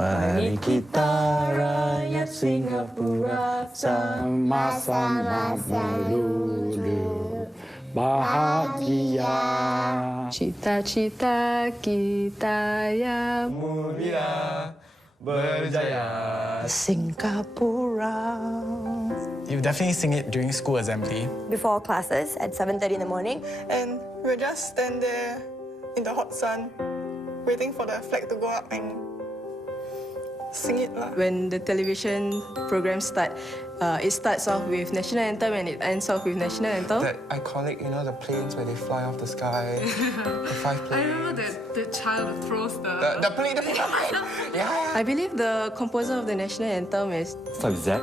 Mari kita rakyat Singapura sama-sama melulu bahagia. Cita-cita kita yang Mulia berjaya Singapura. You definitely sing it during school assembly. Before classes at 7:30 in the morning. And we'll just stand there in the hot sun, waiting for the flag to go up and sing it. When the television program it starts off with national anthem and it ends off with national anthem. That iconic, the planes where they fly off the sky. The 5 planes. I remember the child who throws the plane. Yeah. I believe the composer of the national anthem is... Start with Z.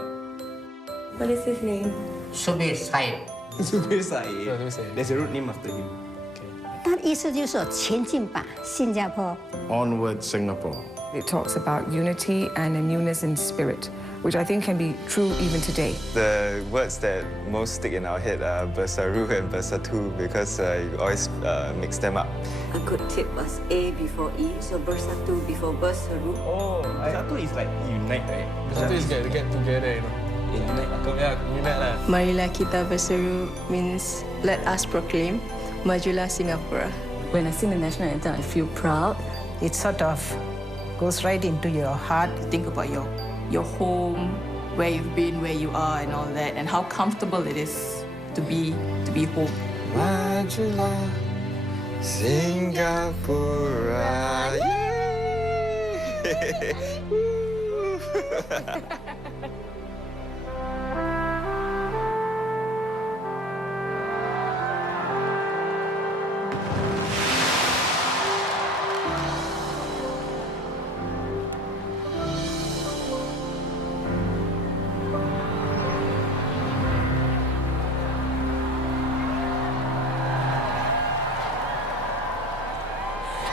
What is his name? Subir Said. Subir Said. There's a road name after him. 它的意思就是说前进吧，新加坡。 Onward Singapore. It talks about unity and a newness in spirit, which I think can be true even today. The words that most stick in our head are Bersaru and Bersatu because you always mix them up. A good tip was A before E, so Bersatu before Bersaru. Oh, Bersatu is like unite, right? Bersatu is get together, Unite lah. Marilah kita berseru means let us proclaim Majulah Singapura. When I sing the national anthem, I feel proud. It sort of goes right into your heart. Think about your home, where you've been, where you are, and all that, and how comfortable it is to be home. Majulah Singapura.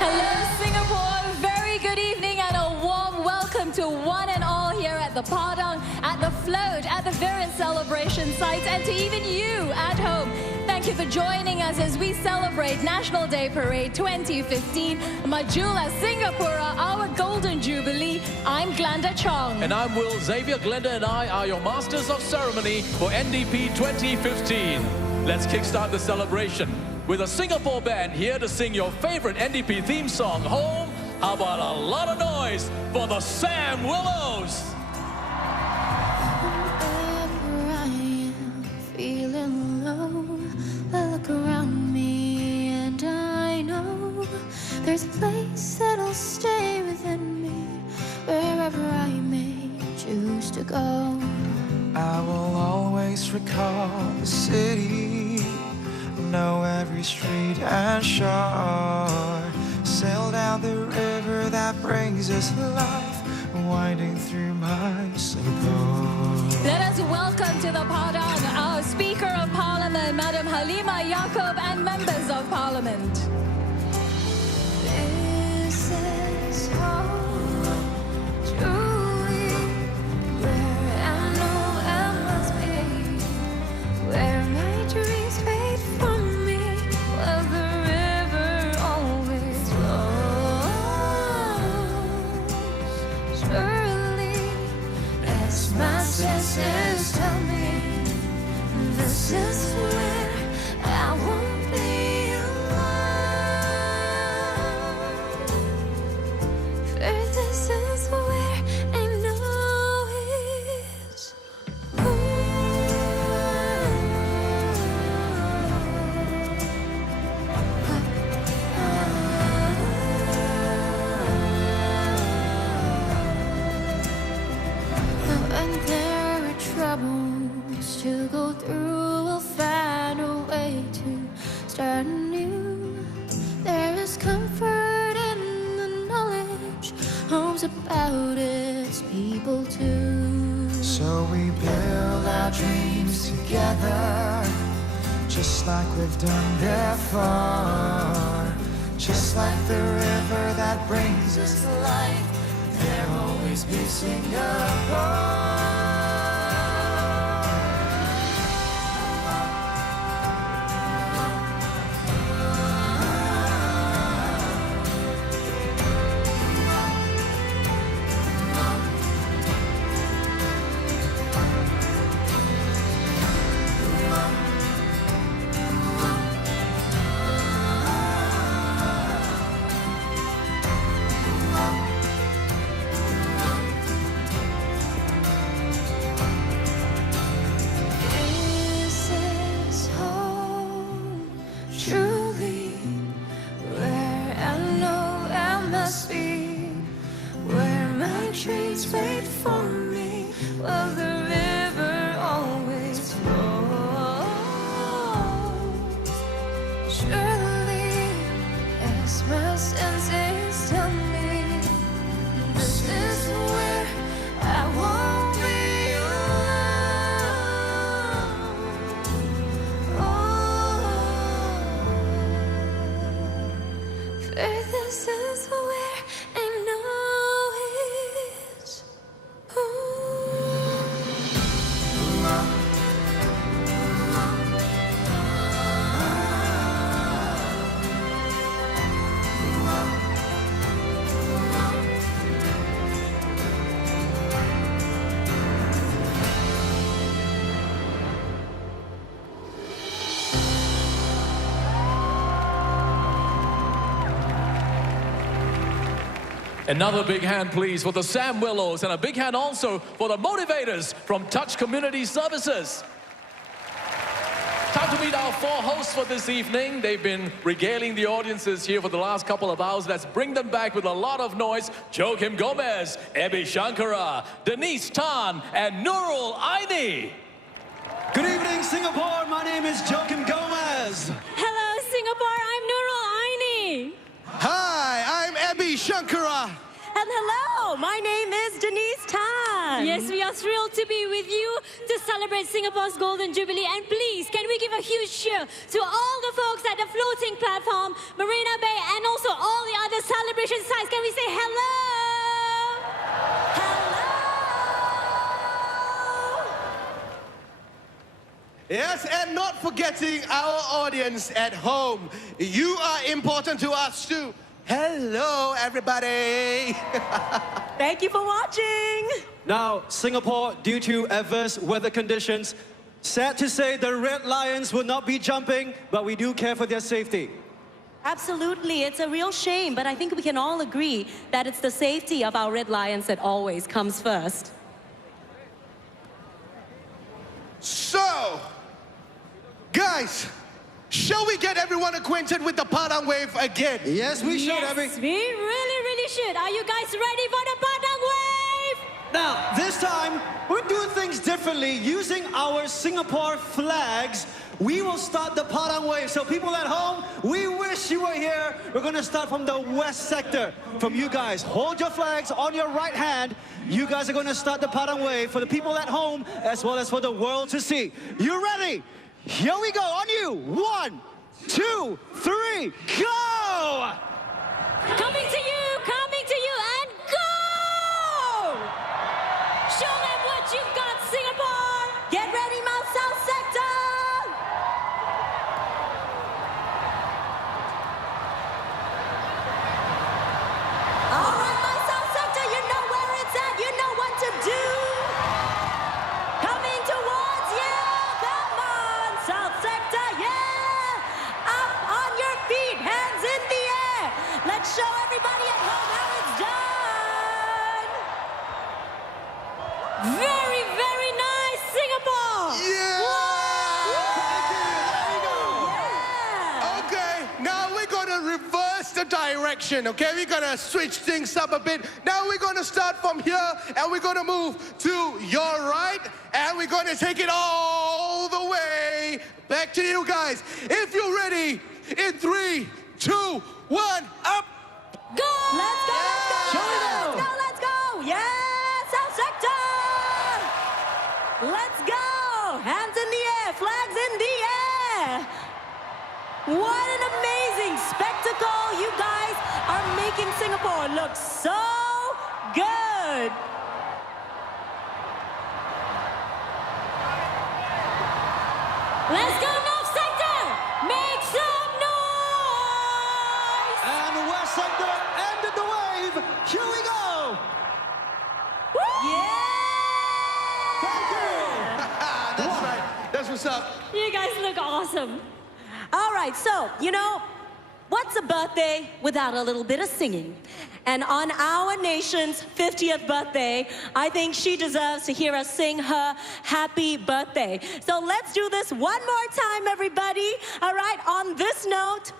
Hello, Singapore. Very good evening and a warm welcome to one and all here at the Padang, at the Float, at the Viren celebration sites, and to even you at home. Thank you for joining us as we celebrate National Day Parade 2015, Majulah Singapura, our Golden Jubilee. I'm Glenda Chong. And I'm Will Xavier. Glenda and I are your Masters of Ceremony for NDP 2015. Let's kickstart the celebration with a Singapore band here to sing your favorite NDP theme song, Home. How about a lot of noise for the Sam Willows? Wherever I am feeling low, I look around me and I know there's a place that'll stay within me, wherever I may choose to go. I will always recall the city, know every street and shore, sail down the river that brings us life, winding through my Singapore. Let us welcome to the Padang our Speaker of Parliament, Madam Halima Yaacob, and members of Parliament. This is home, truly, where I know I must be, where my dreams fade from me, where the river always flows. Surely, as my senses tell me, this is where I won't be alone. For this is where I know it's when there are troubles to go through, we'll find a way to start anew. There is comfort in the knowledge, home's about its people too. So we build our dreams together, just like we've done before. Just like the river that brings us life, there'll always be Singapore. Say this is where I know it's. Another big hand, please, for the Sam Willows, and a big hand also for the motivators from Touch Community Services. Time to meet our four hosts for this evening. They've been regaling the audiences here for the last couple of hours. Let's bring them back with a lot of noise. Joachim Gomez, Abhi Shankara, Denise Tan, and Nurul Aini. Good evening, Singapore. My name is Joachim Gomez. Hello, Singapore. I'm Nurul Aini. Hi, I'm Abhi Shankara. And hello, my name is Denise Tan. Yes, we are thrilled to be with you to celebrate Singapore's Golden Jubilee. And please, can we give a huge cheer to all the folks at the floating platform, Marina Bay, and also all the other celebration sites. Can we say hello? Yes, and not forgetting our audience at home. You are important to us too. Hello, everybody. Thank you for watching. Now, Singapore, due to adverse weather conditions, sad to say the Red Lions will not be jumping, but we do care for their safety. Absolutely, it's a real shame, but I think we can all agree that it's the safety of our Red Lions that always comes first. So, guys, shall we get everyone acquainted with the Padang Wave again? Yes, we should, Yes, Abhi. we really should. Are you guys ready for the Padang Wave? Now, this time, we're doing things differently. Using our Singapore flags, we will start the Padang Wave. So people at home, we wish you were here. We're going to start from the west sector. From you guys, hold your flags on your right hand. You guys are going to start the Padang Wave for the people at home, as well as for the world to see. You ready? Here we go, on you. 1, 2, 3, go! Coming to you, and go! Show them what you've got, Singapore! Get ready, Mount South Sector! All right, Mount South Sector, you know where it's at, you know what to do. Coming towards you, come on, South Sector, yeah! Up on your feet, hands in the air. Let's show everybody at home how it's done. Very nice, Singapore! Okay, now we're gonna reverse the direction, okay? We're gonna switch things up a bit. Now we're gonna start from here, and we're gonna move to your right, and we're gonna take it all the way back to you guys. If you're ready, in 3, 2, 1, up! Go! Let's go, let's go! Let's go! Yeah, South Sector! Let's go! Hands in the air, flags in the air! What an amazing spectacle! You guys are making Singapore look so good! Let's go, North Sector! Make some noise! And West Sector ended the wave. Here we go! Yeah! Thank you! That's right. That's what's up. You guys look awesome. All right, so, you know, what's a birthday without a little bit of singing? And on our nation's 50th birthday, I think she deserves to hear us sing her happy birthday. So let's do this one more time, everybody. All right, on this note,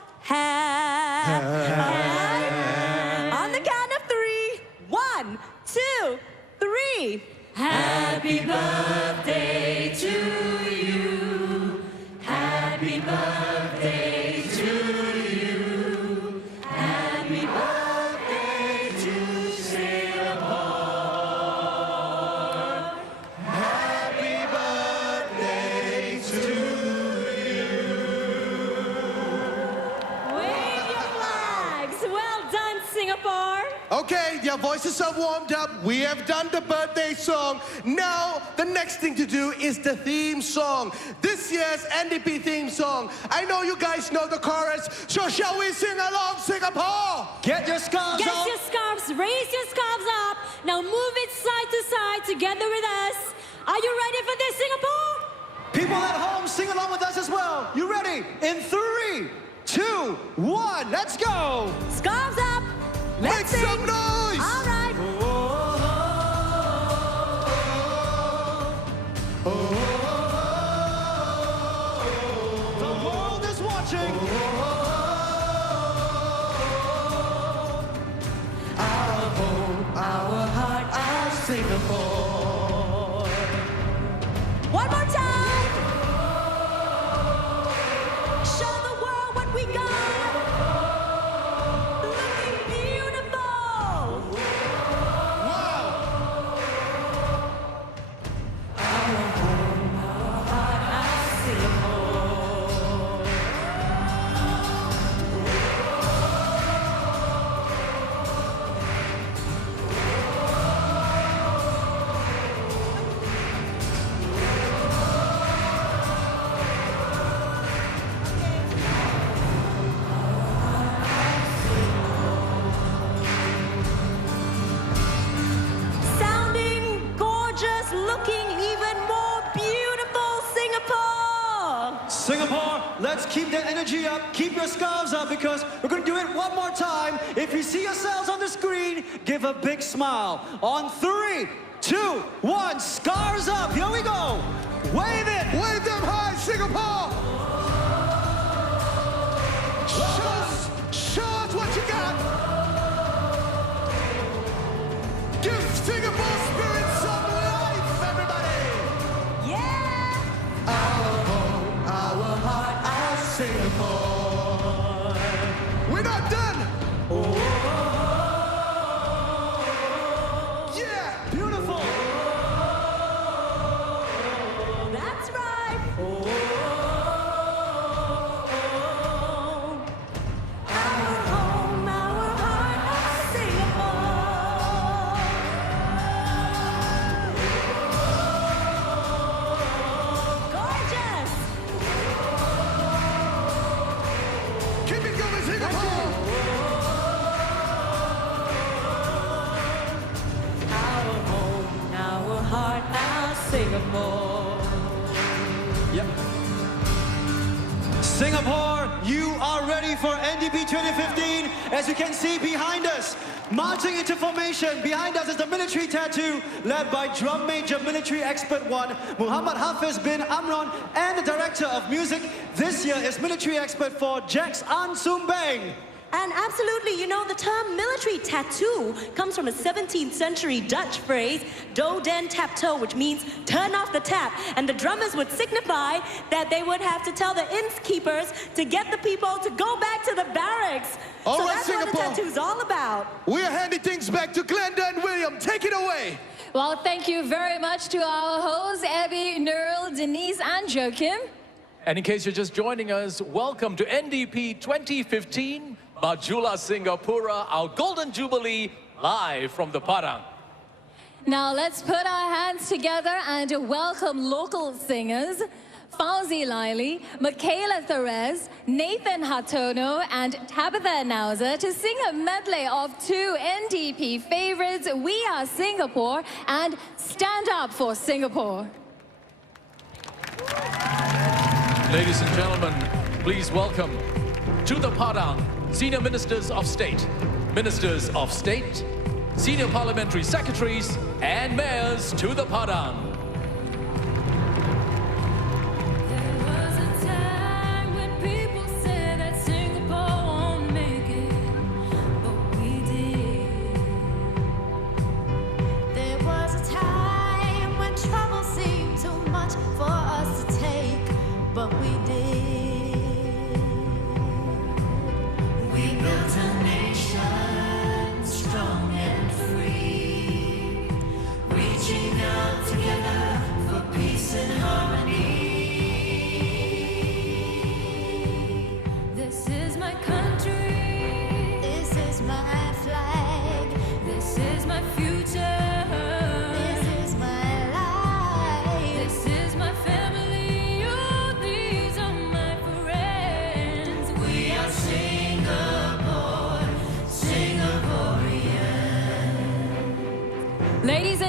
on the count of 3, 1, 2, 3. Happy birthday to you. Happy birthday to you. Happy birthday to Singapore. Happy birthday to you. Wave your flags, Okay, your voices are warmed up. We have done the birthday song. Now, the next thing to do is the theme song. This year's NDP theme song. I know you guys know the chorus, so shall we sing along, Singapore? Get your scarves Get up. your scarves, raise your scarves up. Now move it side to side together with us. Are you ready for this, Singapore? People at home, sing along with us as well. You ready? In 3, 2, 1, let's go. Scarves up. Let's Make sing. some noise. All right. The world is watching. Our home, our heart, our Singapore. One more time. Show the world what we got. Looking beautiful. Wow. Sounding gorgeous, looking even more beautiful, Singapore. Singapore, let's keep that energy up. Keep your scarves up because we're going to do it one more time. If you see yourselves on the screen, give a big smile. On 3, 2, 1, scarves up. Here we go. Wave it. Wave them high, Singapore. Show us what you got. Give Singapore spirit some life, everybody. Yeah. Our home, our heart, our Singapore. We're not done. Yeah. Beautiful. That's right. Our home, our heart, our Singapore. Gorgeous. Keep it going, Singapore. Our home, our heart, our Singapore. Yep. Singapore, you are ready for NDP 2015. As you can see behind us, marching into formation. Behind us is the military tattoo, led by Drum Major Military Expert 1, Muhammad Hafiz bin Amron, and the Director of Music this year is Military Expert 4, Jax An Sumbang. And absolutely, you know, the term military tattoo comes from a 17th century Dutch phrase, do den tap toe, which means turn off the tap. And the drummers would signify that they would have to tell the innkeepers to get the people to go back to the barracks. All so right, that's Singapore. what the tattoo's all about. We're handing things back to Glenda and William. Take it away. Well, thank you very much to our hosts, Abby, Nurul, Denise, and Joachim. And in case you're just joining us, welcome to NDP 2015, Majula Singapura, our Golden Jubilee, live from the Padang. Now let's put our hands together and welcome local singers, Fauzi Laili, Michaela Therese, Nathan Hatono, and Tabitha Nauza to sing a medley of 2 NDP favorites, We Are Singapore and Stand Up for Singapore. Ladies and gentlemen, please welcome to the Padang, Senior Ministers of State, Ministers of State, Senior Parliamentary Secretaries, and Mayors to the Padang. For us to take, but we did. We built a nation strong and free, reaching out together.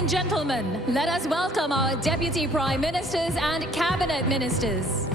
and gentlemen, let us welcome our Deputy Prime Ministers and Cabinet Ministers.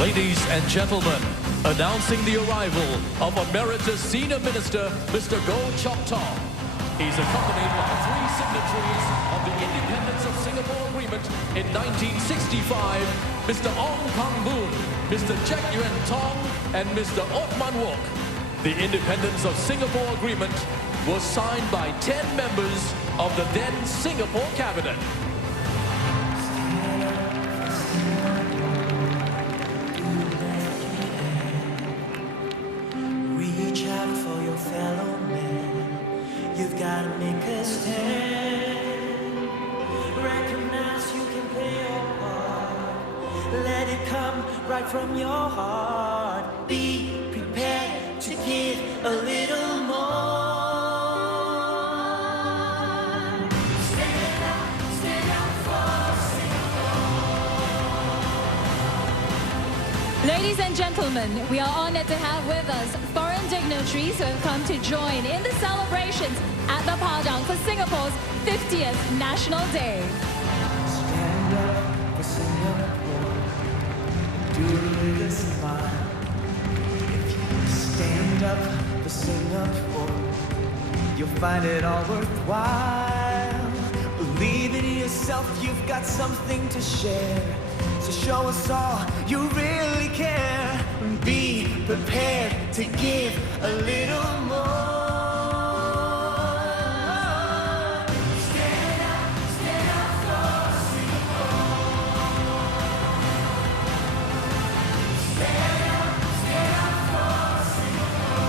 Ladies and gentlemen, announcing the arrival of Emeritus Senior Minister, Mr. Goh Chok Tong. He's accompanied by 3 signatories of the Independence of Singapore Agreement in 1965, Mr. Ong Pang Boon, Mr. Jack Yuan Tong, and Mr. Othman Wok. The Independence of Singapore Agreement was signed by 10 members of the then Singapore Cabinet. Reach out for your fellow man. You've got to make a stand. Recognize you can play your part. Let it come right from your heart. Be prepared to give a little more. Stand up for Singapore. Ladies and gentlemen, we are honored to have with us foreign dignitaries who have come to join in the celebrations at the Padang for Singapore's 50th National Day. Stand up for Singapore. Do it with a smile. If you stand up for Singapore, you'll find it all worthwhile. Believe in yourself, you've got something to share. So show us all you really care. Be prepared to give a little more. Stand up for Singapore. Stand up for Singapore.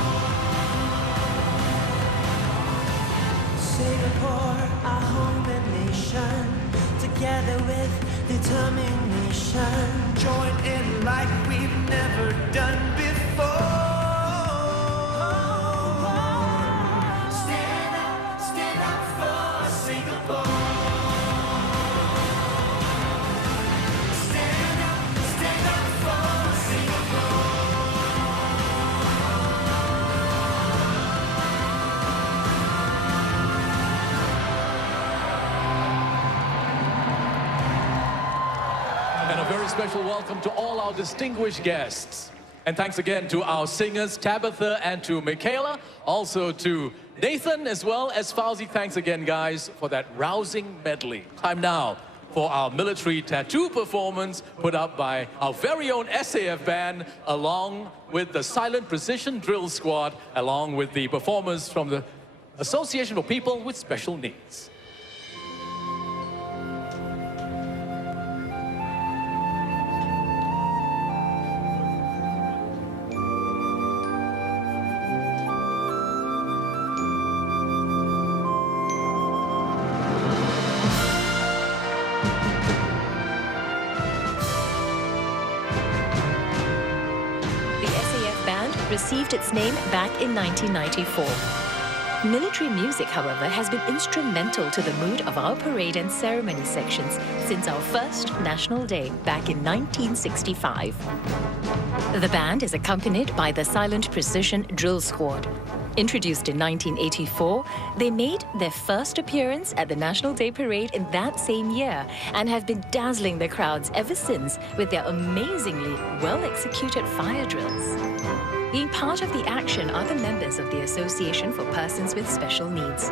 Singapore, our home and nation, together with determination, join in like we've never done before. Stand up for Singapore. Stand up for Singapore. And a very special welcome to all our distinguished guests. And thanks again to our singers, Tabitha and to Michaela, also to Nathan as well as Fauzi. Thanks again, guys, for that rousing medley. Time now for our military tattoo performance put up by our very own SAF band, along with the Silent Precision Drill Squad, along with the performers from the Association for People with Special Needs. Received its name back in 1994. Military music, however, has been instrumental to the mood of our parade and ceremony sections since our first National Day back in 1965. The band is accompanied by the Silent Precision Drill Squad. Introduced in 1984, they made their first appearance at the National Day Parade in that same year and have been dazzling the crowds ever since with their amazingly well-executed fire drills. Being part of the action are the members of the Association for Persons with Special Needs.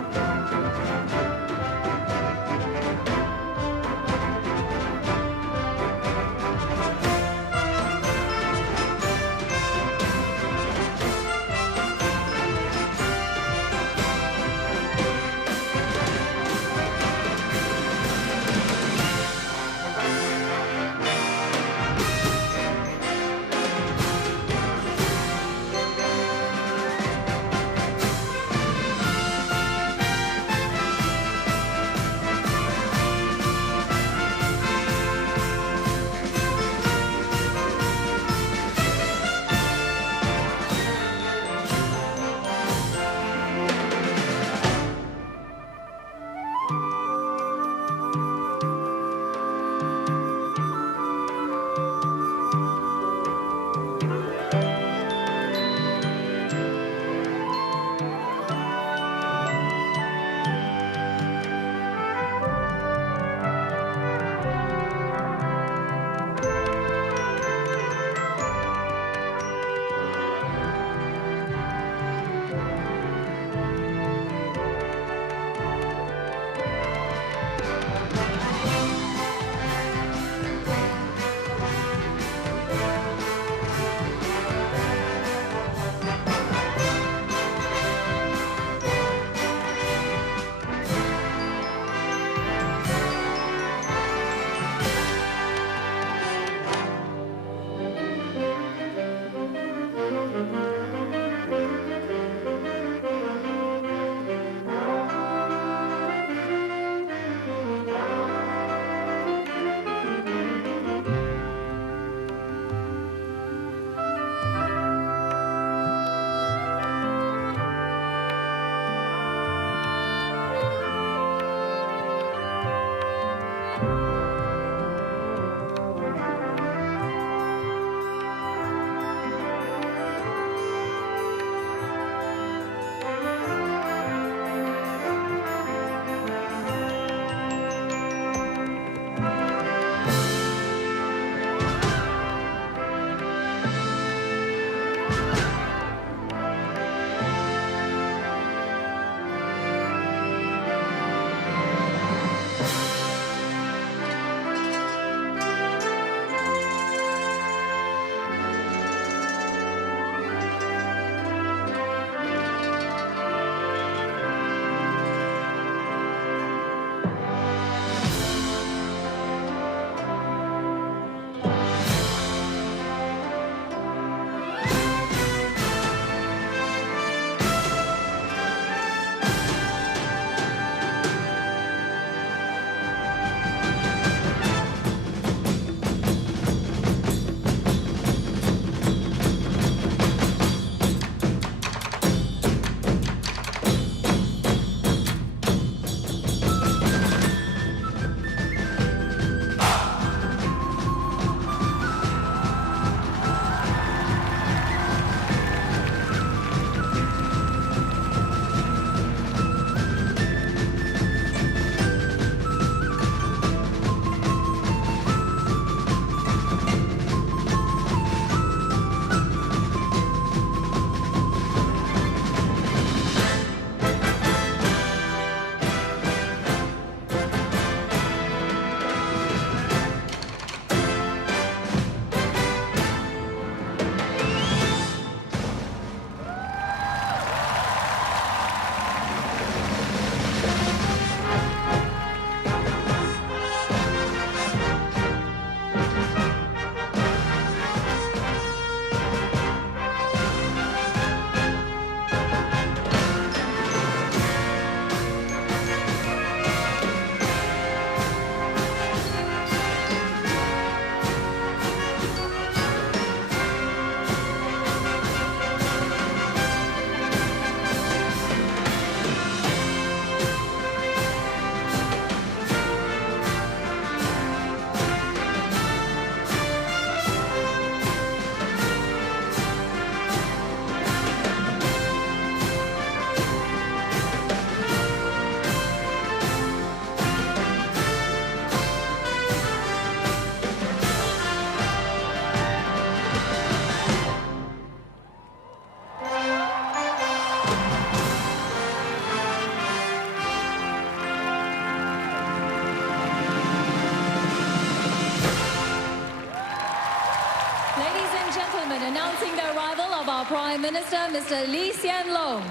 Ladies and gentlemen, announcing the arrival of our Prime Minister, Mr. Lee Hsien Loong.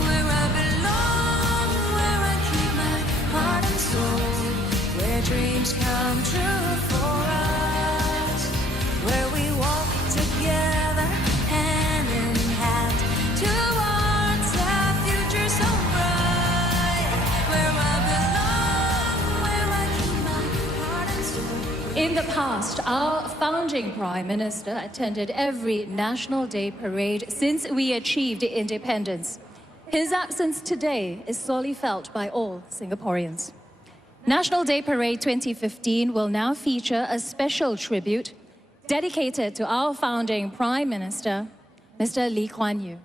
Where I belong, where I keep my heart and soul, where dreams come true for us, where we walk together hand in hand towards a future so bright. Where I belong, where I keep my heart and soul. In the past, our founding Prime Minister attended every National Day parade since we achieved independence. His absence today is sorely felt by all Singaporeans. National Day Parade 2015 will now feature a special tribute dedicated to our founding Prime Minister, Mr. Lee Kuan Yew.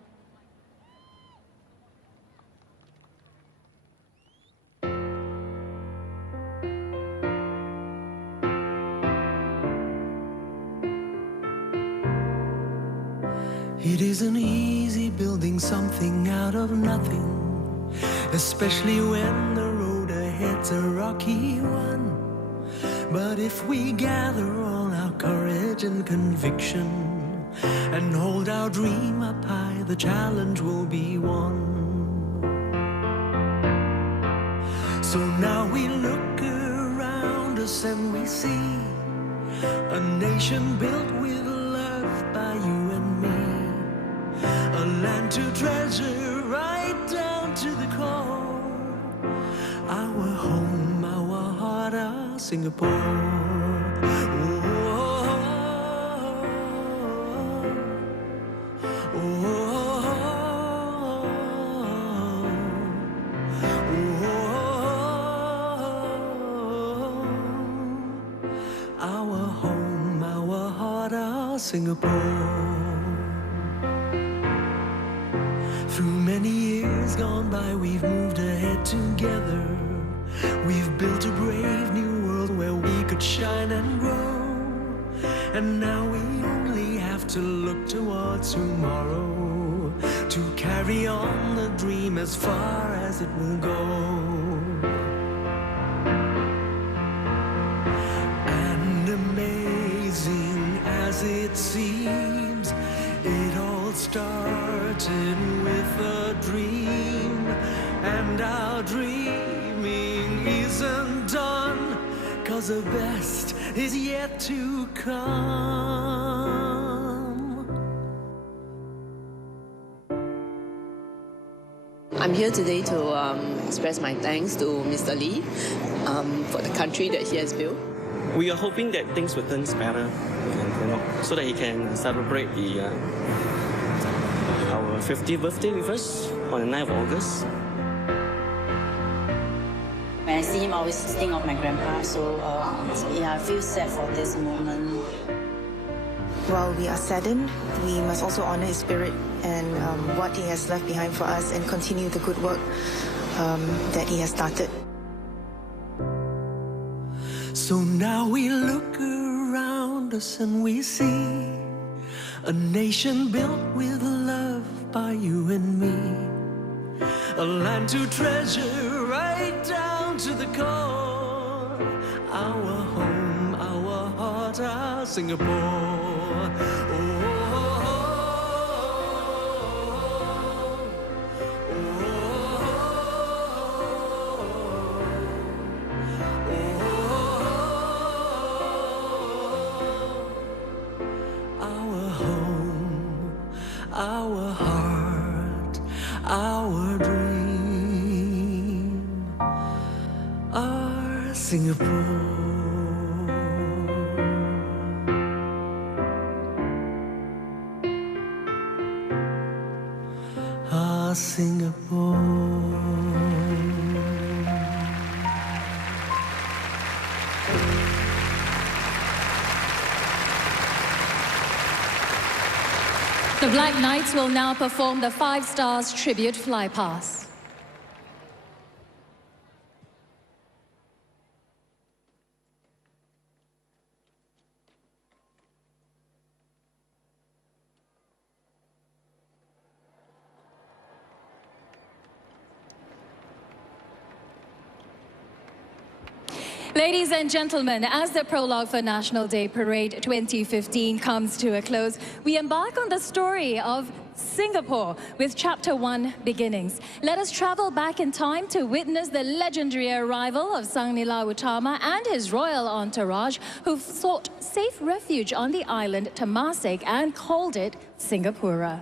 It isn't easy building something out of nothing, especially when the road ahead's a rocky one. But if we gather all our courage and conviction and hold our dream up high, the challenge will be won. So now we look around us and we see a nation built with love by you and me. A land to treasure right down to the core. Our home, our heart, our Singapore. Our home, our heart, our Singapore. Through many years gone by, we've moved ahead together. We've built a brave new world where we could shine and grow. And now we only have to look towards tomorrow to carry on the dream as far as it will go. And amazing as it seems, it all started with a dream, and our dreaming isn't done, 'cause the best is yet to come. I'm here today to express my thanks to Mr. Lee for the country that he has built. We are hoping that things will turn better, so that he can celebrate our 50th birthday with us on the 9th of August. When I see him, I always think of my grandpa, so I feel sad for this moment. While we are saddened, we must also honor his spirit and what he has left behind for us, and continue the good work that he has started. So now we look around us and we see a nation built with love by you and me. A land to treasure right down to the core. Our home, our heart, our Singapore. Our heart, our dream. Singapore. Singapore. The Black Knights will now perform the 5 Stars Tribute Flypast. Ladies and gentlemen, as the prologue for National Day Parade 2015 comes to a close, we embark on the story of Singapore with Chapter 1 beginnings. Let us travel back in time to witness the legendary arrival of Sang Nila Utama and his royal entourage, who sought safe refuge on the island Temasek and called it Singapura.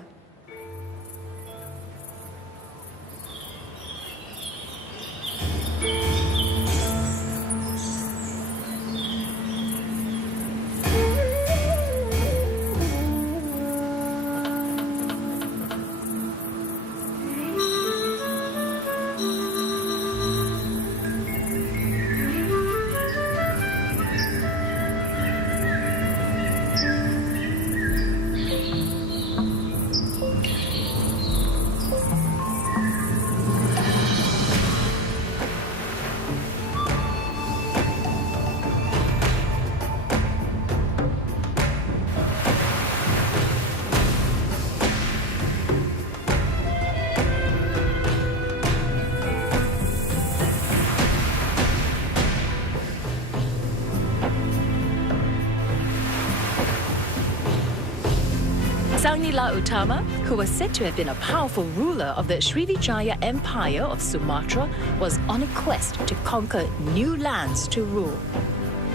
Sang Nila Utama, who was said to have been a powerful ruler of the Srivijaya Empire of Sumatra, was on a quest to conquer new lands to rule.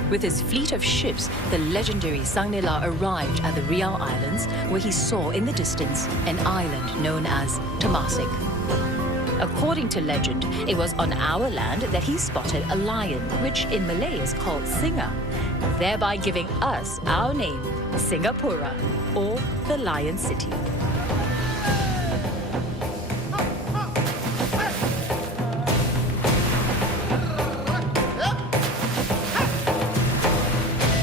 With his fleet of ships, the legendary Sang Nila arrived at the Riau Islands, where he saw in the distance an island known as Temasek. According to legend, it was on our land that he spotted a lion, which in Malay is called Singa, thereby giving us our name, Singapura, or the Lion City.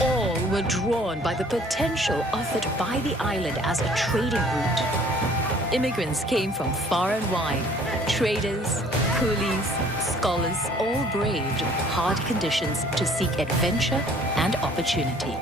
All were drawn by the potential offered by the island as a trading route. Immigrants came from far and wide. Traders, coolies, scholars all braved hard conditions to seek adventure and opportunity.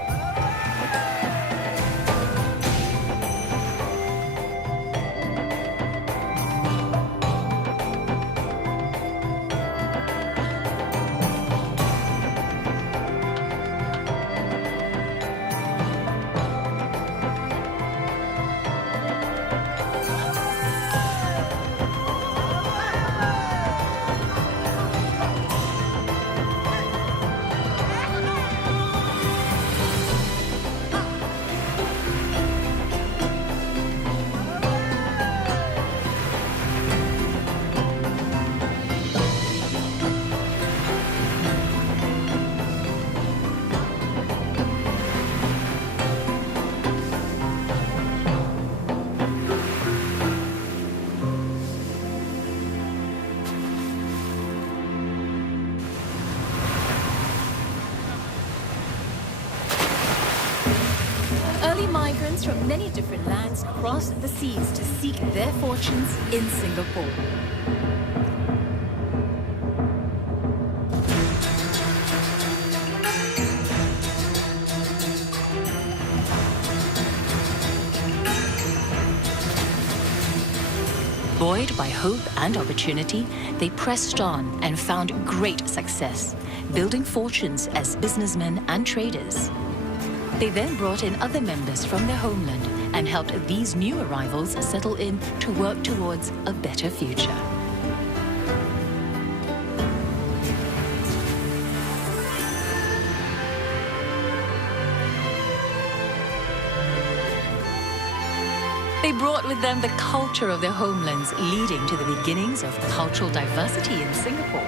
Migrants from many different lands crossed the seas to seek their fortunes in Singapore. Buoyed by hope and opportunity, they pressed on and found great success, building fortunes as businessmen and traders. They then brought in other members from their homeland and helped these new arrivals settle in to work towards a better future. They brought with them the culture of their homelands, leading to the beginnings of cultural diversity in Singapore.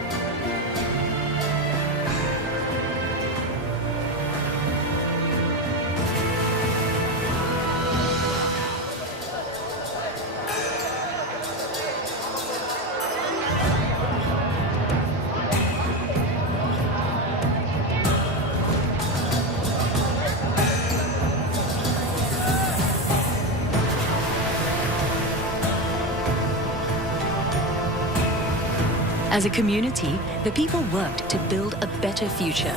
As a community, the people worked to build a better future.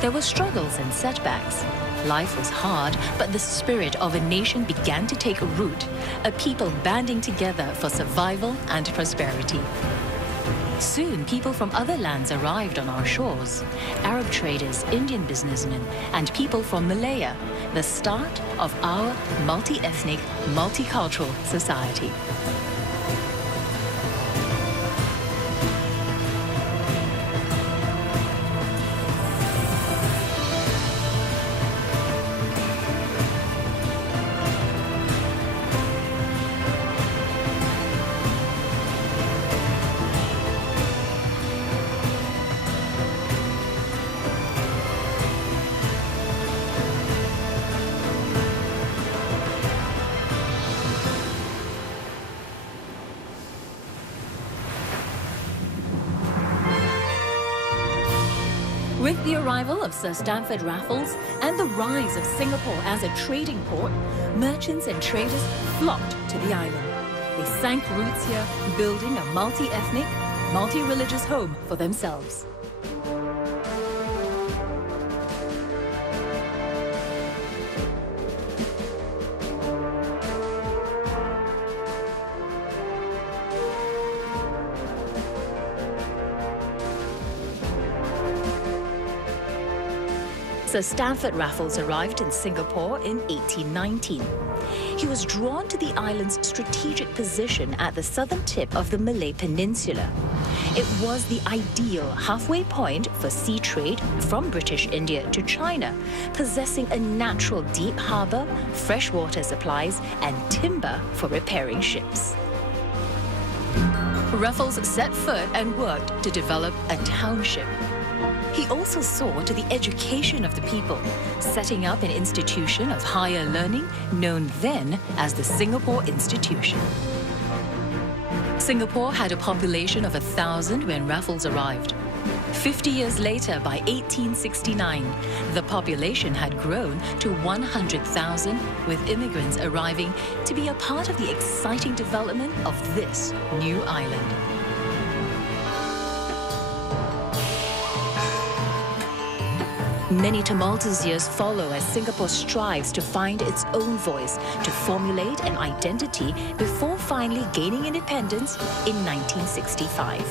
There were struggles and setbacks. Life was hard, but the spirit of a nation began to take root, a people banding together for survival and prosperity. Soon, people from other lands arrived on our shores. Arab traders, Indian businessmen, and people from Malaya, the start of our multi-ethnic, multicultural society. With the arrival of Sir Stamford Raffles and the rise of Singapore as a trading port, merchants and traders flocked to the island. They sank roots here, building a multi-ethnic, multi-religious home for themselves. Sir Stamford Raffles arrived in Singapore in 1819. He was drawn to the island's strategic position at the southern tip of the Malay Peninsula. It was the ideal halfway point for sea trade from British India to China, possessing a natural deep harbour, freshwater supplies, and timber for repairing ships. Raffles set foot and worked to develop a township. He also saw to the education of the people, setting up an institution of higher learning known then as the Singapore Institution. Singapore had a population of 1,000 when Raffles arrived. 50 years later, by 1869, the population had grown to 100,000, with immigrants arriving to be a part of the exciting development of this new island. Many tumultuous years follow as Singapore strives to find its own voice, to formulate an identity before finally gaining independence in 1965.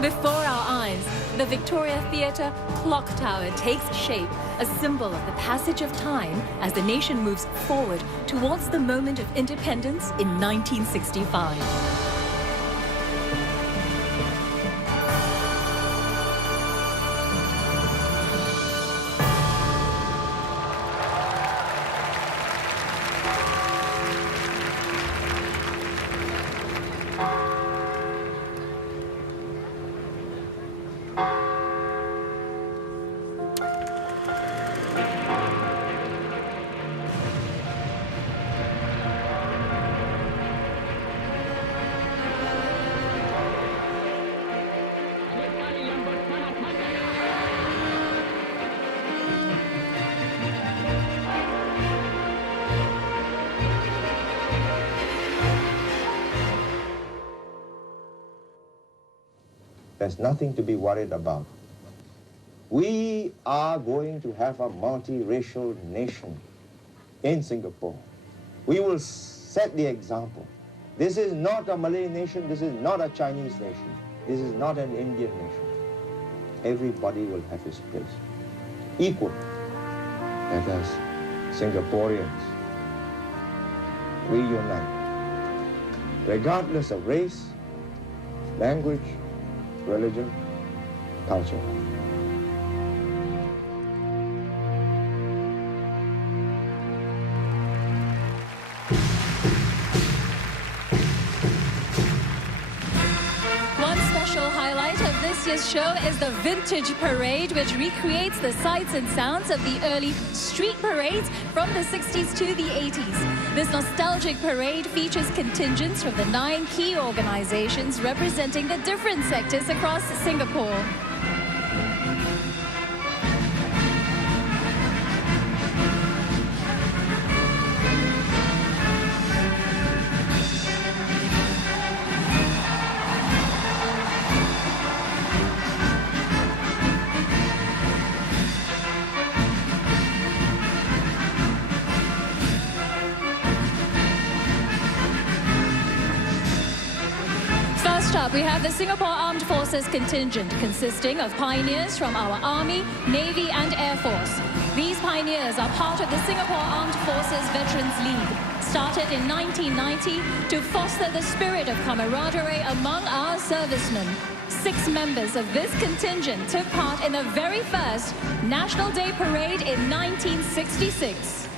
Before our eyes, the Victoria Theatre clock tower takes shape, a symbol of the passage of time as the nation moves forward towards the moment of independence in 1965. There's nothing to be worried about. We are going to have a multiracial nation in Singapore. We will set the example. This is not a Malay nation, this is not a Chinese nation. this is not an Indian nation. Everybody will have his place. Equal. Let us, Singaporeans, reunite. Regardless of race, language, religion, culture. One special highlight of this year's show is the Vintage Parade, which recreates the sights and sounds of the early street parades from the 60s to the 80s. This nostalgic parade features contingents from the 9 key organizations representing the different sectors across Singapore. First up, we have the Singapore Armed Forces contingent, consisting of pioneers from our Army, Navy and Air Force. These pioneers are part of the Singapore Armed Forces Veterans League, started in 1990 to foster the spirit of camaraderie among our servicemen. 6 members of this contingent took part in the very first National Day Parade in 1966.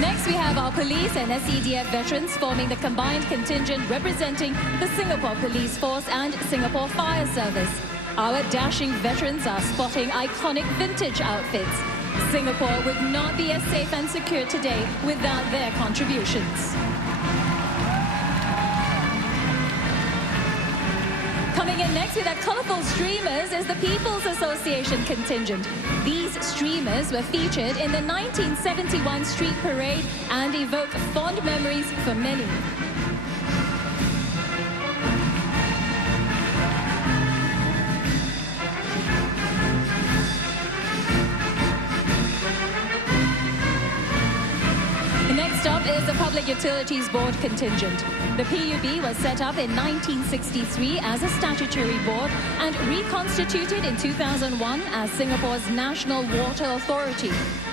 Next, we have our police and SEDF veterans forming the combined contingent representing the Singapore Police Force and Singapore Fire Service. Our dashing veterans are spotting iconic vintage outfits. Singapore would not be as safe and secure today without their contributions. Coming in next with our colourful streamers is the People's Association contingent. These streamers were featured in the 1971 Street Parade and evoke fond memories for many. Next up is the Public Utilities Board contingent. The PUB was set up in 1963 as a statutory board and reconstituted in 2001 as Singapore's National Water Authority.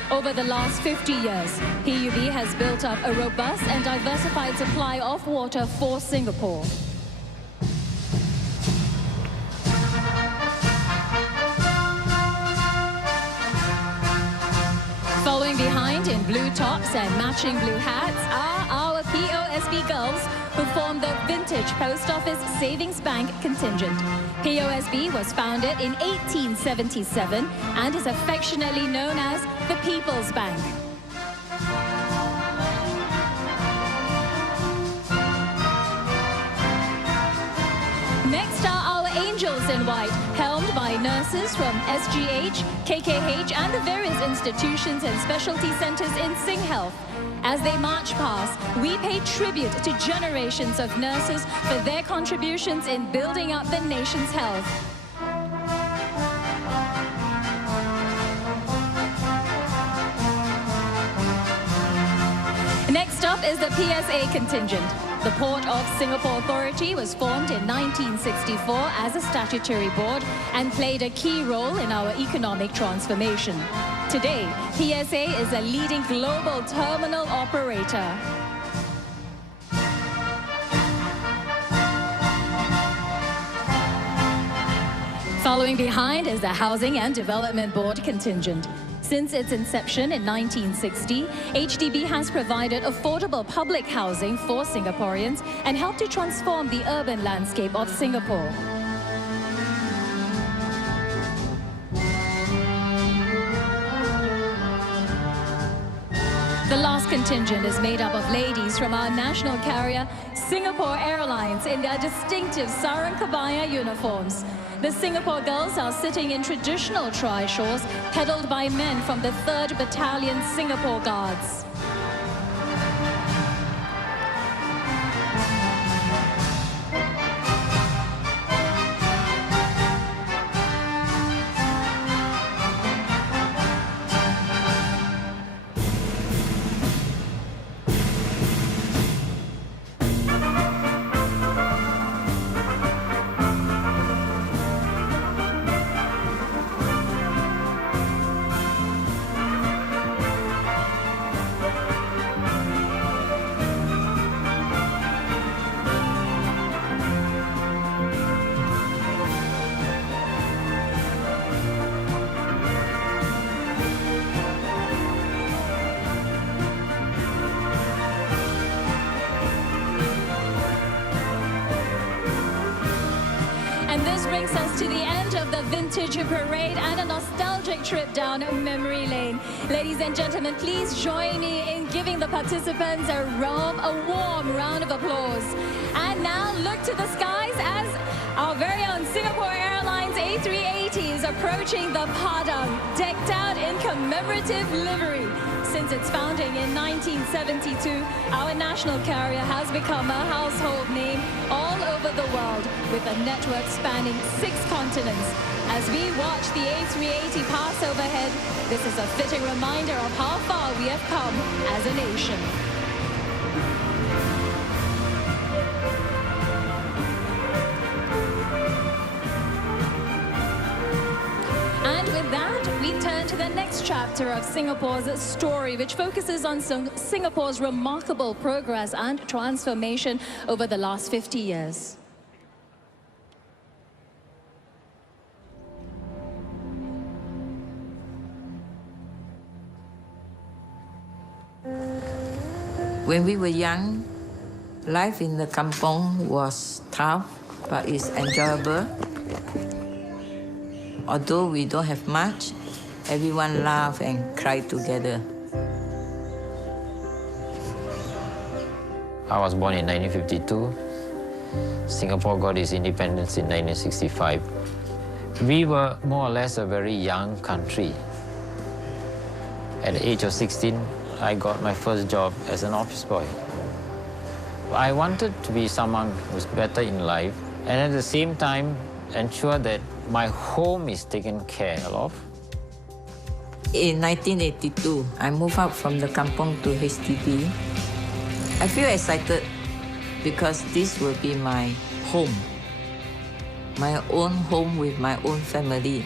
Over the last 50 years, PUB has built up a robust and diversified supply of water for Singapore. Following behind in blue tops and matching blue hats are our POSB girls who form the Vintage Post Office Savings Bank contingent. POSB was founded in 1877 and is affectionately known as the People's Bank. Next are our Angels in White, helmed by nurses from SGH, KKH and the various institutions and specialty centres in SingHealth. As they march past, we pay tribute to generations of nurses for their contributions in building up the nation's health. Next up is the PSA contingent. The Port of Singapore Authority was formed in 1964 as a statutory board and played a key role in our economic transformation. Today, PSA is a leading global terminal operator. Following behind is the Housing and Development Board contingent. Since its inception in 1960, HDB has provided affordable public housing for Singaporeans and helped to transform the urban landscape of Singapore. The last contingent is made up of ladies from our national carrier, Singapore Airlines, in their distinctive sarong kebaya uniforms. The Singapore girls are sitting in traditional trishaws, pedalled by men from the 3rd Battalion Singapore Guards. massive parade and a nostalgic trip down memory lane. Ladies and gentlemen, please join me in giving the participants a warm round of applause. And now look to the skies as our very own Singapore Airlines A380 is approaching the Padang, decked out in commemorative livery. Since its founding in 1972, our national carrier has become a household name all over the world, with a network spanning 6 continents. As we watch the A380 pass overhead, this is a fitting reminder of how far we have come as a nation. And with that, we turn to the next chapter of Singapore's story, which focuses on Singapore's remarkable progress and transformation over the last 50 years. When we were young, life in the kampong was tough, but it's enjoyable. Although we don't have much, everyone laugh and cry together. I was born in 1952. Singapore got its independence in 1965. We were more or less a very young country. At the age of 16, I got my first job as an office boy. I wanted to be someone who's better in life and at the same time ensure that my home is taken care of. In 1982, I moved out from the kampong to HDB. I feel excited because this will be my home with my own family.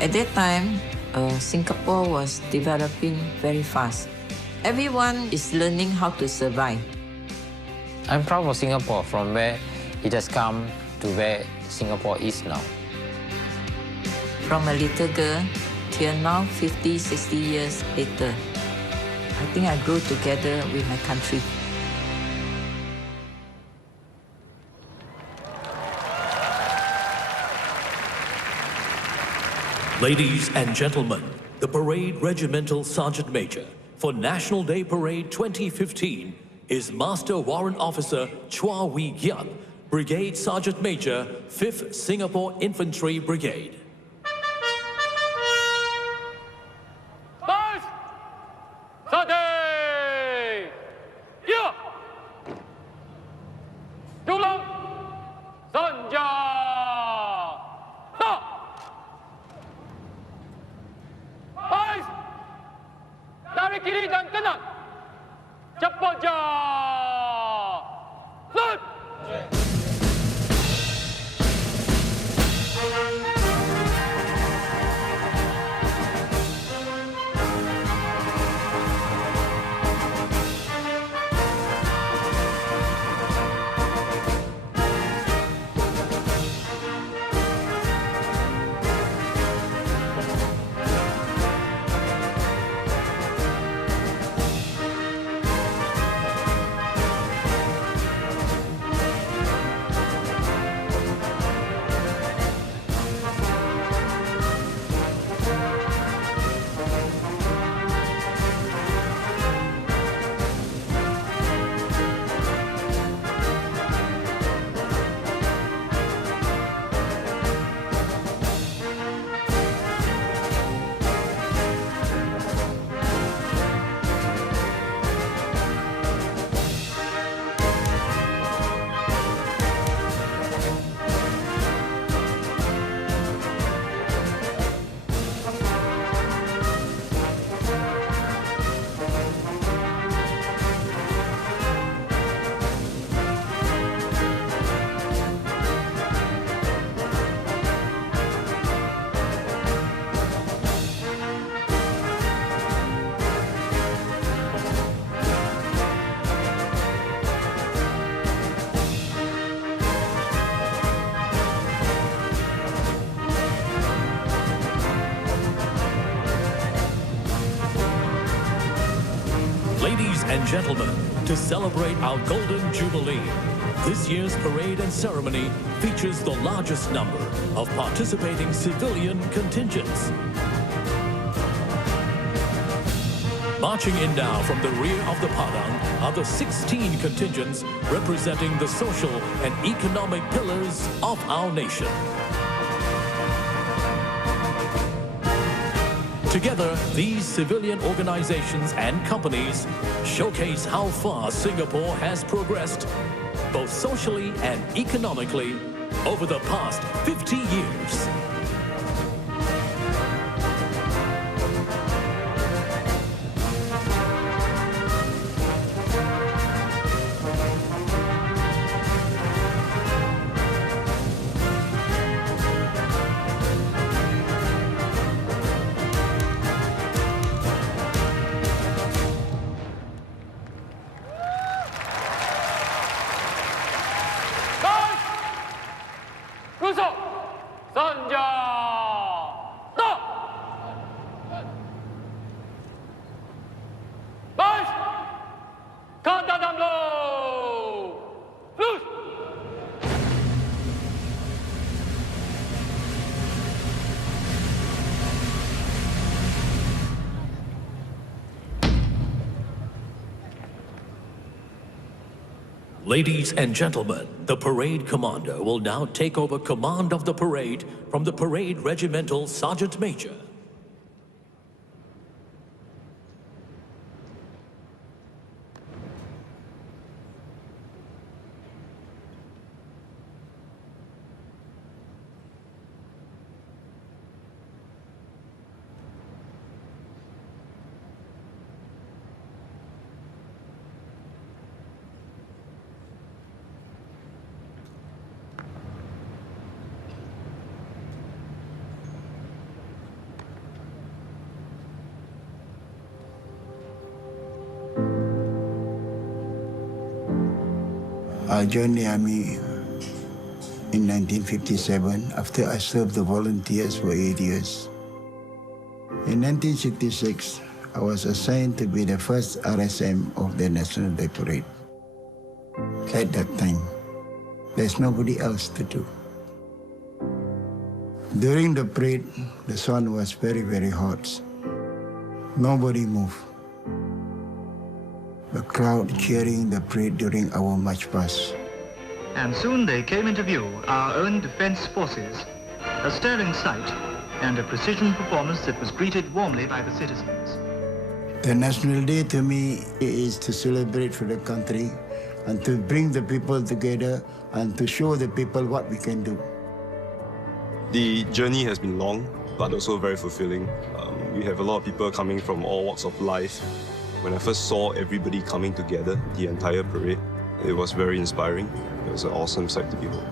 At that time, Singapore was developing very fast. Everyone is learning how to survive. I'm proud of Singapore from where it has come to where Singapore is now. From a little girl till now, 50, 60 years later, I think I grew together with my country. Ladies and gentlemen, the Parade Regimental Sergeant Major for National Day Parade 2015 is Master Warrant Officer Chua Wee Giap, Brigade Sergeant Major, 5th Singapore Infantry Brigade. Tarik kiri dan kanan. Cepat je. Sud. Ladies and gentlemen, to celebrate our Golden Jubilee, This year's parade and ceremony features the largest number of participating civilian contingents. Marching in now from the rear of the Padang are the 16 contingents representing the social and economic pillars of our nation. Together, these civilian organizations and companies showcase how far Singapore has progressed, both socially and economically, over the past 50 years. Ladies and gentlemen, the parade commander will now take over command of the parade from the parade regimental sergeant major. I joined the army in 1957 after I served the volunteers for 8 years. In 1966, I was assigned to be the first RSM of the National Day Parade. At that time, there's nobody else to do. During the parade, the sun was very, very hot. Nobody moved. The crowd cheering the parade during our march past. And soon they came into view, our own defense forces, a sterling sight and a precision performance that was greeted warmly by the citizens. The National Day to me is to celebrate for the country and to bring the people together and to show the people what we can do. The journey has been long, but also very fulfilling. We have a lot of people coming from all walks of life. When I first saw everybody coming together, the entire parade, it was very inspiring. It was an awesome sight to behold.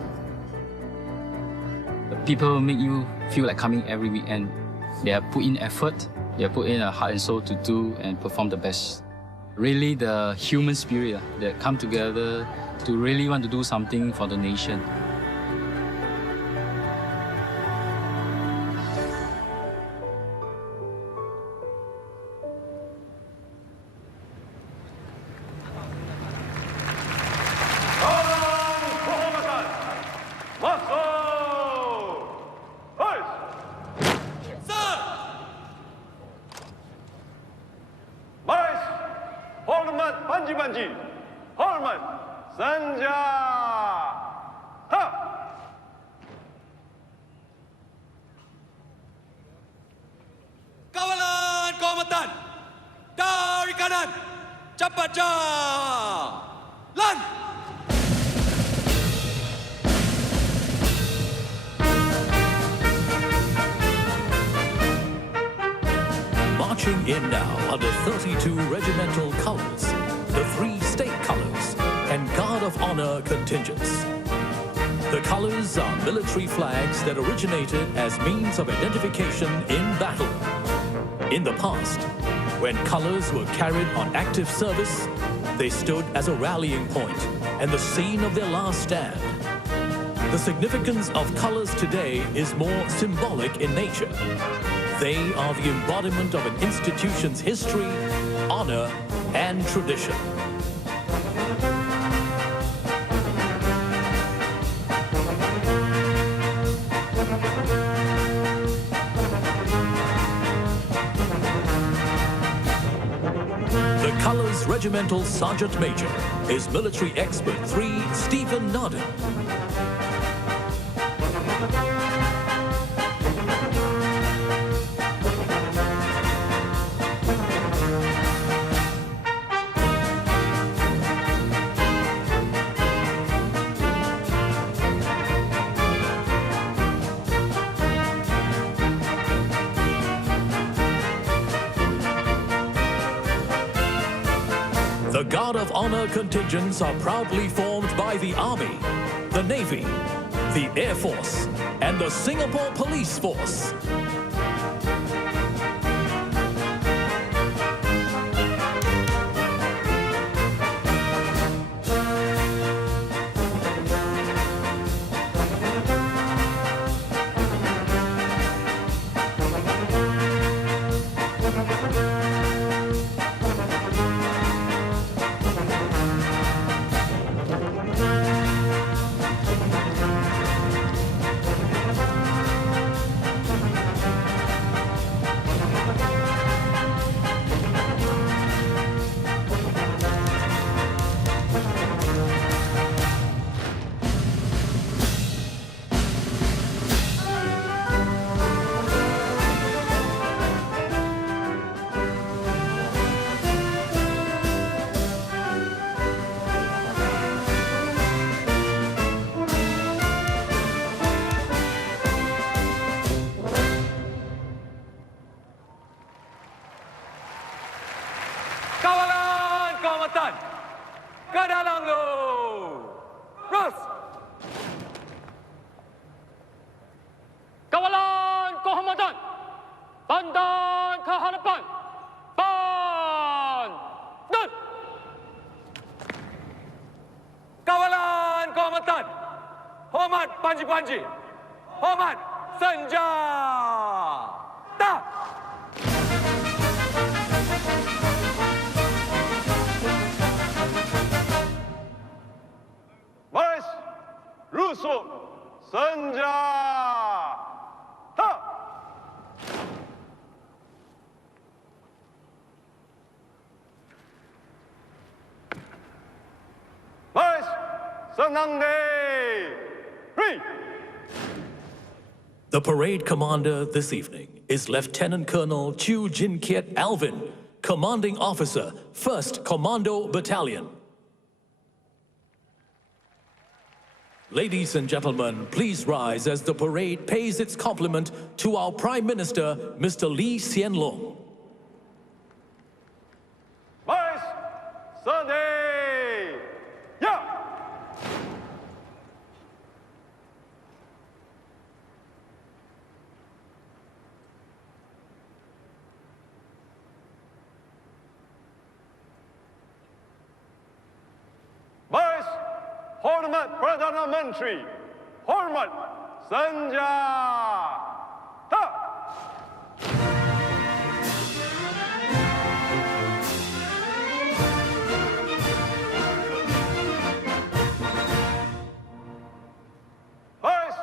The people make you feel like coming every weekend. They have put in effort, they have put in a heart and soul to do and perform the best. Really the human spirit that come together to really want to do something for the nation. Kawalan komandan dari kanan, cepat jalan. Marching in now are the 32 regimental colors, the 3 state colors, and Guard of Honor contingents. The colors are military flags that originated as means of identification in battle. In the past, when colors were carried on active service, they stood as a rallying point and the scene of their last stand. The significance of colors today is more symbolic in nature. They are the embodiment of an institution's history, honor, and tradition. Regimental Sergeant Major is Military Expert 3 Stephen Nodden. The Guard of Honor contingents are proudly formed by the Army, the Navy, the Air Force, and the Singapore Police Force. Kawalan kehormatan, ke dalam lu. Terus. Kawalan kehormatan, pandang ke hadapan. Pandang. Kawalan kehormatan, hormat panji-panji, hormat senjata. Baris, rusuk, senjata. Baris, senang diri. The parade commander this evening is Lieutenant Colonel Chu Jin Kiet Alvin, Commanding Officer, 1st Commando Battalion. Ladies and gentlemen, please rise as the parade pays its compliment to our Prime Minister, Mr. Lee Hsien Loong. Baris, Sunday, yeah. Baris, hormat Perdana Menteri, hormat senjata. Baris,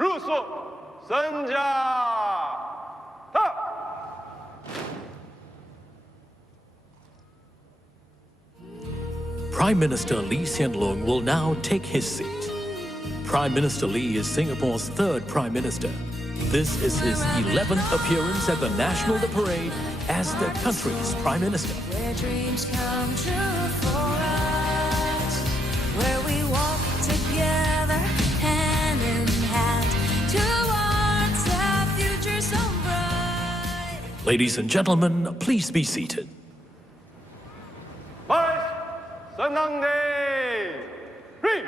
rusuk, senjata. Prime Minister Lee Hsien Loong will now take his seat. Prime Minister Lee is Singapore's 3rd Prime Minister. This is his 11th appearance at the National Day Parade as the country's Prime Minister. Where dreams come true for us, where we walk together hand in hand towards a future so bright. Ladies and gentlemen, please be seated. Baris, senang diri.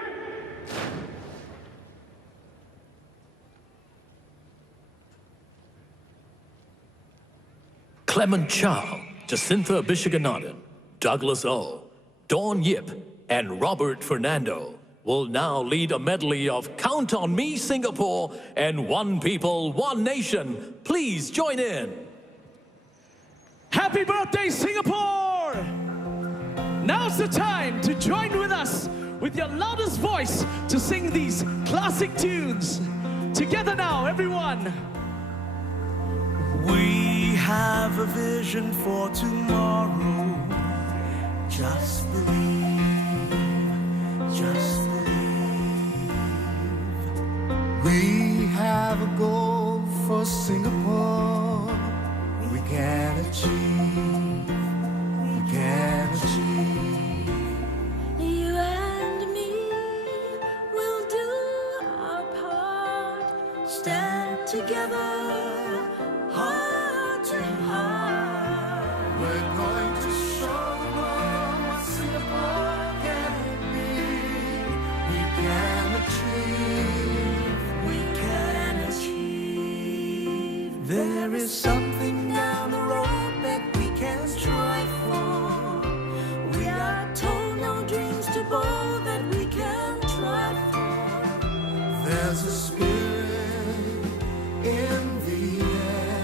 Clement Chow, Jacintha Bishaganathan, Douglas O, Dawn Yip, and Robert Fernando will now lead a medley of Count on Me Singapore and One People, One Nation. Please join in. Happy birthday, Singapore! Now's the time to join with us with your loudest voice to sing these classic tunes. Together now, everyone. We have a vision for tomorrow, Just believe, just believe. We have a goal for Singapore. We can achieve, we can achieve. You and me will do our part. Stand together, heart to heart. We're going to show the world what Singapore can be. We can achieve, we can achieve. There is something down the road that we can strive for. We are told no dreams too bold that we can try for. There's a spirit in the air.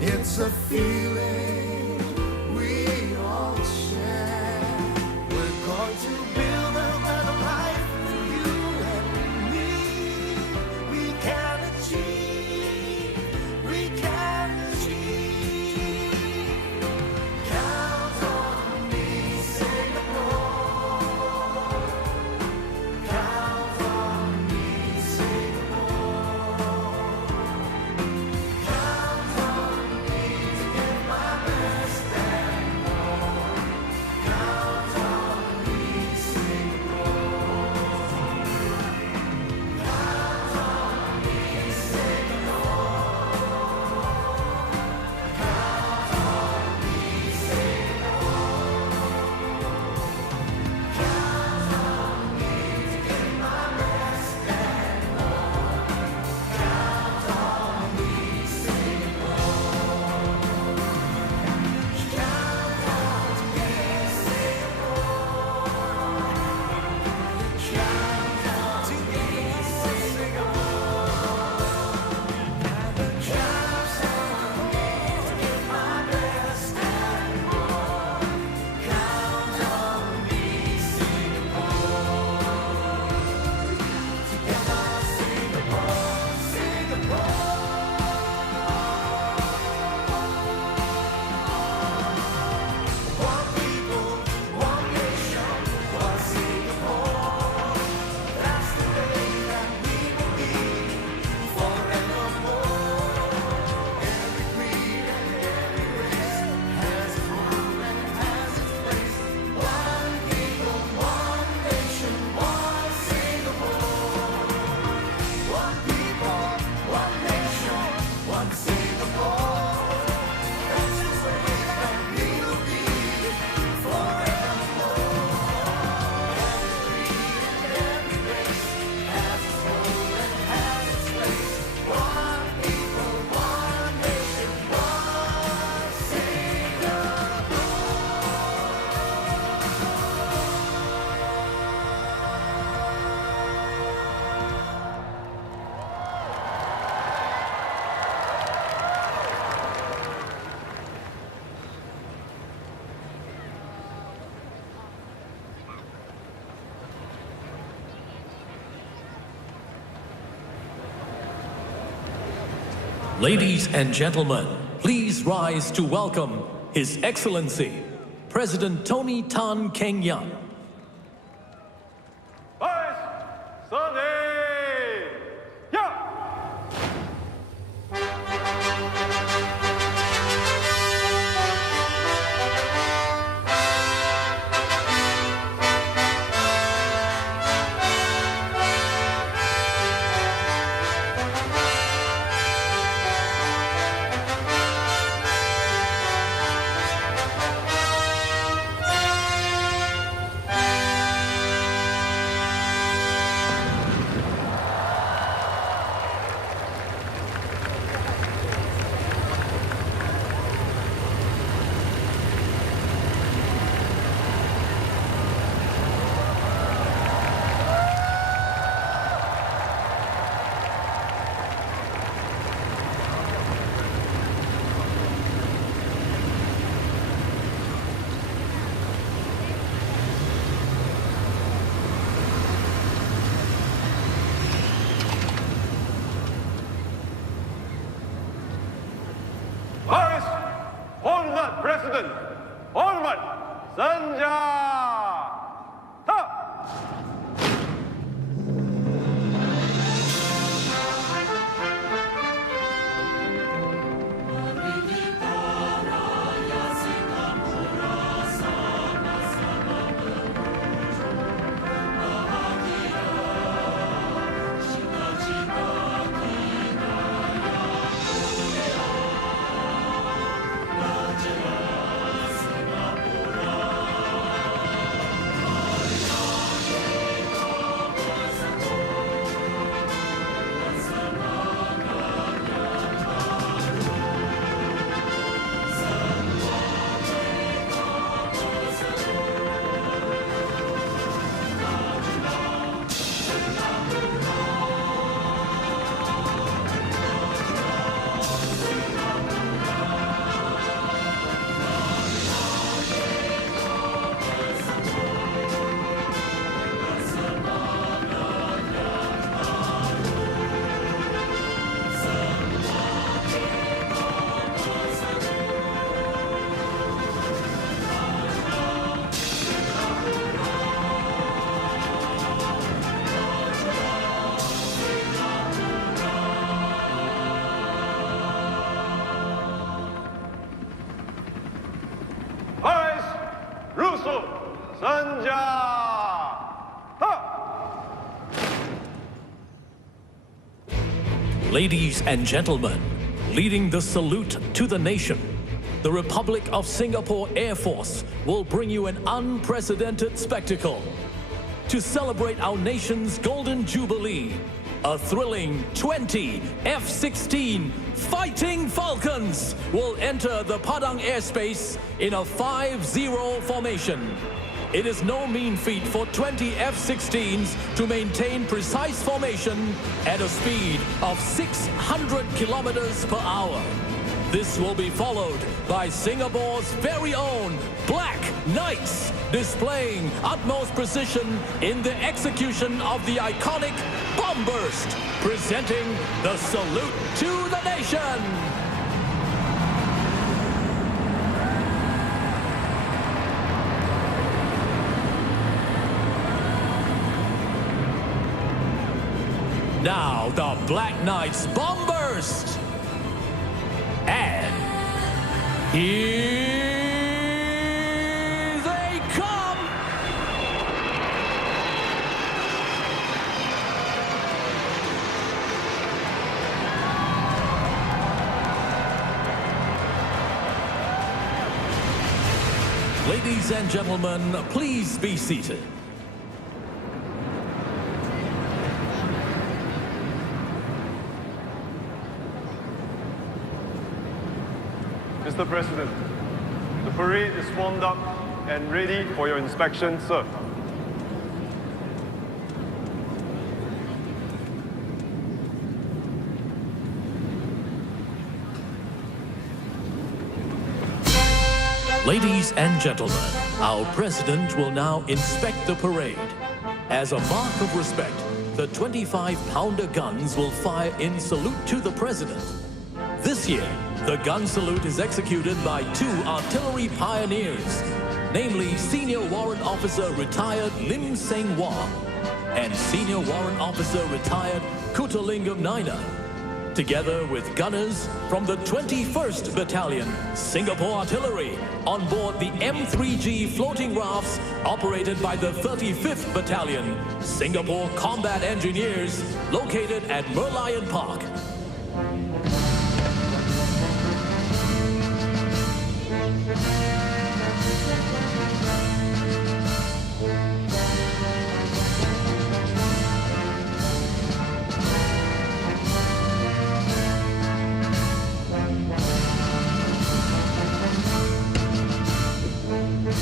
It's a feeling we all share. We're going to build a better life for you and me. We can achieve, we can achieve. Count on me, Singapore. Count on me, Singapore. Count on me to give my best and more. Count on me, Singapore. Count on me, Singapore. Count on me, Singapore. Count on me to give my best and more. Count on me, Singapore. Count on me, Singapore. Count on me, Singapore. Count on me to give my best and more. Count on me, Singapore. Together, Singapore, Singapore. One people, one nation, one Singapore. That's the way that we will be forevermore. Every creed and every race has its rule and has its place. One people, one nation, one Singapore. One people, one nation, one Singapore. That's the way that we will be forevermore. Every creed and every race has its role and has its place. One people, one nation, one Ladies and gentlemen, please rise to welcome His Excellency, President Tony Tan Keng Yam. Sunday! Yeah! Ladies and gentlemen, leading the salute to the nation, the Republic of Singapore Air Force will bring you an unprecedented spectacle. To celebrate our nation's Golden Jubilee, a thrilling 20 F-16 Fighting Falcons will enter the Padang airspace in a 5-0 formation. It is no mean feat for 20 F-16s to maintain precise formation at a speed of 600 kilometers per hour. This will be followed by Singapore's very own Black Knights, displaying utmost precision in the execution of the iconic bomb burst, presenting the salute to the nation. Now the Black Knights bomb burst. And here they come. Ladies and gentlemen, please be seated. Mr. President, the parade is warmed up and ready for your inspection, sir. Ladies and gentlemen, our president will now inspect the parade. As a mark of respect, the 25-pounder guns will fire in salute to the president. This year, the gun salute is executed by 2 artillery pioneers, namely Senior Warrant Officer Retired Lim Seng Wah and Senior Warrant Officer Retired Kutalingam Naina, together with gunners from the 21st Battalion, Singapore Artillery, on board the M3G floating rafts operated by the 35th Battalion, Singapore Combat Engineers, located at Merlion Park.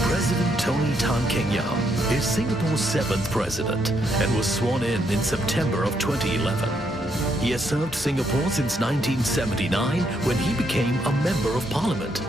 President Tony Tan Keng Yam is Singapore's 7th president and was sworn in September of 2011. He has served Singapore since 1979 when he became a member of parliament.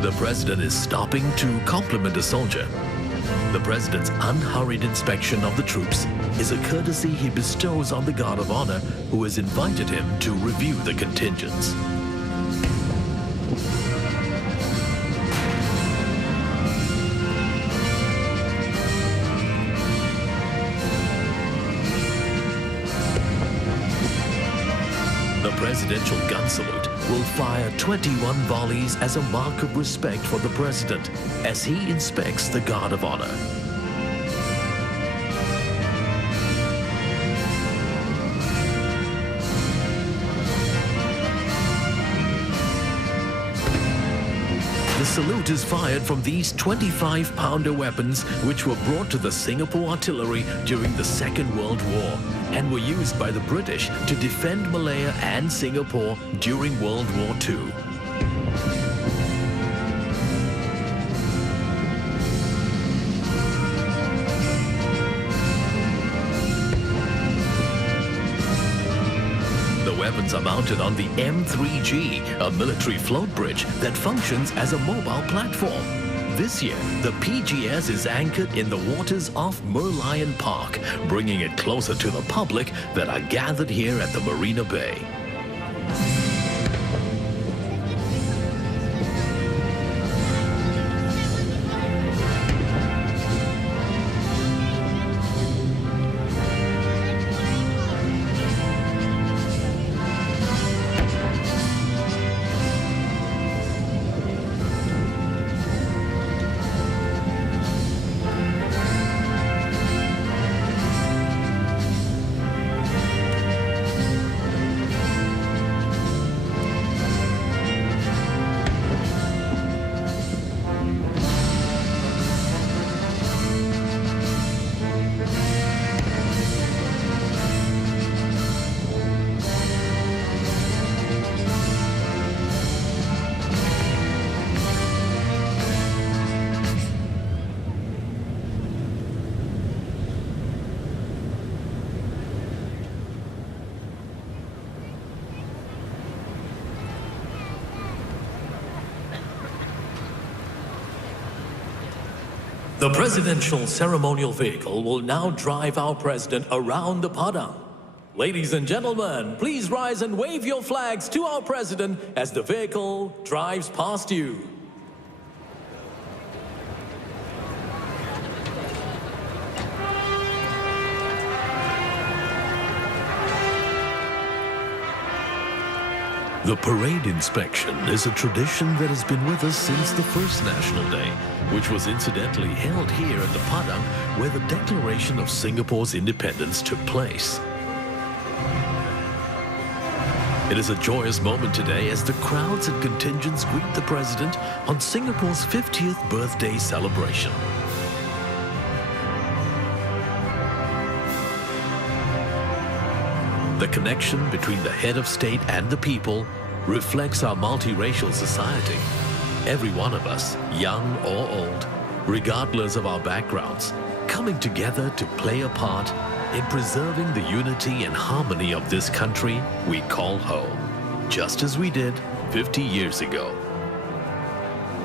The president is stopping to compliment a soldier. The president's unhurried inspection of the troops is a courtesy he bestows on the Guard of Honor, who has invited him to review the contingents. The presidential gun salute will fire 21 volleys as a mark of respect for the president as he inspects the Guard of Honor. The salute is fired from these 25-pounder weapons which were brought to the Singapore Artillery during the Second World War and were used by the British to defend Malaya and Singapore during World War II. The weapons are mounted on the M3G, a military float bridge that functions as a mobile platform. This year, the PGS is anchored in the waters off Merlion Park, bringing it closer to the public that are gathered here at the Marina Bay. The presidential ceremonial vehicle will now drive our president around the Padang. Ladies and gentlemen, please rise and wave your flags to our president as the vehicle drives past you. The parade inspection is a tradition that has been with us since the first National Day, which was incidentally held here at the Padang, where the declaration of Singapore's independence took place. It is a joyous moment today as the crowds and contingents greet the President on Singapore's 50th birthday celebration. The connection between the head of state and the people reflects our multiracial society. Every one of us, young or old, regardless of our backgrounds, coming together to play a part in preserving the unity and harmony of this country we call home, just as we did 50 years ago.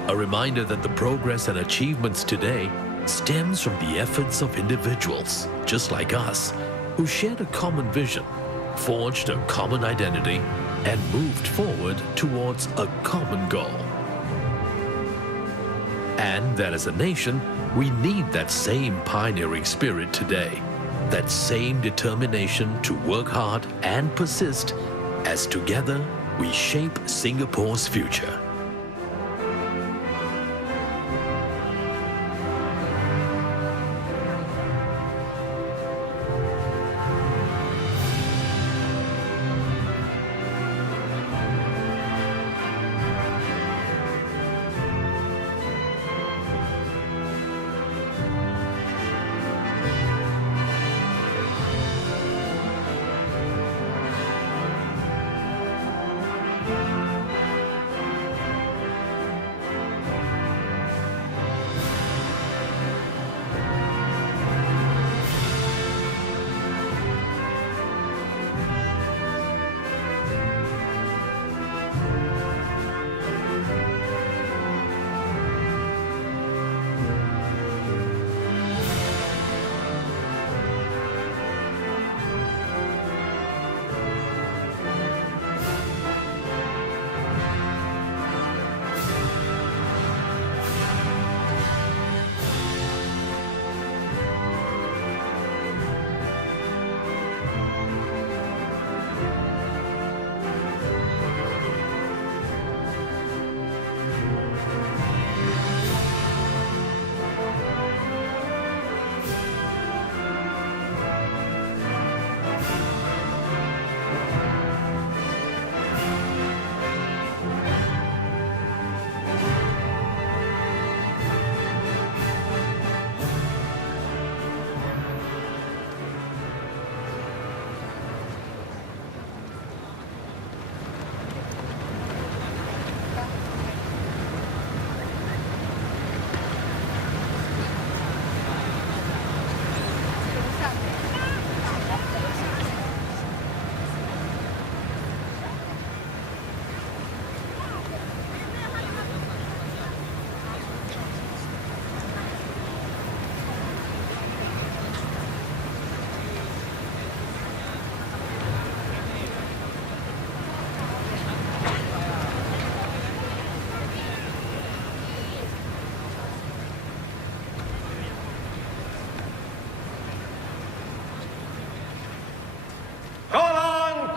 A reminder that the progress and achievements today stems from the efforts of individuals, just like us, who shared a common vision, forged a common identity, and moved forward towards a common goal. And that as a nation, we need that same pioneering spirit today, that same determination to work hard and persist as together we shape Singapore's future.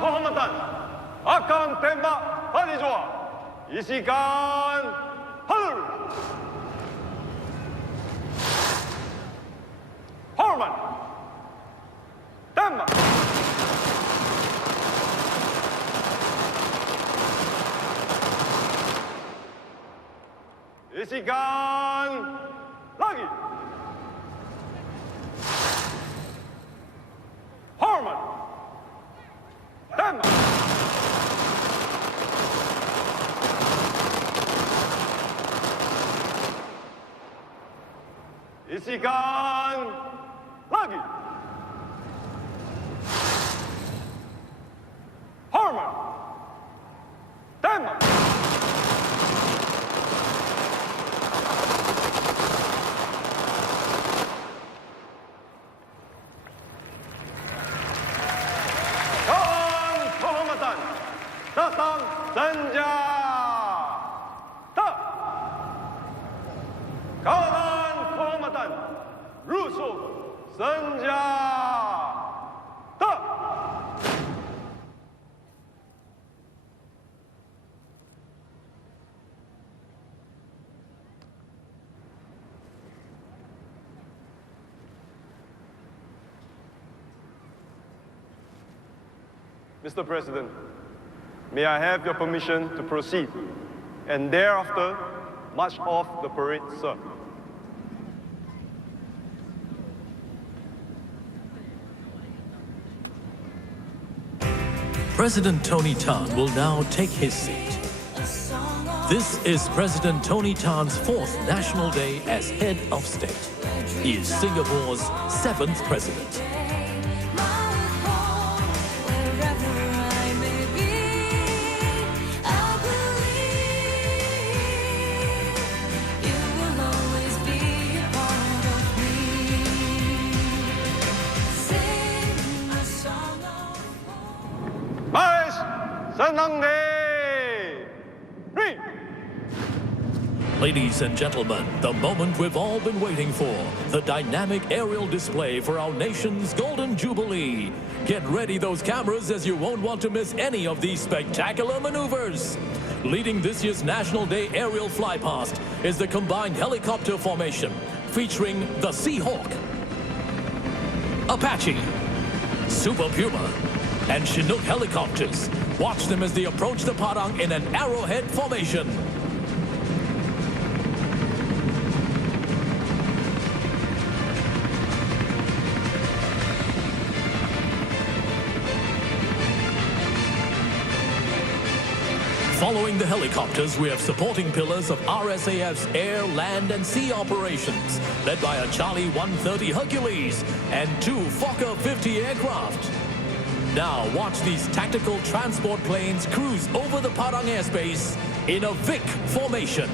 kehormatan akan tembak Bani Joa. Isikan hadir. Hormat. Tembak. Isikan lagi. Hormat. Tembak. Isikan lagi. Hormat. Tembak. 特上身家，特kawalan kehormatan rusuk senjata. Mr. President, may I have your permission to proceed and thereafter march off the parade, sir. President Tony Tan will now take his seat. This is President Tony Tan's 4th National Day as head of state. He is Singapore's 7th president. Ladies and gentlemen, the moment we've all been waiting for, the dynamic aerial display for our nation's Golden Jubilee. Get ready those cameras, as you won't want to miss any of these spectacular maneuvers. Leading this year's National Day aerial flypast is the combined helicopter formation, featuring the Seahawk, Apache, Super Puma, and Chinook helicopters. Watch them as they approach the Padang in an arrowhead formation. Following the helicopters, we have supporting pillars of RSAF's air, land, and sea operations, led by a Charlie 130 Hercules and 2 Fokker 50 aircraft. Now watch these tactical transport planes cruise over the Padang airspace in a Vic formation.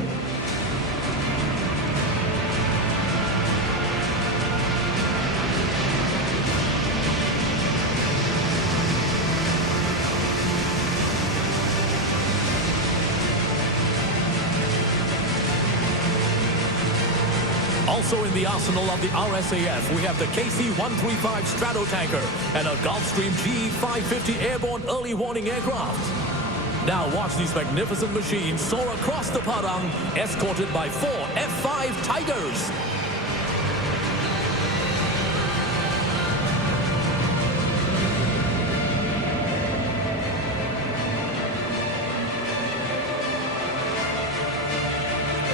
Also in the arsenal of the RSAF, we have the KC-135 Stratotanker and a Gulfstream G550 airborne early warning aircraft. Now watch these magnificent machines soar across the Padang, escorted by 4 F-5 Tigers.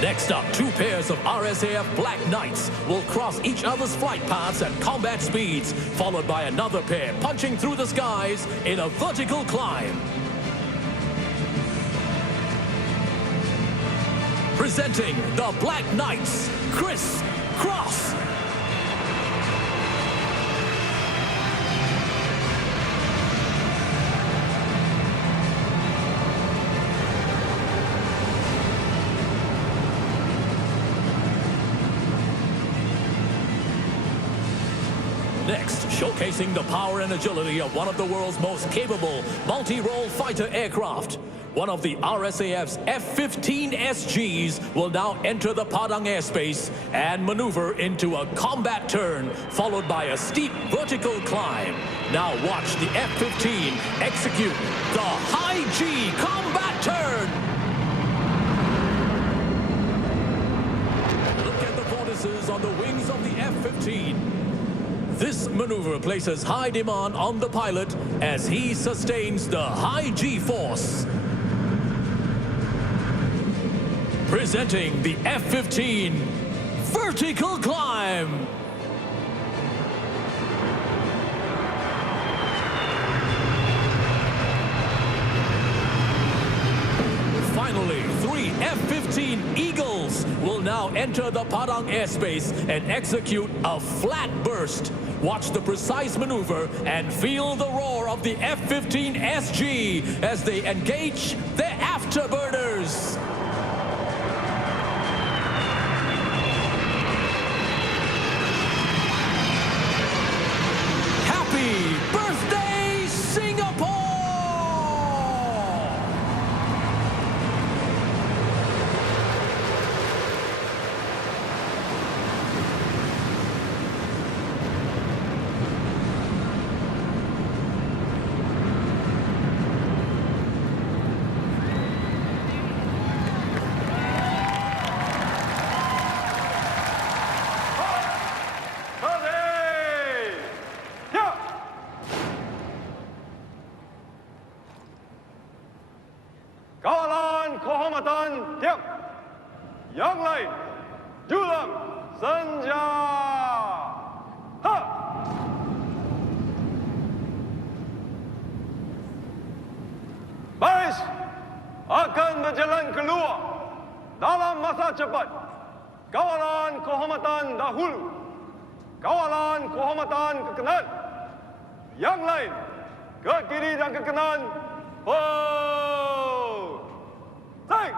Next up, 2 pairs of RSAF Black Knights will cross each other's flight paths at combat speeds, followed by another pair punching through the skies in a vertical climb. Presenting the Black Knights, Chris Cross. Next, showcasing the power and agility of one of the world's most capable multi-role fighter aircraft. One of the RSAF's F-15 SGs will now enter the Padang airspace and maneuver into a combat turn, followed by a steep vertical climb. Now watch the F-15 execute the high G combat turn. Look at the vortices on the wings of the F-15. This maneuver places high demand on the pilot as he sustains the high G-force. Presenting the F-15 vertical climb. Finally, 3 F-15 Eagles will now enter the Padang airspace and execute a flat burst. Watch the precise maneuver and feel the roar of the F-15 SG as they engage their afterburners. Happy birthday, Singapore! Kehormatan Tiap. Yang lain, Julang Senja. Ha! Baris akan berjalan keluar dalam masa cepat. Kawalan kehormatan dahulu, kawalan kehormatan ke kanan. Yang lain, ke kiri dan ke kanan. Sing!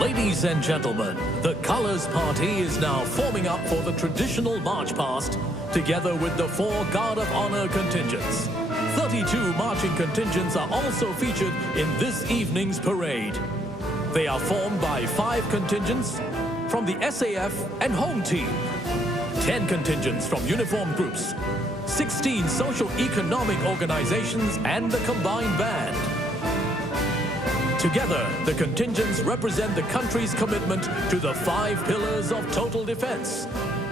Ladies and gentlemen, the Colors Party is now forming up for the traditional march past, together with the 4 Guard of Honor contingents. 32 marching contingents are also featured in this evening's parade. They are formed by 5 contingents from the SAF and Home Team, 10 contingents from uniformed groups, 16 socio-economic organizations, and the combined band. Together, the contingents represent the country's commitment to the 5 pillars of total defense: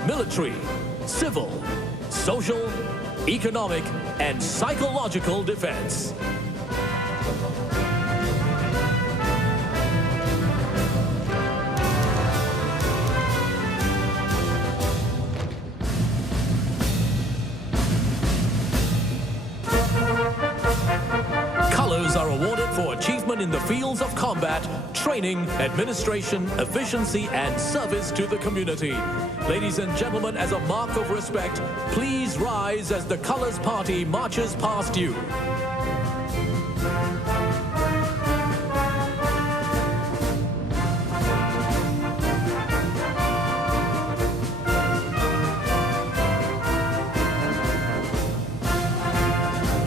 military, civil, social, economic, and psychological defense. Colors are awarded for achievement in the fields of combat, training, administration, efficiency, and service to the community. Ladies and gentlemen, as a mark of respect, please rise as the Colors Party marches past you.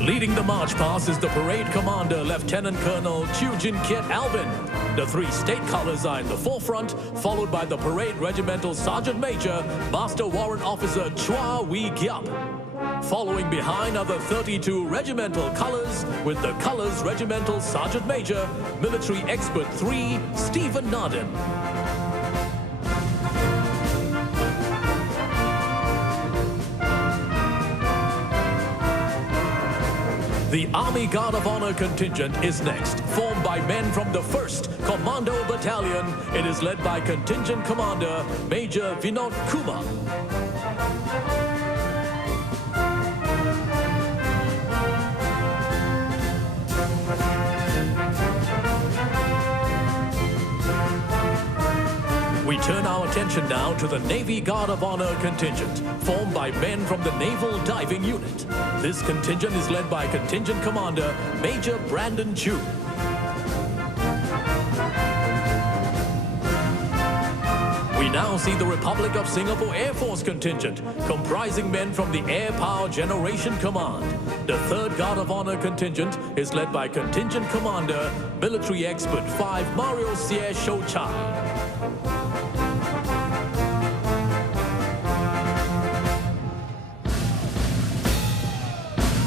Leading the march past is the parade commander, Lieutenant Colonel Chiu Jin Kiet Alvin. The 3 state colors are in the forefront, followed by the parade regimental Sergeant Major, Master Warrant Officer Chua Wee Gyap. Following behind are the 32 regimental colors, with the colors regimental Sergeant Major, Military Expert 3, Stephen Narden. The Army Guard of Honor contingent is next, formed by men from the 1st Commando Battalion. It is led by Contingent Commander Major Vinod Kumar. We turn our attention now to the Navy Guard of Honor contingent, formed by men from the Naval Diving Unit. This contingent is led by Contingent Commander Major Brandon Chu. We now see the Republic of Singapore Air Force contingent, comprising men from the Air Power Generation Command. The 3rd Guard of Honor contingent is led by Contingent Commander Military Expert 5 Mario Xie Shou Chai.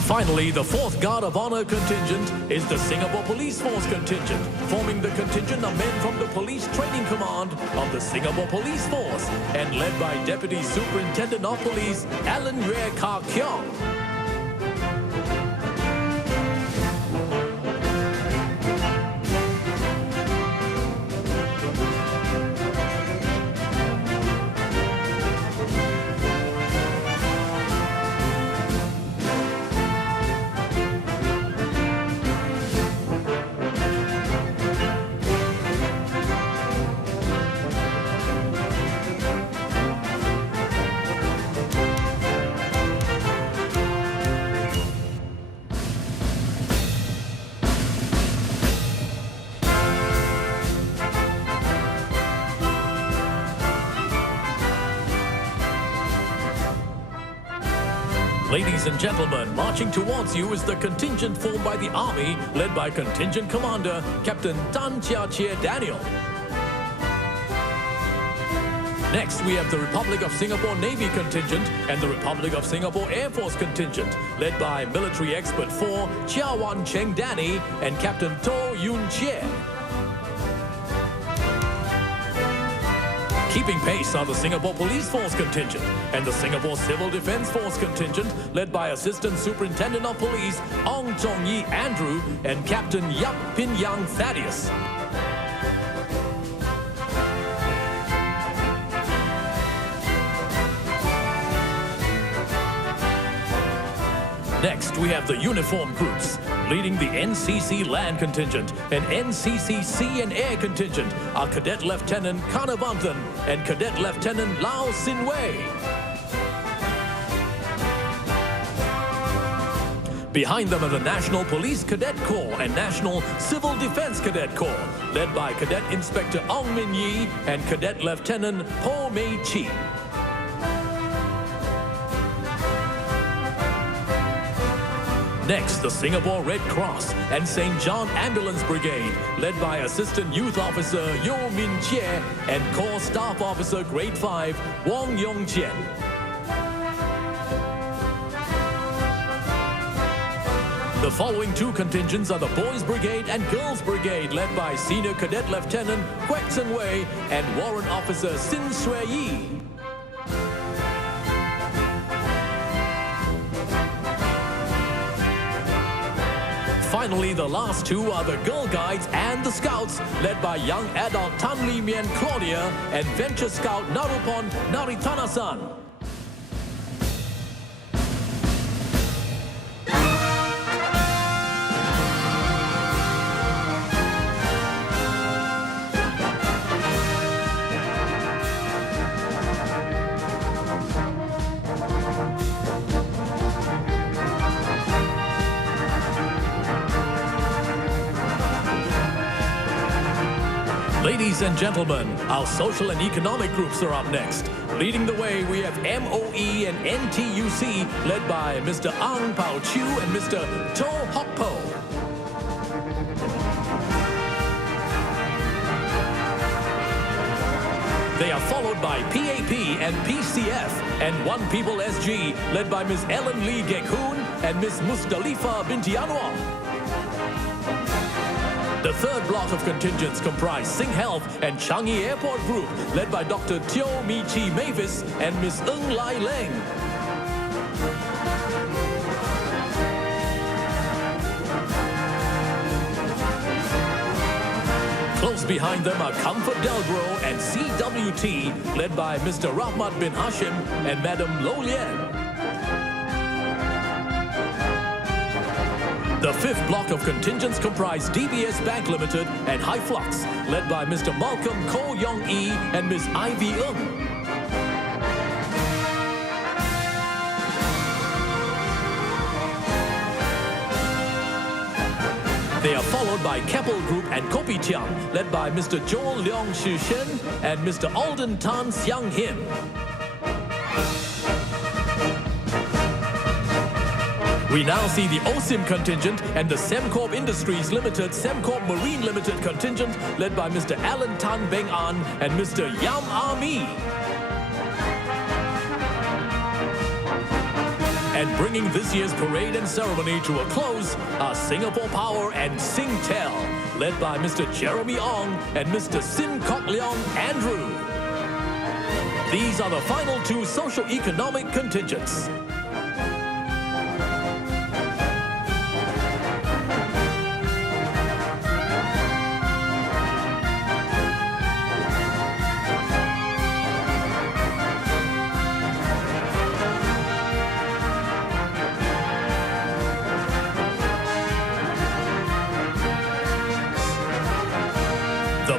Finally, the 4th Guard of Honor contingent is the Singapore Police Force contingent. Forming the contingent are men from the Police Training Command of the Singapore Police Force and led by Deputy Superintendent of Police Alan Yue Ka Kiong. Ladies and gentlemen, marching towards you is the contingent formed by the Army, led by Contingent Commander Captain Tan Chia Chie Daniel. Next, we have the Republic of Singapore Navy Contingent and the Republic of Singapore Air Force Contingent, led by Military Expert 4 Chia Wan Cheng Danny and Captain To Yun Chie. Keeping pace are the Singapore Police Force Contingent and the Singapore Civil Defence Force Contingent, led by Assistant Superintendent of Police Ong Chong Yi Andrew and Captain Yap Pin Yang Thaddeus. Next, we have the uniform groups. Leading the NCC Land Contingent and NCC Sea and Air Contingent are Cadet Lieutenant Kanavanthan and Cadet Lieutenant Lau Sin Wei. Behind them are the National Police Cadet Corps and National Civil Defence Cadet Corps, led by Cadet Inspector Ong Min Yi and Cadet Lieutenant Ho Mei Chi. Next, the Singapore Red Cross and St. John Ambulance Brigade, led by Assistant Youth Officer Yo Min Chie and Corps Staff Officer Grade 5 Wong Yong Chien. The following two contingents are the Boys Brigade and Girls Brigade, led by Senior Cadet Lieutenant Kwek Sen Wei and Warrant Officer Sin Sui Yi. Finally, the last two are the Girl Guides and the Scouts, led by young adult Tan Li Mian Claudia and Venture Scout Narupon Naritana-san. Ladies and gentlemen, our social and economic groups are up next. Leading the way, we have MOE and NTUC, led by Mr. Ang Pao Chu and Mr. To Hok Po. They are followed by PAP and PCF and One People SG, led by Ms. Ellen Lee Gekhoon and Ms. Musdalifa Binti Anwar. The third block of contingents comprise Sing Health and Changi Airport Group, led by Dr. Teo Mi Chi Mavis and Ms. Ng Lai Leng. Close behind them are Comfort Delgro and CWT, led by Mr. Rahmat bin Hashim and Madam Lo Lian. The fifth block of contingents comprise DBS Bank Limited and High Flux, led by Mr. Malcolm Ko Yong Yi and Ms. Ivy Ng. They are followed by Keppel Group and Kopitiam, led by Mr. Joel Leong Shi Shen and Mr. Alden Tan Siang Hin. We now see the OSIM contingent and the Semcorp Industries Limited, Semcorp Marine Limited contingent, led by Mr. Alan Tan Beng An and Mr. Yam Ami. And bringing this year's parade and ceremony to a close are Singapore Power and Singtel, led by Mr. Jeremy Ong and Mr. Sin Kok Leong Andrew. These are the final two socio-economic contingents.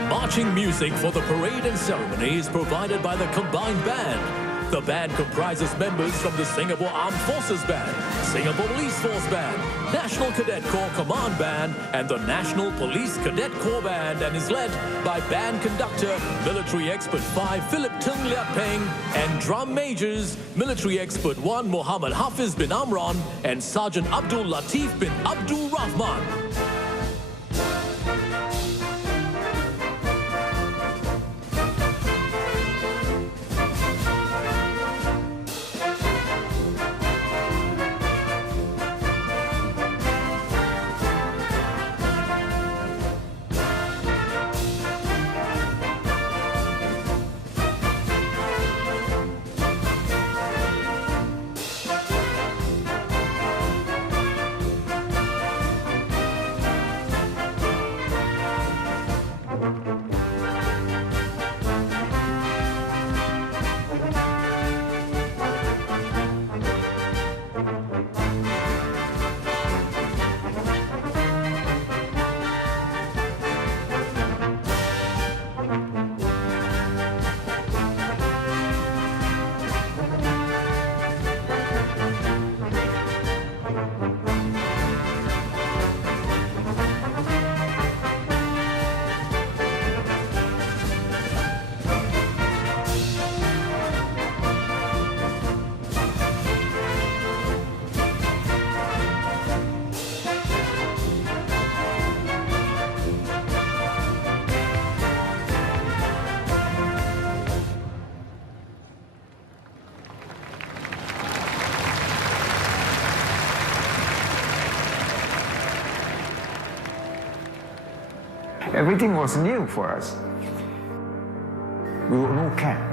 Marching music for the parade and ceremony is provided by the Combined Band. The band comprises members from the Singapore Armed Forces Band, Singapore Police Force Band, National Cadet Corps Command Band, and the National Police Cadet Corps Band, and is led by band conductor, Military Expert 5 Philip Tung Liat Peng, and drum majors, Military Expert 1 Muhammad Hafiz bin Amran, and Sergeant Abdul Latif bin Abdul Rahman. Everything was new for us. We were no camp.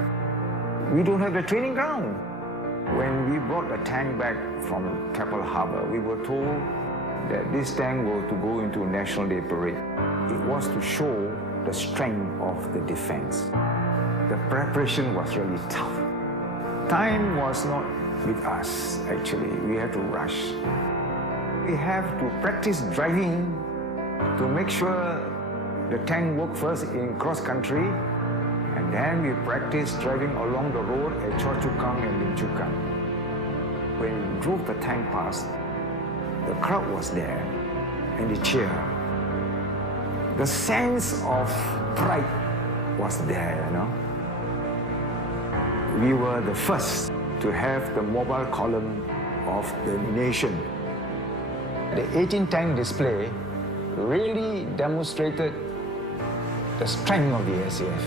We don't have the training ground. When we brought the tank back from Keppel Harbour, we were told that this tank was to go into National Day Parade. It was to show the strength of the defense. The preparation was really tough. Time was not with us, actually. We had to rush. We have to practice driving to make sure the tank worked first in cross-country, and then we practiced driving along the road at Choa Chu Kang and Lim Chu Kang. When we drove the tank past, the crowd was there, and they cheered. The sense of pride was there, you know. We were the first to have the mobile column of the nation. The 18-tank display really demonstrated the strength of the SAF.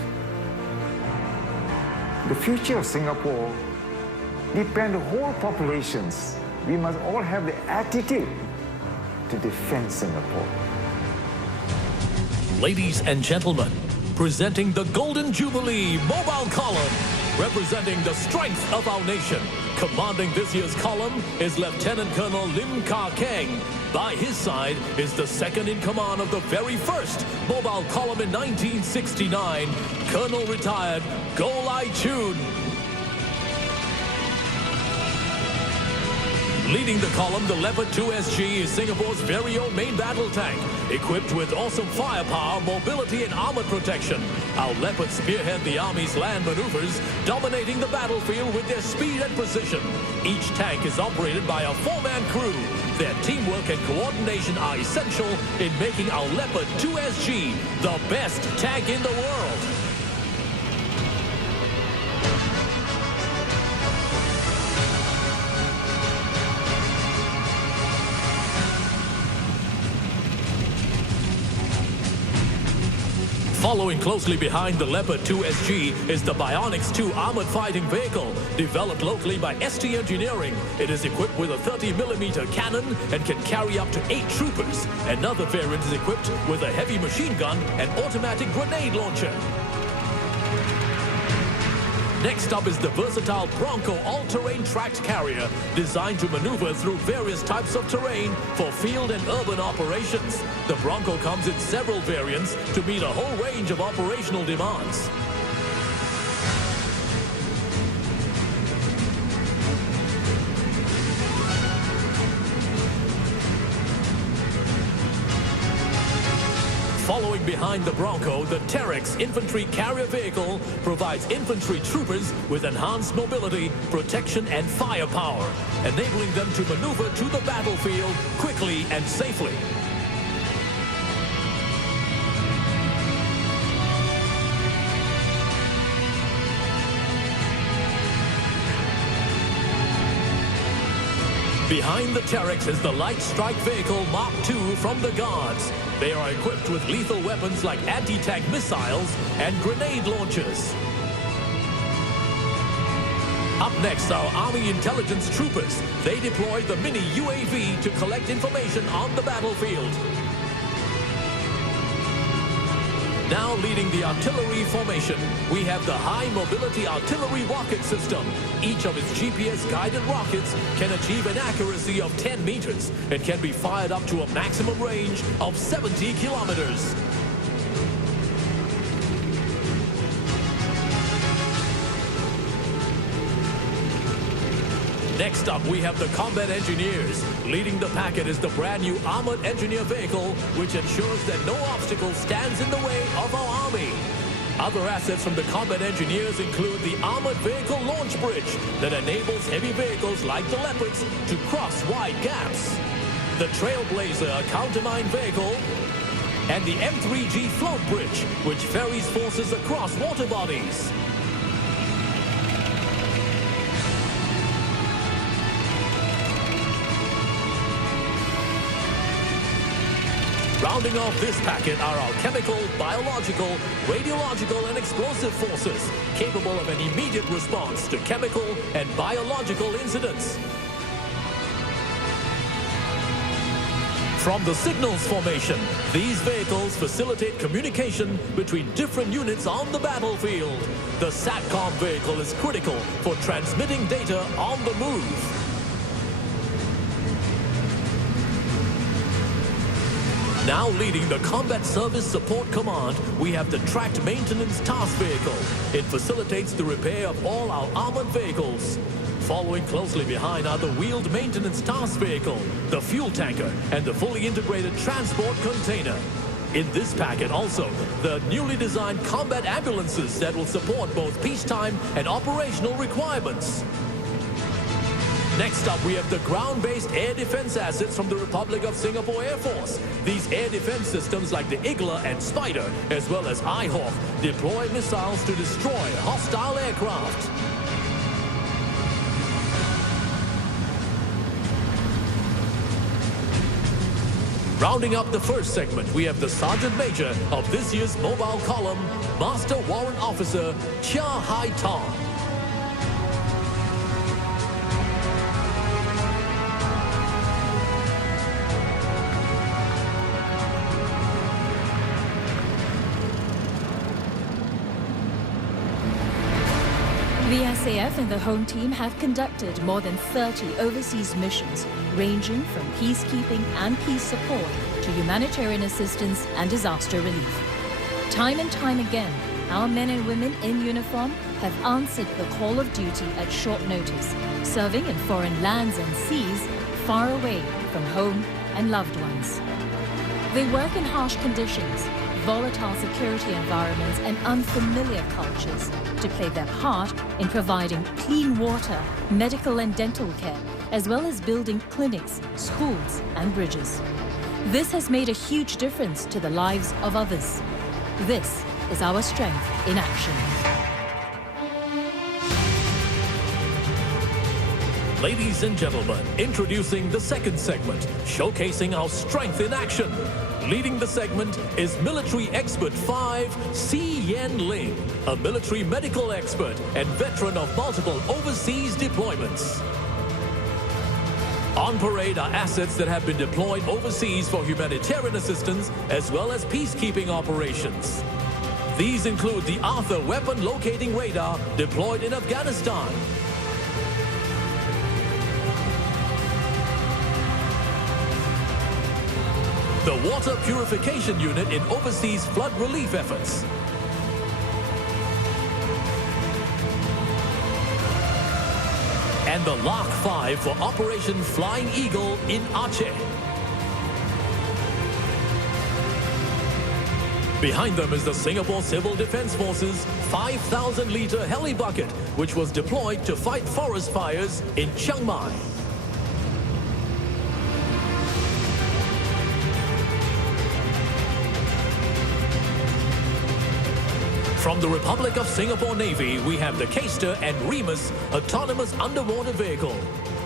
The future of Singapore depends on whole populations. We must all have the attitude to defend Singapore. Ladies and gentlemen, presenting the Golden Jubilee Mobile Column, representing the strength of our nation. Commanding this year's column is Lieutenant Colonel Lim Kah Keng. By his side is the second in command of the very first mobile column in 1969, Colonel Retired Goh Lai Chun. Leading the column, the Leopard 2 SG is Singapore's very own main battle tank, equipped with awesome firepower, mobility and armored protection. Our Leopards spearhead the Army's land maneuvers, dominating the battlefield with their speed and precision. Each tank is operated by a four-man crew. Their teamwork and coordination are essential in making our Leopard 2 SG the best tank in the world. Following closely behind the Leopard 2 SG is the Bionics 2 armored fighting vehicle, developed locally by ST Engineering. It is equipped with a 30mm cannon and can carry up to 8 troopers. Another variant is equipped with a heavy machine gun and automatic grenade launcher. Next up is the versatile Bronco all-terrain tracked carrier, designed to maneuver through various types of terrain for field and urban operations. The Bronco comes in several variants to meet a whole range of operational demands. Following behind the Bronco, the Terex infantry carrier vehicle provides infantry troopers with enhanced mobility, protection, and firepower, enabling them to maneuver to the battlefield quickly and safely. Behind the Terex is the light strike vehicle Mark II from the Guards. They are equipped with lethal weapons like anti-tank missiles and grenade launchers. Up next are Army intelligence troopers. They deploy the mini UAV to collect information on the battlefield. Now leading the artillery formation, we have the High Mobility Artillery Rocket System. Each of its GPS-guided rockets can achieve an accuracy of 10 meters and can be fired up to a maximum range of 70 kilometers. Next up, we have the Combat Engineers. Leading the packet is the brand new Armored Engineer Vehicle, which ensures that no obstacle stands in the way of our Army. Other assets from the Combat Engineers include the Armored Vehicle Launch Bridge that enables heavy vehicles like the Leopards to cross wide gaps, the Trailblazer countermine vehicle, and the M3G Float Bridge, which ferries forces across water bodies. Rounding off this packet are our chemical, biological, radiological, and explosive forces, capable of an immediate response to chemical and biological incidents. From the signals formation, these vehicles facilitate communication between different units on the battlefield. The SATCOM vehicle is critical for transmitting data on the move. Now leading the Combat Service Support Command, we have the Tracked Maintenance Task Vehicle. It facilitates the repair of all our armored vehicles. Following closely behind are the Wheeled Maintenance Task Vehicle, the Fuel Tanker, and the fully integrated Transport Container. In this packet also, the newly designed combat ambulances that will support both peacetime and operational requirements. Next up, we have the ground-based air defense assets from the Republic of Singapore Air Force. These air defense systems like the Igla and Spider, as well as iHawk, deploy missiles to destroy hostile aircraft. Rounding up the first segment, we have the Sergeant Major of this year's mobile column, Master Warrant Officer Chia Hai Tong. The SAF and the home team have conducted more than 30 overseas missions, ranging from peacekeeping and peace support to humanitarian assistance and disaster relief. Time and time again, our men and women in uniform have answered the call of duty at short notice, serving in foreign lands and seas, far away from home and loved ones. They work in harsh conditions, volatile security environments, and unfamiliar cultures to play their part in providing clean water, medical and dental care, as well as building clinics, schools, and bridges. This has made a huge difference to the lives of others. This is our strength in action. Ladies and gentlemen, introducing the second segment, showcasing our strength in action. Leading the segment is Military Expert 5, Si Yen Ling, a military medical expert and veteran of multiple overseas deployments. On parade are assets that have been deployed overseas for humanitarian assistance as well as peacekeeping operations. These include the Arthur Weapon Locating Radar deployed in Afghanistan, the Water Purification Unit in overseas flood relief efforts, and the Lark 5 for Operation Flying Eagle in Aceh. Behind them is the Singapore Civil Defence Force's 5,000-litre heli bucket, which was deployed to fight forest fires in Chiang Mai. From the Republic of Singapore Navy, we have the Caster and Remus autonomous underwater vehicle.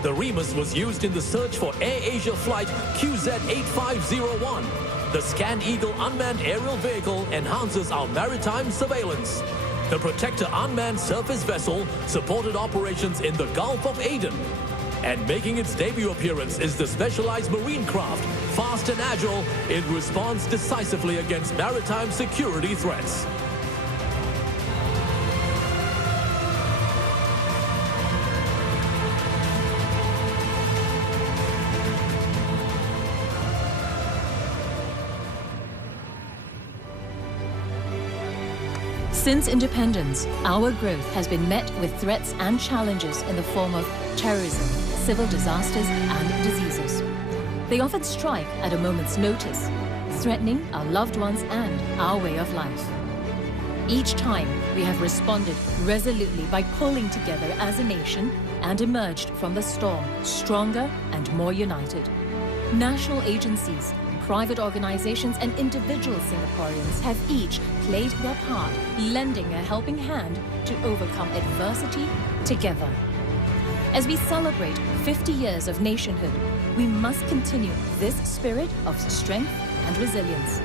The Remus was used in the search for Air Asia flight QZ8501. The Scan Eagle unmanned aerial vehicle enhances our maritime surveillance. The Protector unmanned surface vessel supported operations in the Gulf of Aden. And making its debut appearance is the specialized marine craft, fast and agile, it responds decisively against maritime security threats. Since independence, our growth has been met with threats and challenges in the form of terrorism, civil disasters, and diseases. They often strike at a moment's notice, threatening our loved ones and our way of life. Each time, we have responded resolutely by pulling together as a nation and emerged from the storm stronger and more united. National agencies, private organizations and individual Singaporeans have each played their part, lending a helping hand to overcome adversity together. As we celebrate 50 years of nationhood, we must continue this spirit of strength and resilience.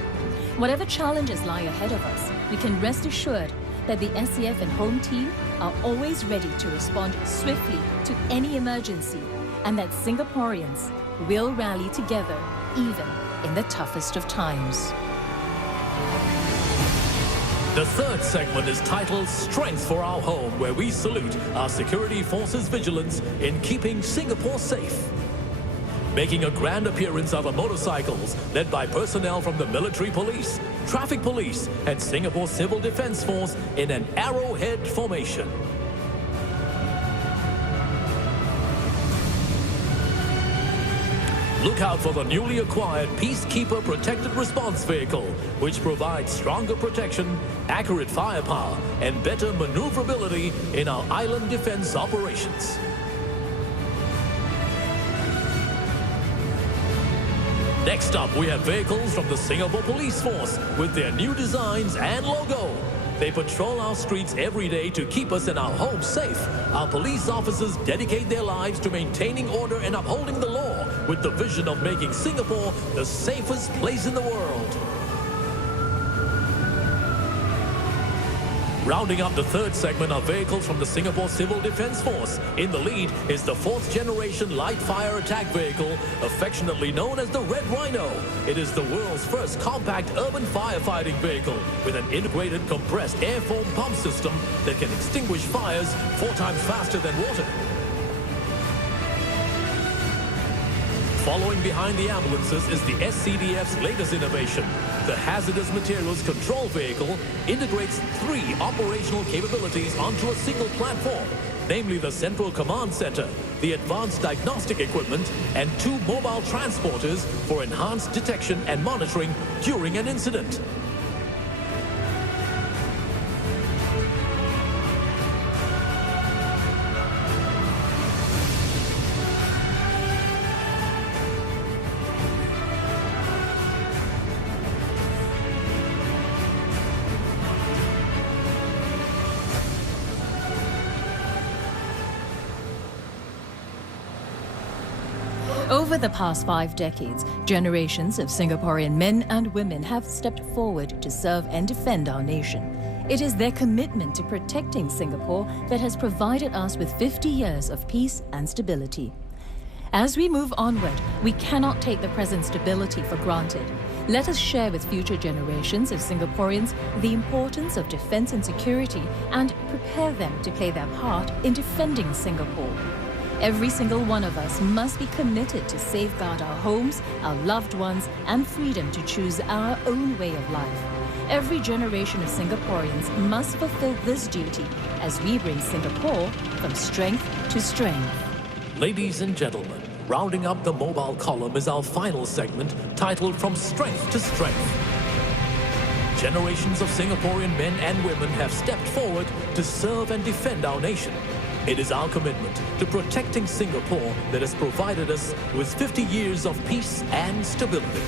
Whatever challenges lie ahead of us, we can rest assured that the SCF and home team are always ready to respond swiftly to any emergency, and that Singaporeans will rally together even in the toughest of times. The third segment is titled Strength for Our Home, where we salute our security forces' vigilance in keeping Singapore safe. Making a grand appearance are the motorcycles led by personnel from the military police, traffic police, and Singapore Civil Defence Force in an arrowhead formation. Look out for the newly acquired Peacekeeper Protected Response Vehicle, which provides stronger protection, accurate firepower, and better maneuverability in our island defense operations. Next up, we have vehicles from the Singapore Police Force with their new designs and logo. They patrol our streets every day to keep us and our homes safe. Our police officers dedicate their lives to maintaining order and upholding the law with the vision of making Singapore the safest place in the world. Rounding up the third segment are vehicles from the Singapore Civil Defence Force. In the lead is the 4th generation light fire attack vehicle, affectionately known as the Red Rhino. It is the world's first compact urban firefighting vehicle with an integrated compressed air foam pump system that can extinguish fires 4 times faster than water. Following behind the ambulances is the SCDF's latest innovation. The Hazardous Materials Control Vehicle integrates 3 operational capabilities onto a single platform, namely the Central Command Center, the Advanced Diagnostic Equipment, and 2 mobile transporters for enhanced detection and monitoring during an incident. Over the past 5 decades, generations of Singaporean men and women have stepped forward to serve and defend our nation. It is their commitment to protecting Singapore that has provided us with 50 years of peace and stability. As we move onward, we cannot take the present stability for granted. Let us share with future generations of Singaporeans the importance of defense and security and prepare them to play their part in defending Singapore. Every single one of us must be committed to safeguard our homes, our loved ones, and freedom to choose our own way of life. Every generation of Singaporeans must fulfill this duty as we bring Singapore from strength to strength. Ladies and gentlemen, rounding up the mobile column is our final segment titled From Strength to Strength. generations of Singaporean men and women have stepped forward to serve and defend our nation. It is our commitment to protecting Singapore that has provided us with 50 years of peace and stability.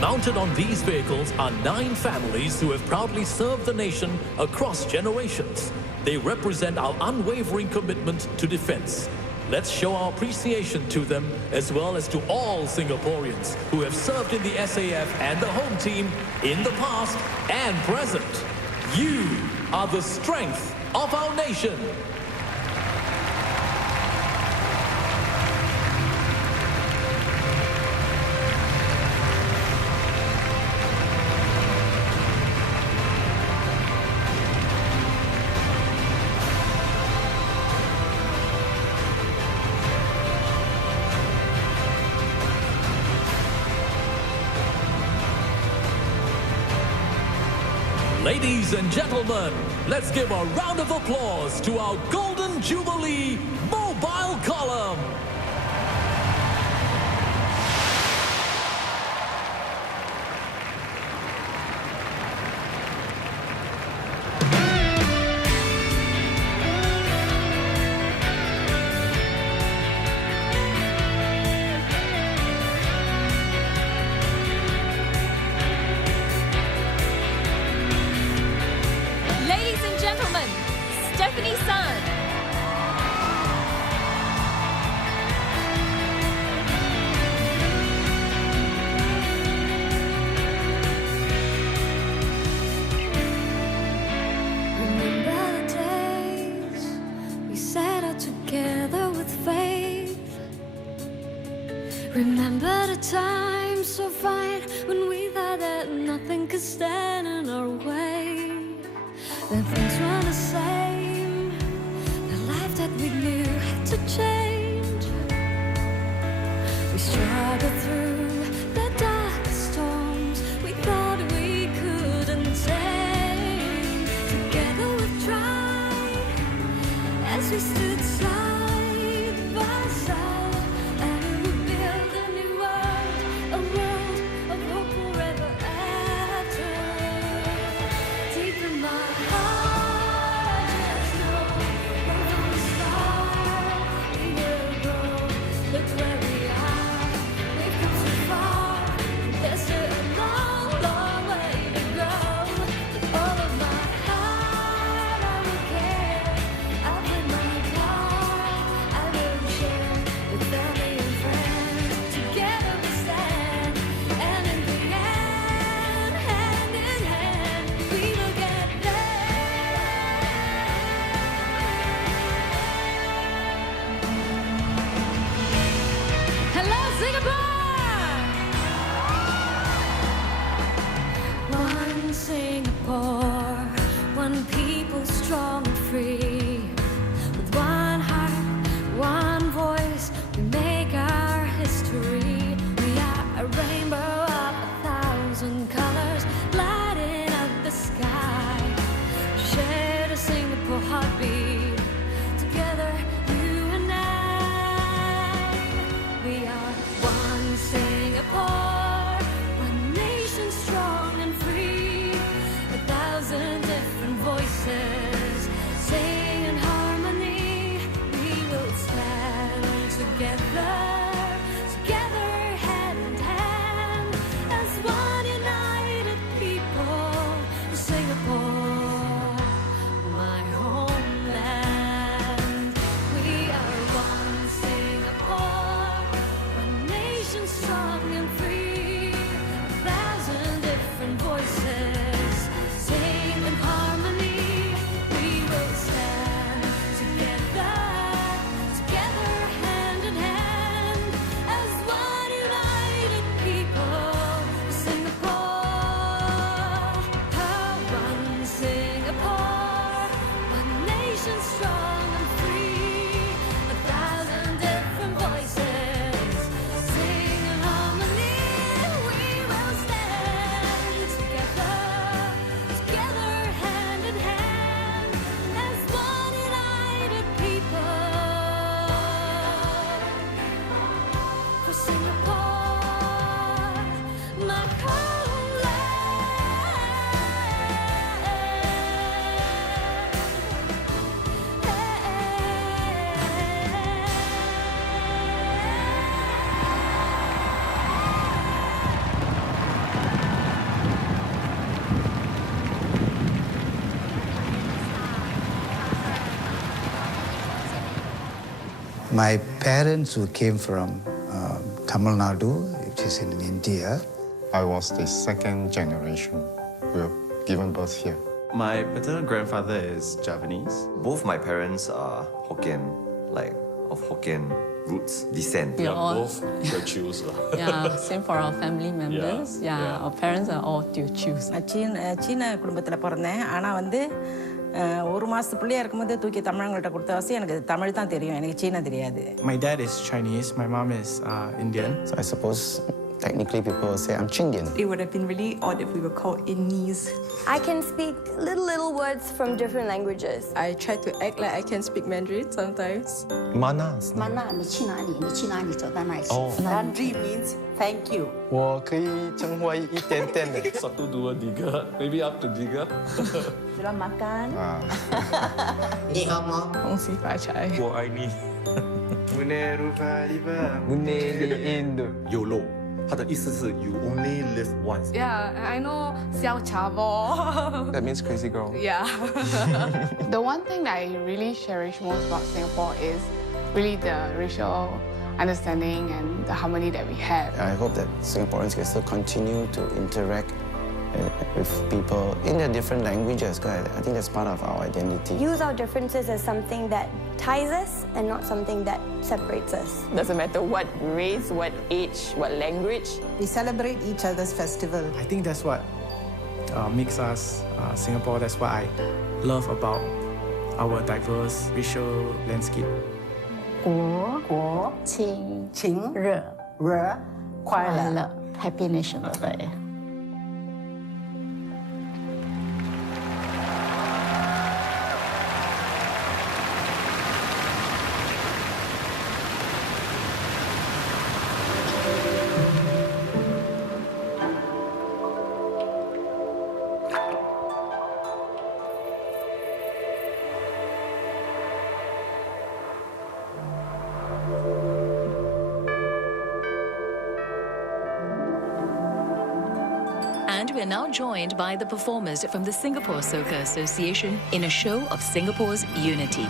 Mounted on these vehicles are 9 families who have proudly served the nation across generations. They represent our unwavering commitment to defense. Let's show our appreciation to them, as well as to all Singaporeans who have served in the SAF and the home team in the past and present. You are the strength of our nation. Ladies and gentlemen, let's give a round of applause to our Golden Jubilee Mobile Column. Remember the time so fine when we thought that nothing could stand in our way. When things weren't the same, the life that we knew had to change. We struggled through the dark storms we thought we couldn't tame. Together we've tried as we stood side by side. Singapore, one people strong and free. With one heart, one voice, we make our history. We are a rainbow of 1,000 colors, lighting up the sky. Share the Singapore heartbeat, together you and I. We are one Singapore, one nation strong and free. 1,000 different voices sing in harmony. We will stand together, together hand in hand, as one united people. Singapore, my homeland. We are one Singapore, one nation strong and free. 1,000 different voices. Hand in hand. My parents who came from Tamil Nadu, which is in India. I was the second generation who were given birth here. My paternal grandfather is Javanese. Both my parents are Hokkien, like of Hokkien roots, descent. We are all both Teochews. Yeah, same for our family members. Yeah, our parents are all Teochews. சீன குடும்பத்தில் பிறந்தேன் ஆனால் வந்து ஒரு மாதத்து பிள்ளையா இருக்கும்போது தூக்கி தமிழங்கள்ட்ட கொடுத்தவாசி எனக்கு தமிழ் தான் தெரியும் எனக்கு சீனா தெரியாது. My dad is Chinese, my mom is Indian. So I suppose technically people will say I'm Chindian. It would have been really odd if we were called Innese. I can speak little words from different languages. I try to act like I can speak Mandarin sometimes. Mana. 你去哪里？你去哪里走到哪里去。Mandarin means thank you. 我可以称呼一点点的。Satu dua tiga, maybe up to tiga. Selamat makan. 你好吗？恭喜发财。我爱你。YOLO， 它的意思是 You only live once. Yeah, I know 小茶包. That means crazy girl. Yeah. The one thing that I really cherish most about Singapore is really the racial understanding and the harmony that we have. I hope that Singaporeans can still continue to interact with people in their different languages, because I think that's part of our identity. Use our differences as something that ties us and not something that separates us. Doesn't matter what race, what age, what language. We celebrate each other's festival. I think that's what makes us Singapore. That's what I love about our diverse racial landscape. 国情热快乐 Happy National Day. And we're now joined by the performers from the Singapore Soca Association in a show of Singapore's unity.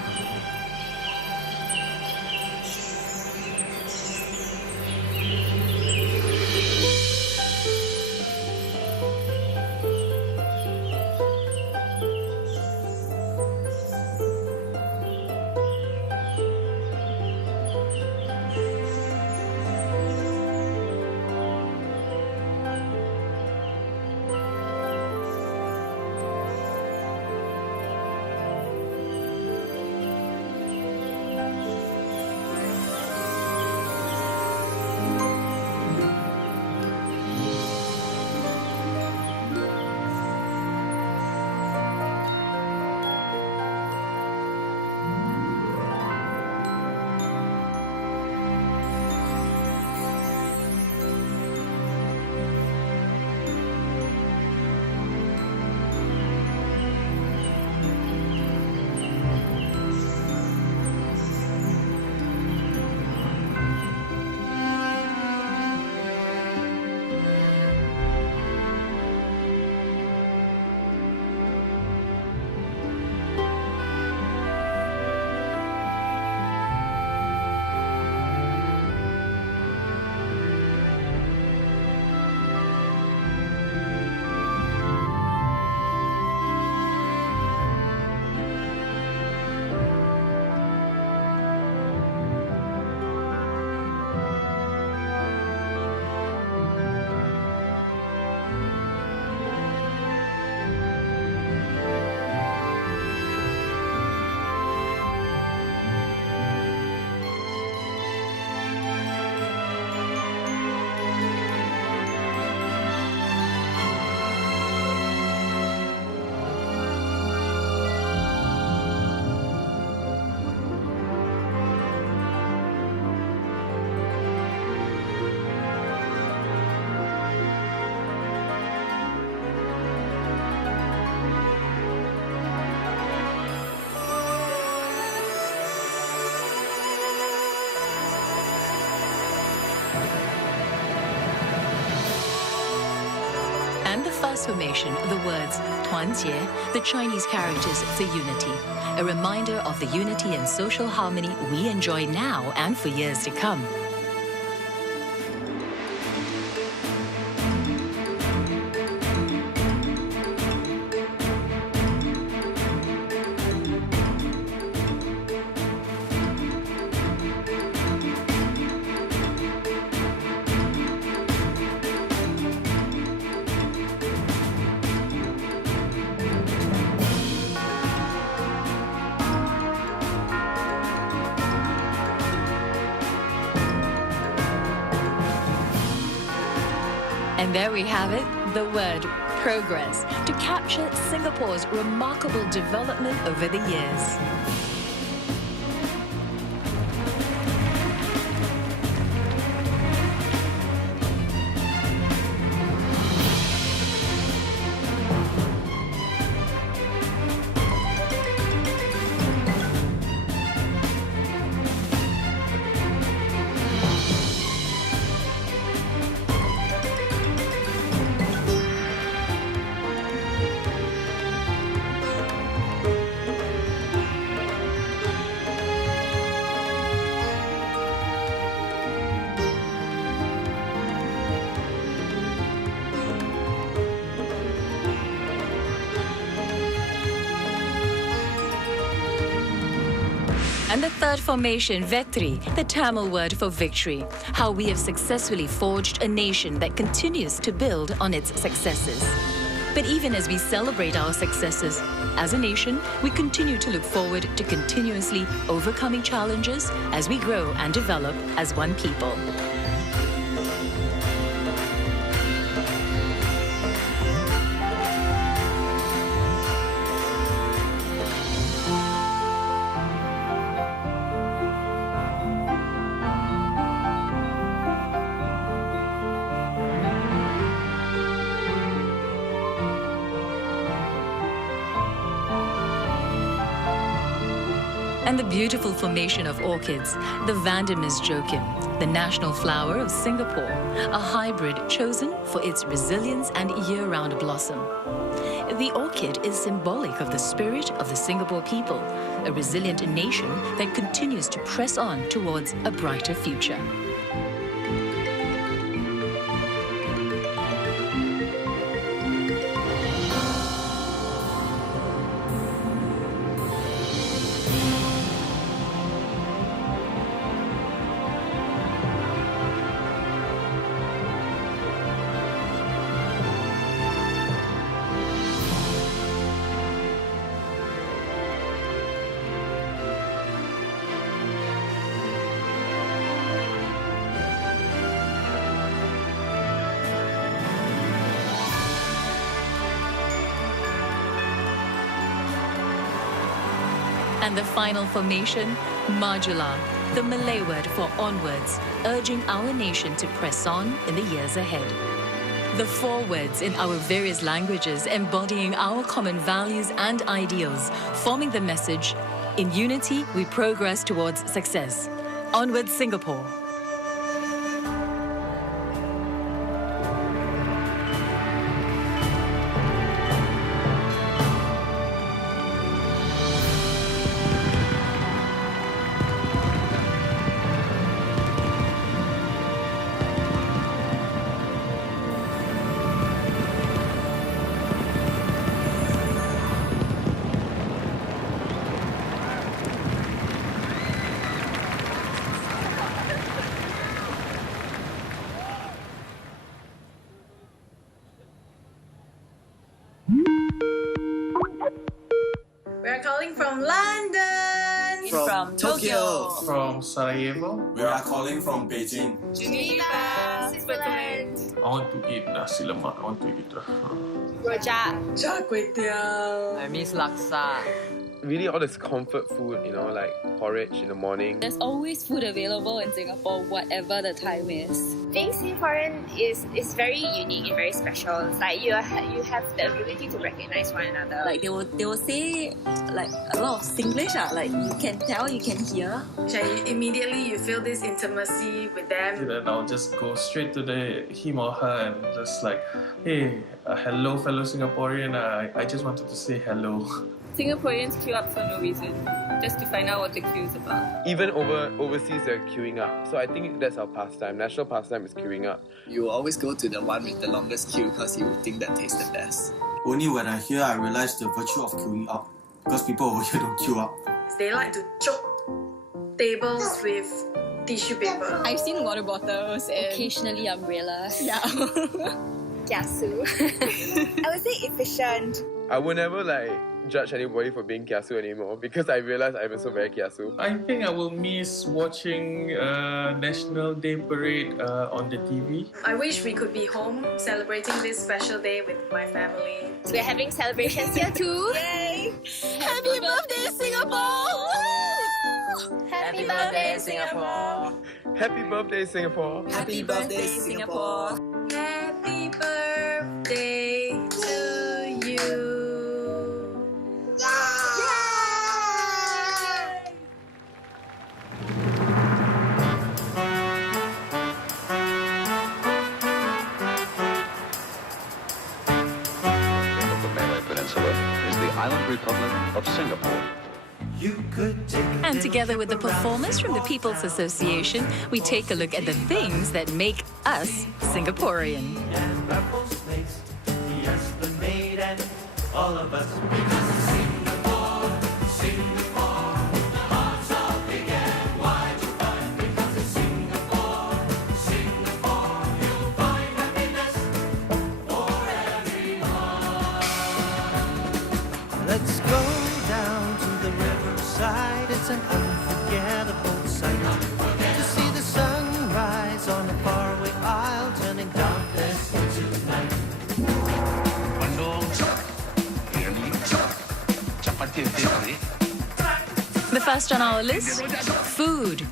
first formation the words 团结, the Chinese characters for unity, a reminder of the unity and social harmony we enjoy now and for years to come. And there we have it, the word progress, to capture Singapore's remarkable development over the years. And the third formation, Vetri, the Tamil word for victory, how we have successfully forged a nation that continues to build on its successes. But even as we celebrate our successes, as a nation, we continue to look forward to continuously overcoming challenges as we grow and develop as one people. And the beautiful formation of orchids, the Vandemis Joachim, the national flower of Singapore, a hybrid chosen for its resilience and year-round blossom. The orchid is symbolic of the spirit of the Singapore people, a resilient nation that continues to press on towards a brighter future. And the final formation, Majula, the Malay word for onwards, urging our nation to press on in the years ahead. The four words in our various languages embodying our common values and ideals, forming the message, in unity we progress towards success. Onwards, Singapore. We're calling from London. From Tokyo. From Sarajevo. We are calling from Beijing. Geneva, Switzerland. I want to eat nasi lemak. I want to eat Rojak. Char kway teow. I miss laksa. really all this comfort food, you know, like porridge in the morning. There's always food available in Singapore, whatever the time is. Being Singaporean is very unique and very special. It's like you have the ability to recognize one another. Like they will say like a lot of Singlish, like you can tell, you can hear. Immediately you feel this intimacy with them. Then I'll just go straight to him or her and just like, hey, hello fellow Singaporean, I just wanted to say hello. Singaporeans queue up for no reason, just to find out what the queue is about. Even overseas, they're queuing up. So I think that's our pastime. National pastime is queuing up. You always go to the one with the longest queue because you think that tastes the best. Only when I hear, I realize the virtue of queuing up. Because people over here don't queue up. They like to choke tables with tissue paper. I've seen water bottles and occasionally umbrellas. Yeah. Kiasu. I would say efficient. I would never judge anybody for being kiasu anymore because I realize I'm also very kiasu. I think I will miss watching National Day Parade on the TV. I wish we could be home celebrating this special day with my family. So we're having celebrations here too. Yay! Happy birthday, Singapore! Happy birthday, Singapore! Happy birthday, Singapore! Happy birthday, Singapore! Happy birthday to you! Is the island republic of Singapore. And together with the performers from the People's Association, we take a look at the things that make us Singaporean. All of us, because of Singapore, Singapore, the hearts all began. Why to find? Because of Singapore, Singapore, you'll find happiness for everyone. Let's go down to the riverside. It's an unforgettable sight to see the sunrise on a faraway isle, turning darkness into night. The first on our list, food.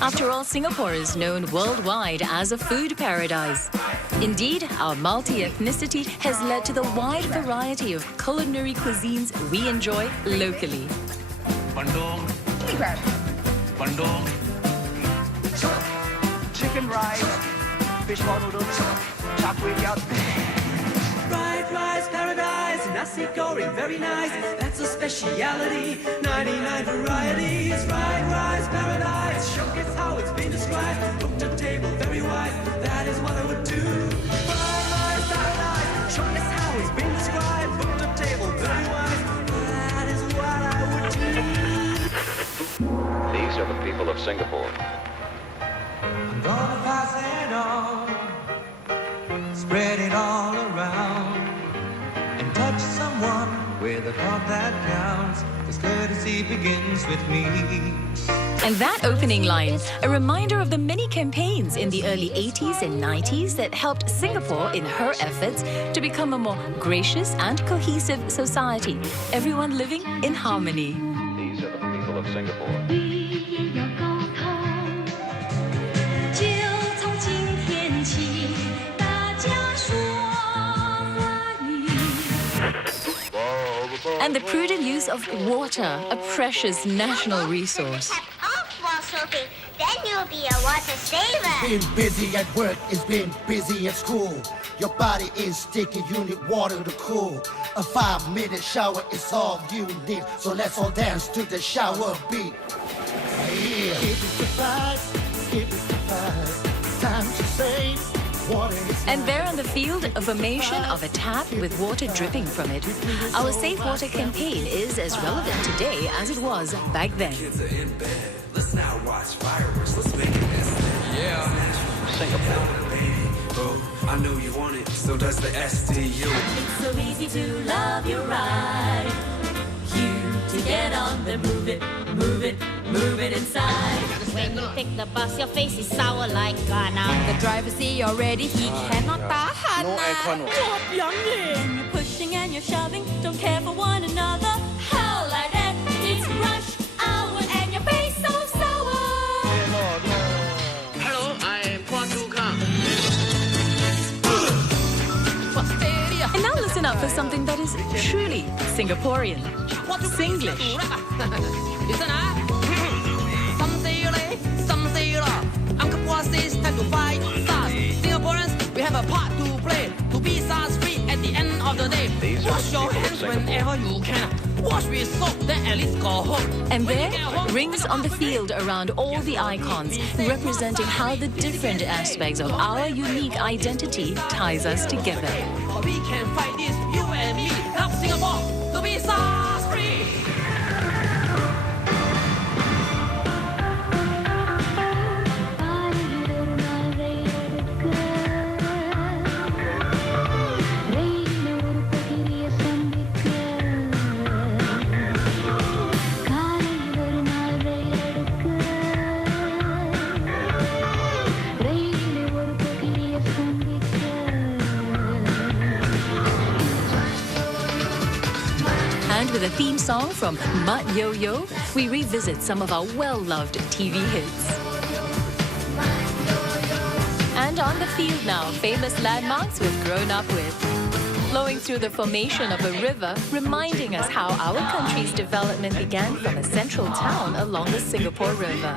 After all, Singapore is known worldwide as a food paradise. Indeed, our multi-ethnicity has led to the wide variety of culinary cuisines we enjoy locally. Bandung, Bandung, chicken rice, fish ball noodles, char kway teow. Fried rice paradise, nasi goreng very nice. That's a speciality. 99 varieties. Fried rice paradise. Showcase how it's been described. Book the table very wise. That is what I would do. Fried rice paradise. Showcase how it's been described. Book the table very wise. That is what I would do. These are the people of Singapore. I'm gonna pass it on. Spread it all around and touch someone with a thought that counts, 'cause courtesy begins with me. And that opening line, a reminder of the many campaigns in the early 80s and 90s that helped Singapore in her efforts to become a more gracious and cohesive society, everyone living in harmony. These are the people of Singapore. And the prudent use of water, a precious national resource. Off while soaking, then you'll be a water saver. Being busy at work is being busy at school. Your body is sticky, you need water to cool. A 5-minute shower is all you need. So let's all dance to the shower beat. Yeah. Skip is the price, skip is the price. Time to save. And there on the field, a formation of a tap with water dripping from it. Our Safe Water campaign is as relevant today as it was back then. Let's now watch fireworks. Let's make it Yeah. Singapore. Oh, I know you want it, so does the STU. It's so easy to love your ride. You to get on the move it, move it, move it inside. When you take the bus, your face is sour like Ghana. The driver see already, he cannot tahan. No aircon. You're pushing and you're shoving, don't care for one another. How like that? for something that is truly Singaporean. Singlish. Listen, some say Angkor says time to fight SARS. Singaporeans, we have a part to play to be SARS free at the end of the day. Wash your hands whenever you can. Wash with soap, then at least go home. And there, rings on the field around all the icons, representing how the different aspects of our unique identity ties us together. We can fight this, you and me. Help Singapore to be SARS free. And with a theme song from Mat Yo Yo, we revisit some of our well-loved TV hits. And on the field now, famous landmarks we've grown up with. Flowing through the formation of a river, reminding us how our country's development began from a central town along the Singapore River.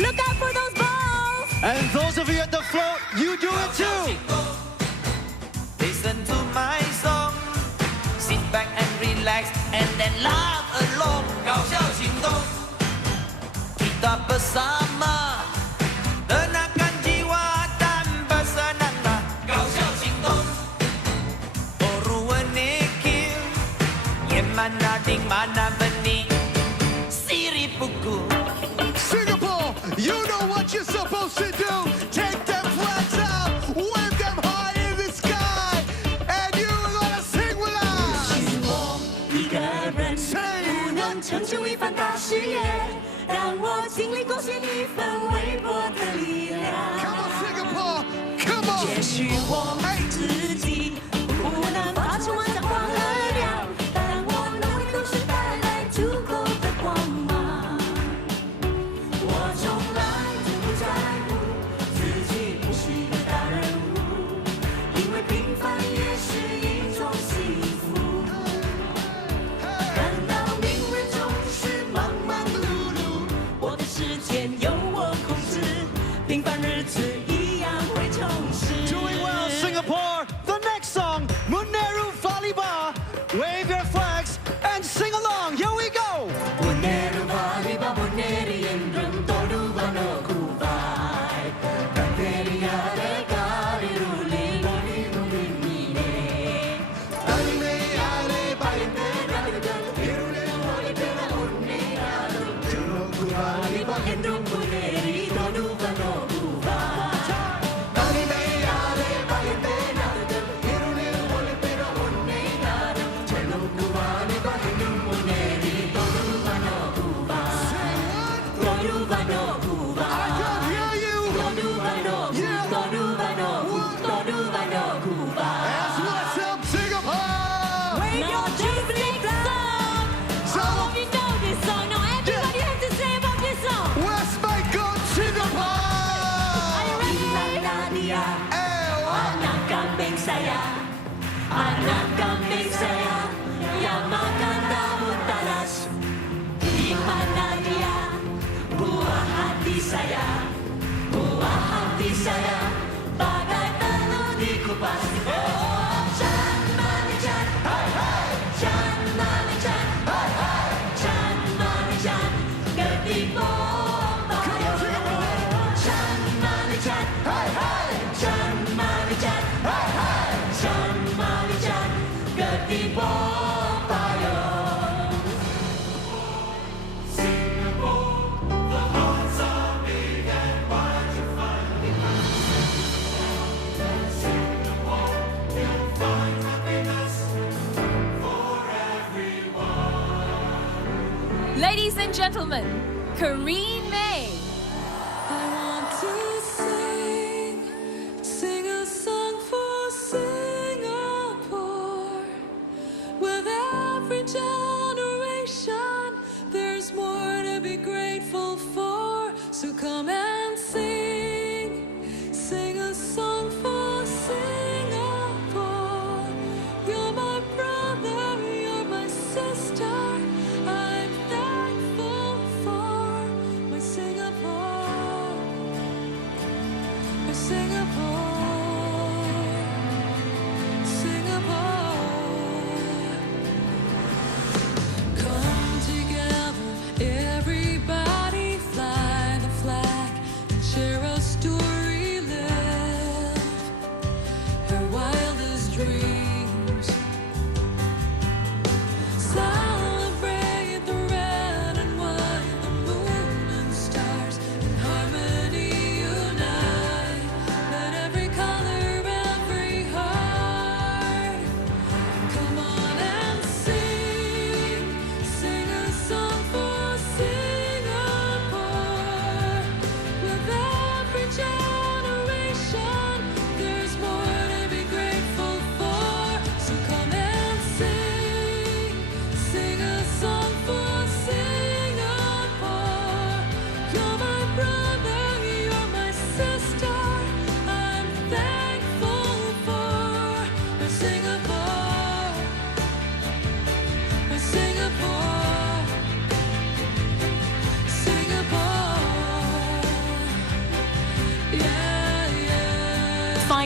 Look out for those balls! And those of you at the floor, you do it too! Listen to my song, sit back and relax, and then laugh along. 搞笑行动 Kita bersama tenangkan jiwa dan bersenang-senang. 搞笑行动 Oru nikir, yang mana ding mana benih, sirip buku. Singapore, you know what you're supposed to do. Take them flags out, wave them high in the sky, and you're gonna sing with us. 我一个人不能成就一番大事业，让我尽力贡献一份微薄的力量。Come on, Singapore, come on. 也许我自己不能发出万丈光和亮，但我能为都市带来足够的光芒。我从来就不在乎自己不是个大人物，因为平凡也是一种幸福。看到命运总是忙忙碌碌，我的时间由我控制，平凡日子一样会充实。 Doing well, Singapore. The next song, Muneru Valiba. Wave your flags and sing along. Here we go. Muneru Valiba, Muneri Endrum Todu Vano Kubai. Kateria de Kari Ruli Loli Ruli Mine. Alime Ale Bainde Radigan, Irule Loli Pera Uniraru. Tunoku Valiba Endrum Muneri Todu Vano Kubai. Alime Ale Bainde Radigan, Irule Loli Pera Uniraru. Tunoku Valiba Endrum Muneri Todu Vano Kubai. Todu Vano Kubai. I can't hear you. Todu Vano, Todu Vano, Todu Vano Kubai. That's what's up, Singapore. Wave your jubilee song. All of you know this song. Now everybody has to say about this song. West Bank on Singapore. Are you ready? Anak kambing saya, anak kambing saya yang makan daun talas. Di mana dia? Buah hati saya, buah hati saya, bagai telur dikupas. Oh, Chan Manichan, hai hai, Chan Manichan, hai hai, Chan Manichan, ketipung payung. Chan Manichan, hai hai, Chan Manichan, hai hai, Chan Manichan, ketipung payung. Singapore, the hearts are big and wide to find. Singapore, you'll find happiness for everyone. Ladies and gentlemen, Kareen May. I want to sing a song for Singapore. With every generation,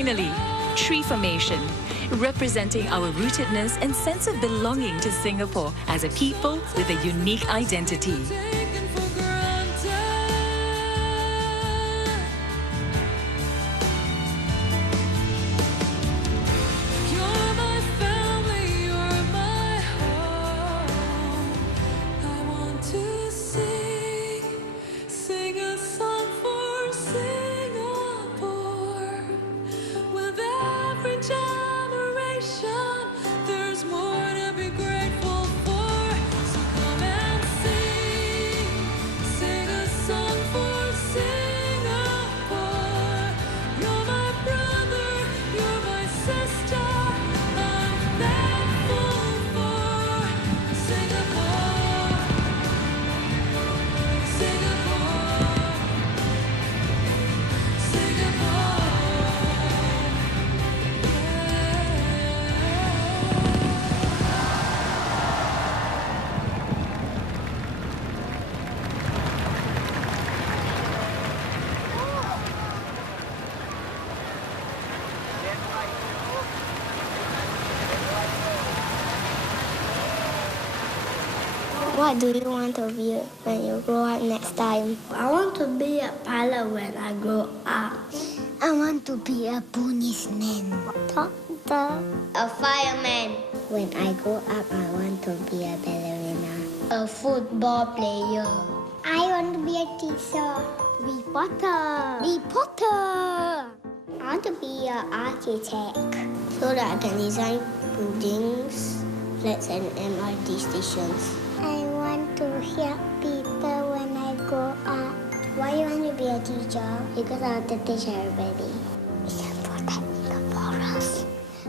finally, tree formation, representing our rootedness and sense of belonging to Singapore as a people with a unique identity. What do you want to be when you grow up next time? I want to be a pilot when I grow up. I want to be a policeman. Doctor. A fireman. When I grow up, I want to be a ballerina. A football player. I want to be a teacher. Reporter. Reporter. I want to be an architect so that I can design buildings, flats, and MRT stations. I want to help people when I grow up. Why you want to be a teacher? Because I want to teach everybody. We can protect the forest.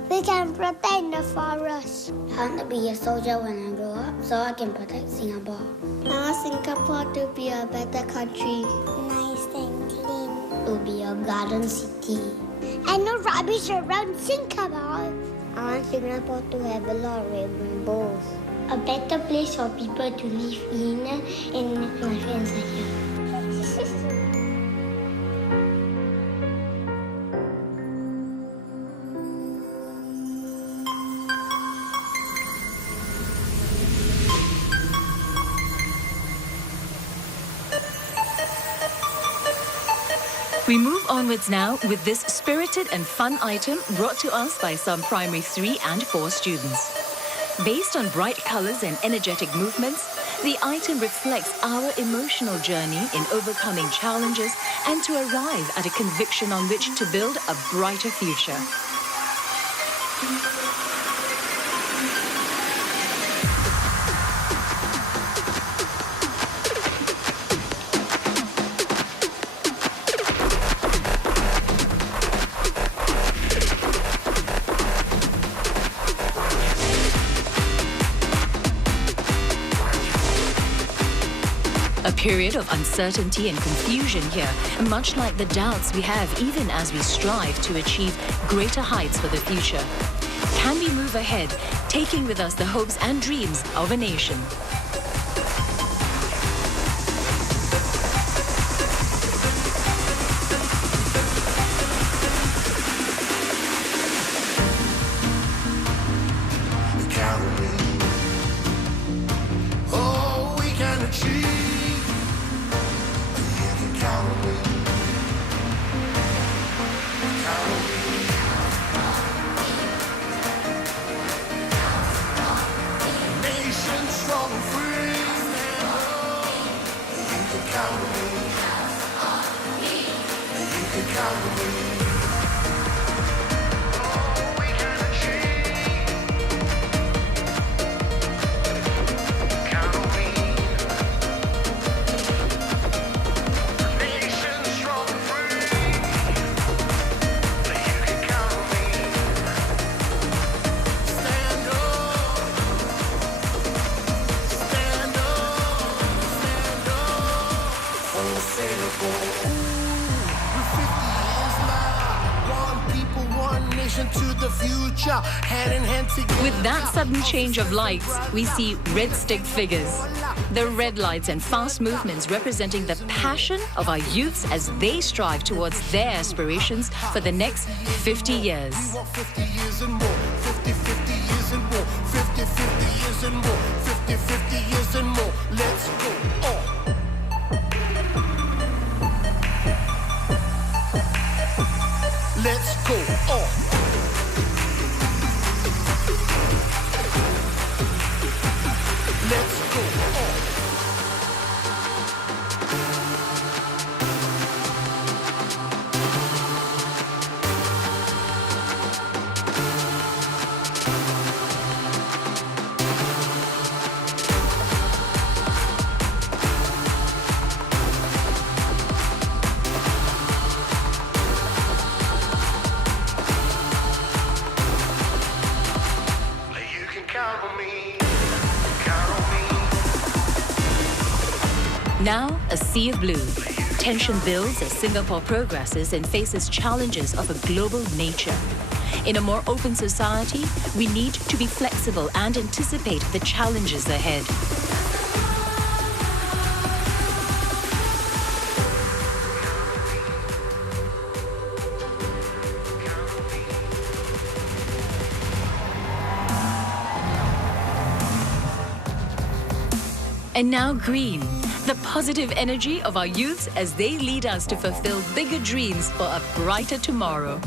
We can protect the forest. I want to be a soldier when I grow up so I can protect Singapore. I want Singapore to be a better country. Nice and clean. To be a garden city. And no rubbish around Singapore. I want Singapore to have a lot of rainbows. A better place for people to live in, and my friends are here. We move onwards now with this spirited and fun item brought to us by some primary 3 and 4 students. Based on bright colors and energetic movements, the item reflects our emotional journey in overcoming challenges and to arrive at a conviction on which to build a brighter future. A period of uncertainty and confusion here, much like the doubts we have even as we strive to achieve greater heights for the future. Can we move ahead, taking with us the hopes and dreams of a nation? Nation strong. vision to the future, hand in hand together. With that sudden change of lights, we see red stick figures. The red lights and fast movements representing the passion of our youths as they strive towards their aspirations for the next 50 years. 50 years and more, 50 years and more, 50 years and more, 50 years and more. Let's go. Let's go. Let's go. Now, a sea of blue. Tension builds as Singapore progresses and faces challenges of a global nature. In a more open society, we need to be flexible and anticipate the challenges ahead. And now green, the positive energy of our youths as they lead us to fulfill bigger dreams for a brighter tomorrow.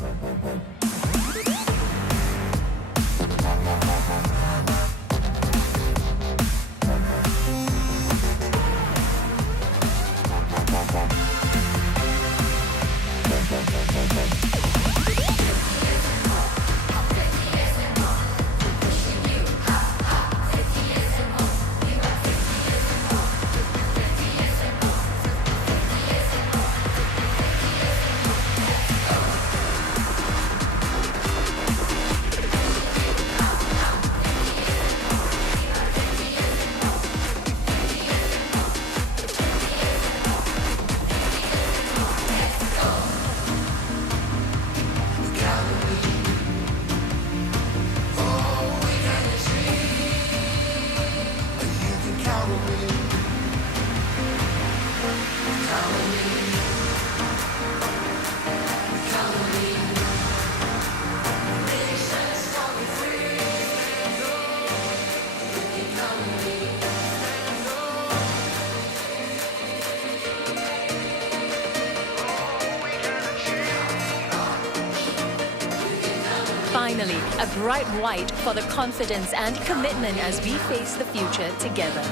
Finally, a bright white for the confidence and commitment as we face the future together.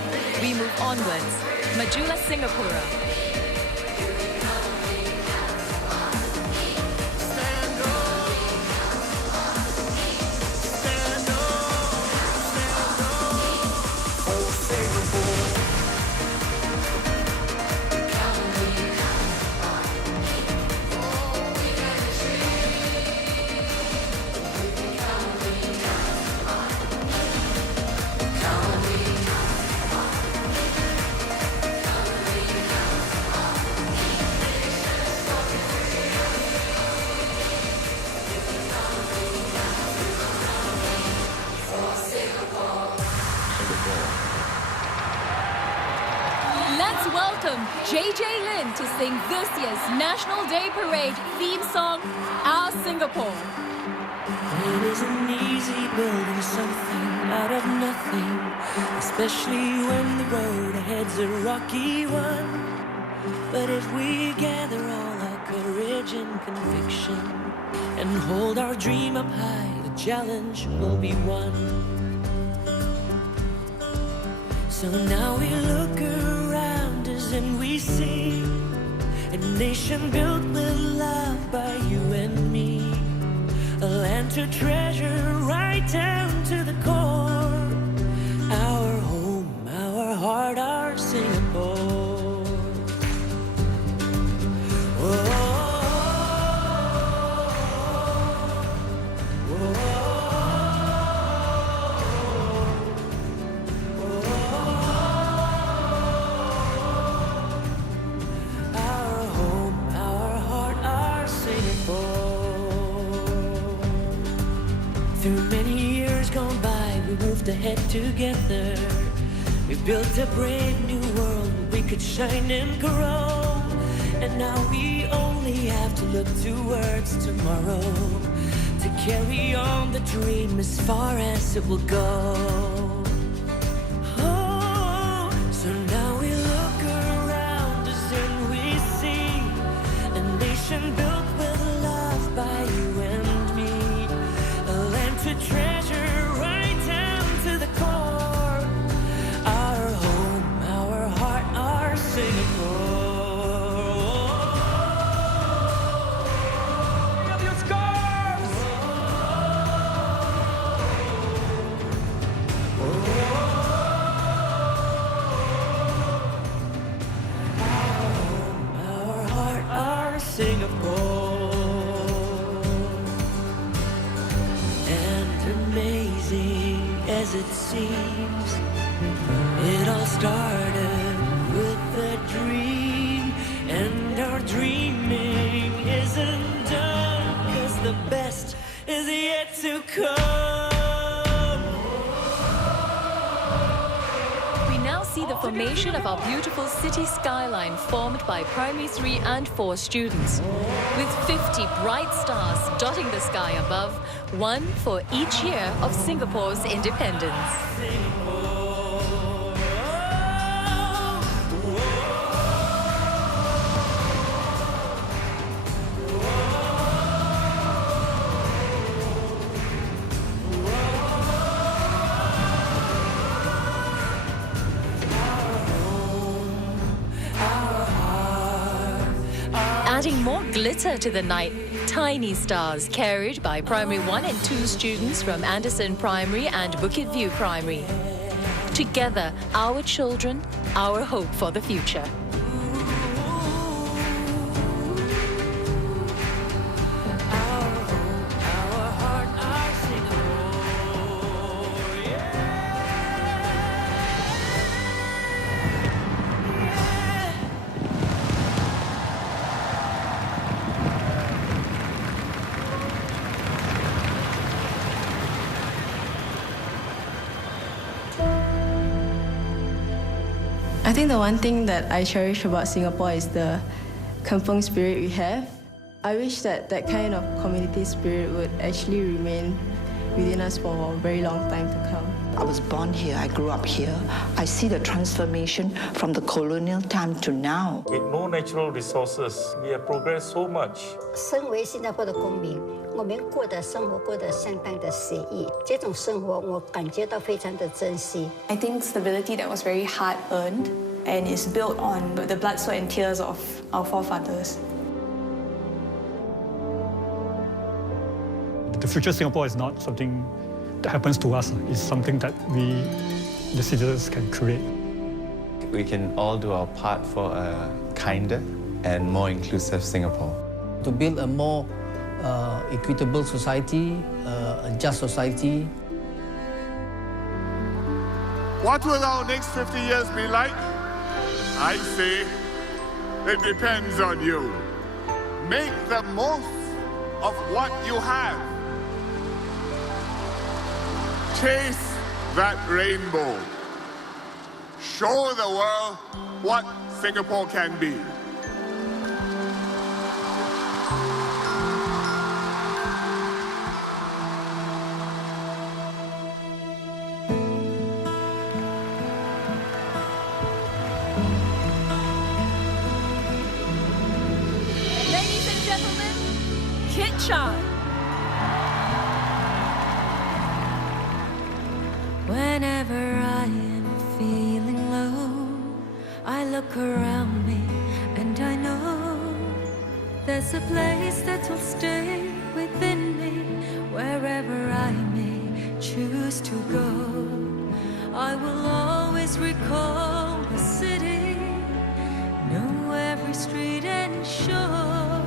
We move onwards. Majulah Singapura. Let's welcome JJ Lin to sing this year's National Day Parade theme song, Our Singapore. It isn't easy building something out of nothing, especially when the road ahead's a rocky one. But if we gather all our courage and conviction and hold our dream up high, the challenge will be won. So now we look around us and we see a nation built with love by you and me, a land to treasure right down to the core, our home, our heart, our Singapore. Through many years gone by, we moved ahead together. We built a brand new world where we could shine and grow. And now we only have to look towards tomorrow to carry on the dream as far as it will go. Oh, so now we look around us and we see a nation built with love by you and me, a land to treasure right down to the core. Our home, our heart, our Singapore. Singapore. And amazing as it seems, it all started with a dream, and our dreaming isn't done, 'cause the best is yet to come. See the formation of our beautiful city skyline formed by primary 3 and 4 students, with 50 bright stars dotting the sky above, one for each year of Singapore's independence. Adding more glitter to the night, tiny stars carried by primary 1 and 2 students from Anderson Primary and Bukit View Primary. Together, our children, our hope for the future. I think the one thing that I cherish about Singapore is the kampung spirit we have. I wish that that kind of community spirit would actually remain within us for a very long time to come. I was born here, I grew up here. I see the transformation from the colonial time to now. With no natural resources, we have progressed so much. 身为新加坡的公民，我们生活过得相当的写意，这种生活我感觉到非常的珍惜。I think stability that was very hard earned and is built on the blood, sweat and tears of our forefathers. The future of Singapore is not something that happens to us. It's something that we, the citizens, can create. We can all do our part for a kinder and more inclusive Singapore. To build a more equitable society, a just society. What will our next 50 years be like? I say it depends on you. Make the most of what you have. Chase that rainbow. Show the world what Singapore can be. Ladies and gentlemen, Kit Chan. Whenever I am feeling low, I look around me and I know there's a place that will stay within me. Wherever I may choose to go, I will always recall the city, know every street and shore,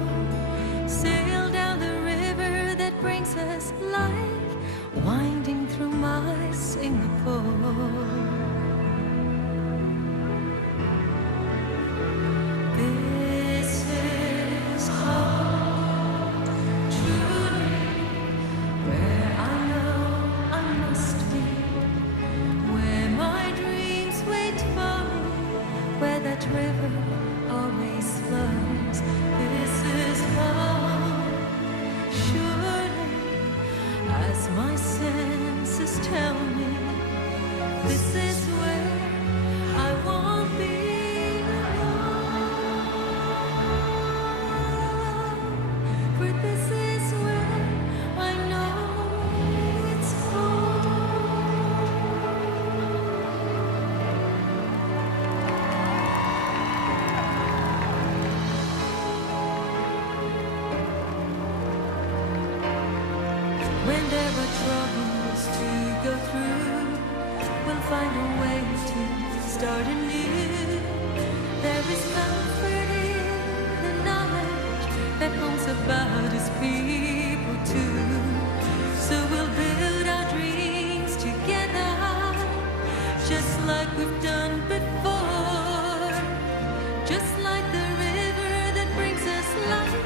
sail down the river that brings us life, winding through my Singapore. This is home, truly, where I know as my senses tell me this is where I won't be alone. For this is where I know it's home. When there are troubles to go through, we'll find a way to start anew. There is comfort in the knowledge that home's about his people too. So we'll build our dreams together, just like we've done before. Just like the river that brings us life,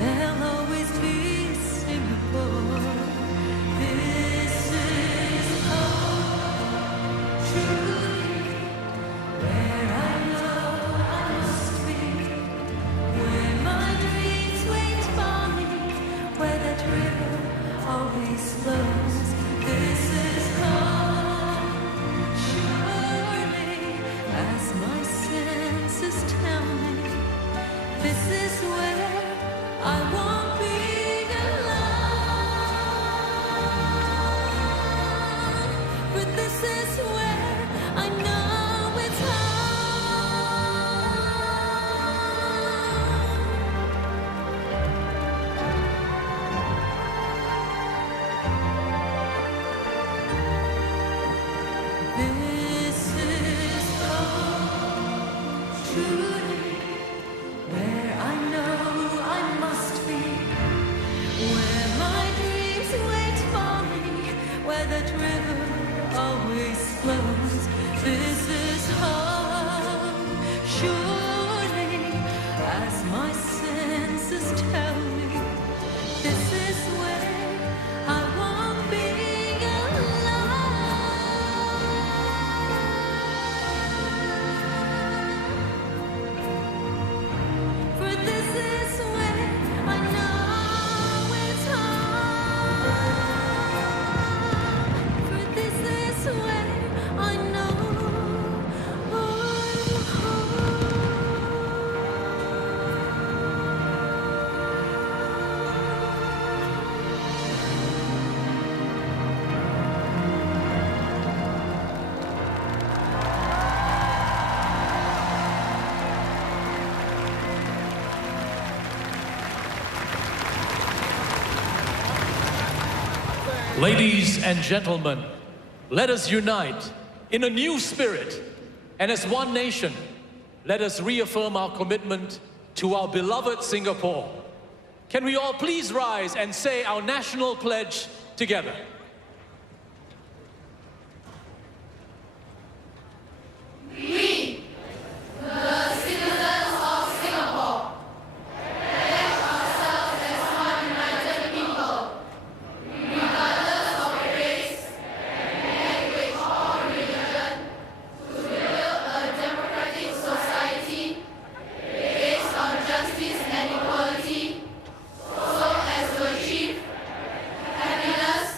there'll always be Singapore. This is home, truly, where I know I must be, where my dreams wait for me, where that river always flows. This is home, surely, as my senses tell me, this is where I won't be alone. But this is where I know it's home. This is home, truly, where I know I must be, where my dreams wait for me, where that river always flows. This is home, surely, as my senses tell me. This is where I won't be alone. For this is where I know it's home. For this is where I know Ladies and gentlemen, let us unite in a new spirit, and as one nation, let us reaffirm our commitment to our beloved Singapore. Can we all please rise and say our national pledge together? We, the citizens of Singapore, pledge ourselves as one united people, regardless of race, language, or religion, to build a democratic society based on justice and equality, so as to achieve happiness,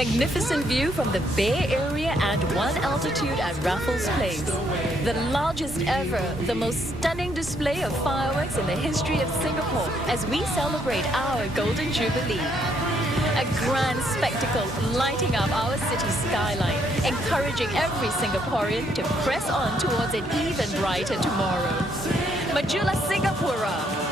magnificent view from the Bay Area and one altitude at Raffles Place. The largest ever, the most stunning display of fireworks in the history of Singapore as we celebrate our Golden Jubilee. A grand spectacle lighting up our city skyline, encouraging every Singaporean to press on towards an even brighter tomorrow. Majulah Singapura!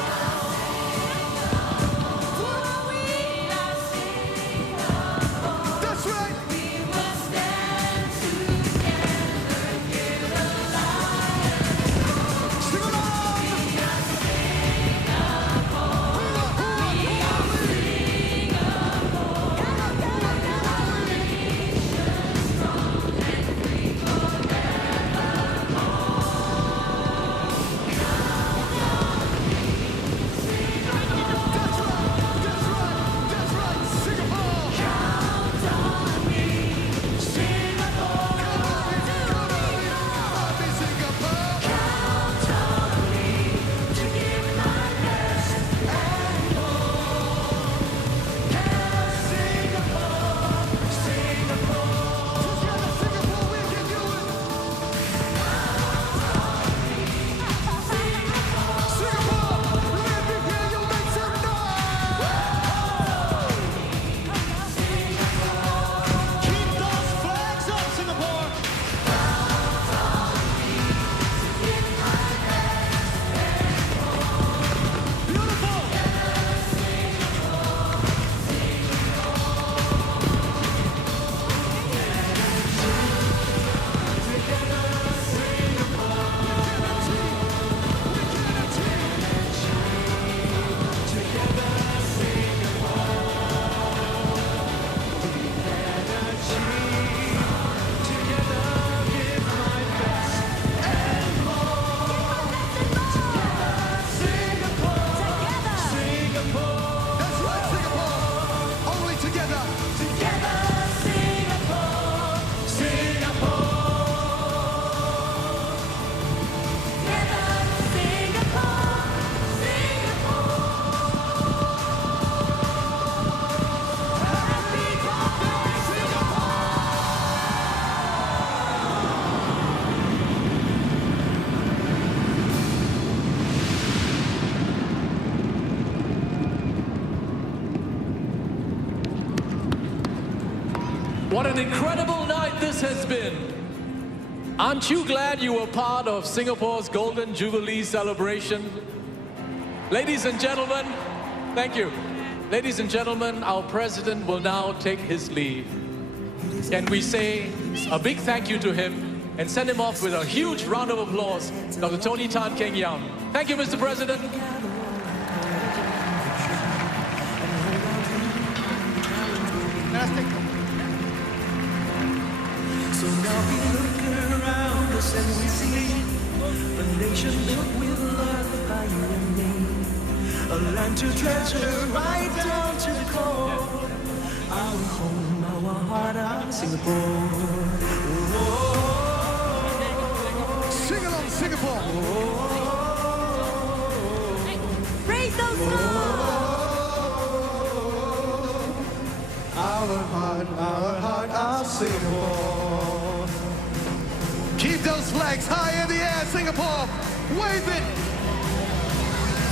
What an incredible night this has been. Aren't you glad you were part of Singapore's Golden Jubilee celebration? Ladies and gentlemen, thank you. Ladies and gentlemen, our president will now take his leave. Can we say a big thank you to him and send him off with a huge round of applause, Dr. Tony Tan Keng Yam. Thank you, Mr. President. So now we look around us and we see a nation built with love by you and me. A land to treasure right down to the core. Our home, our heart, our Singapore. Sing along, Singapore. Praise those songs. Our heart, our Singapore. Keep those flags high in the air, Singapore. Wave it.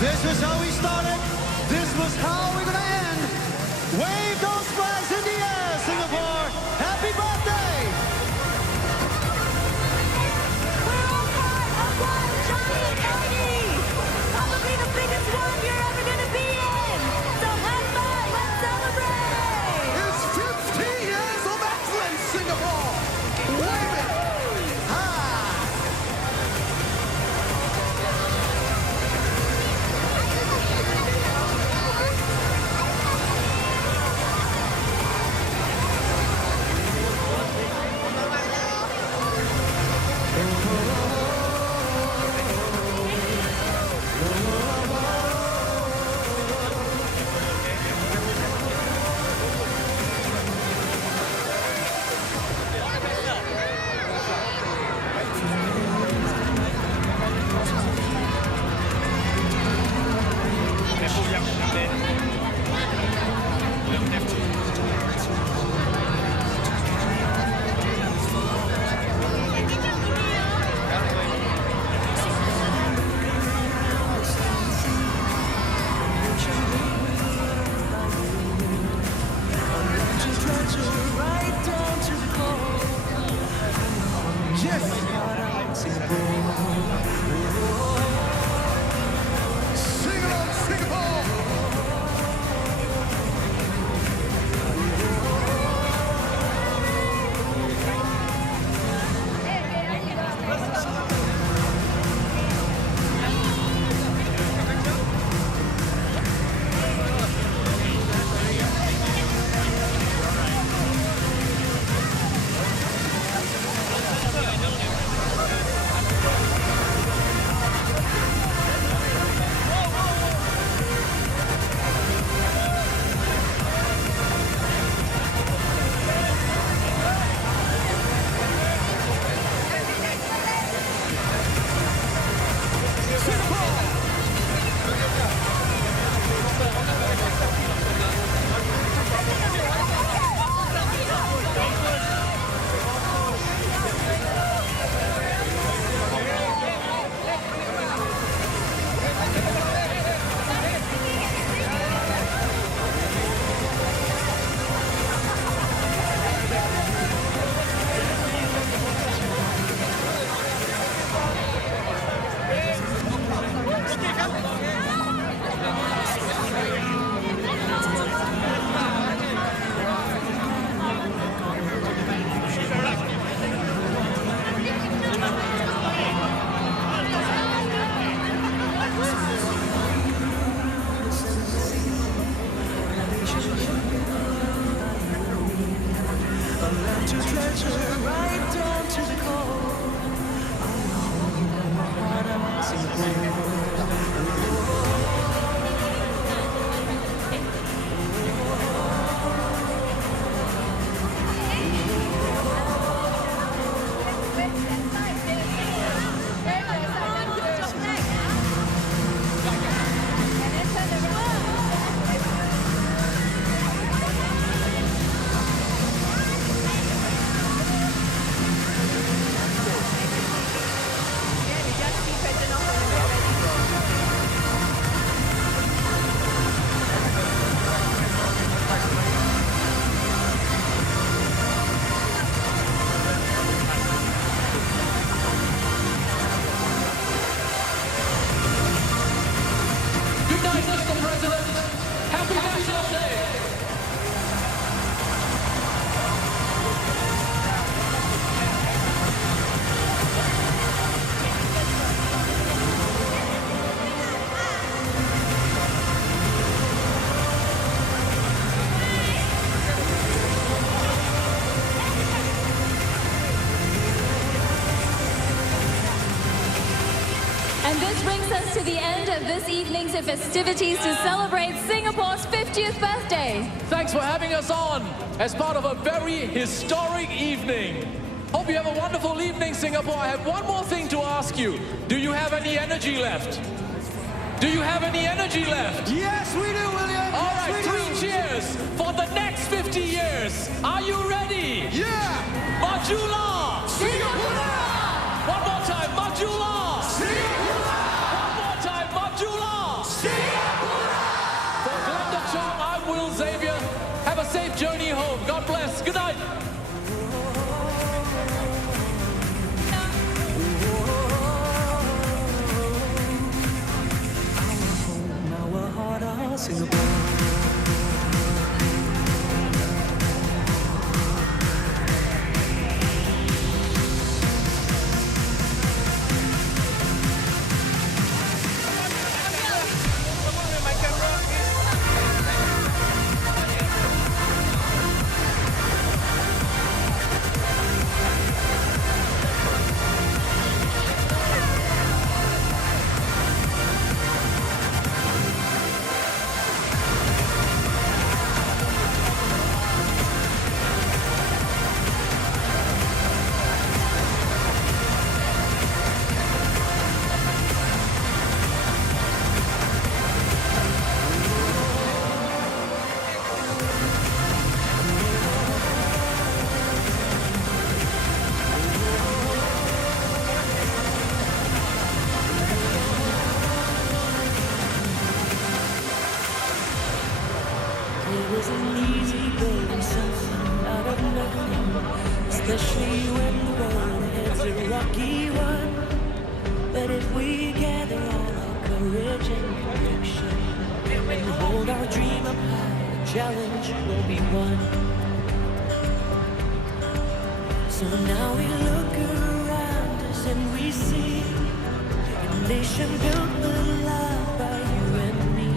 This was how we started. This was how we're gonna end. Wave those flags in the air, Singapore. Happy birthday. We're all part of one giant party. Probably the biggest one you're ever gonna be in. So high five and celebrate. It's 50 years of excellence, Singapore. Wave it. Sing along, Singapore! And this brings us to the end of this evening's festivities to celebrate Singapore's 50th birthday. Thanks for having us on as part of a very historic evening. Hope you have a wonderful evening, Singapore. I have one more thing to ask you. Do you have any energy left? Do you have any energy left? Yes, we do, William. All yes, right, 3 cheers for the next 50 years. Are you ready? Yeah. Majula! Singapore! One more time, Majula! Singapore! One more time, Majula! Singapore! For Glenda Chong, I'm Will Xavier. Have a safe journey home. God bless. Good night. Singapore. It isn't easy building something out of nothing, especially when the road heads a rocky one. challenge will be won. So now we look around us and we see a nation built with love by you and me.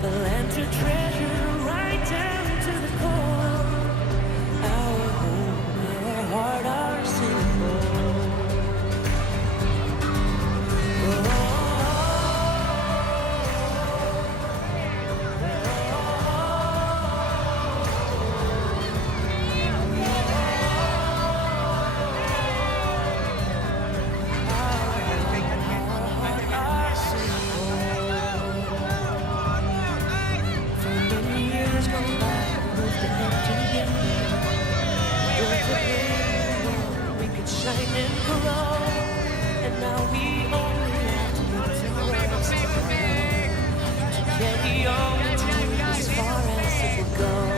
The land to treasure right down to the core. Our home, our heart, our Singapore. Shine and grow, and now we only have to look to us to carry on as far as it will go.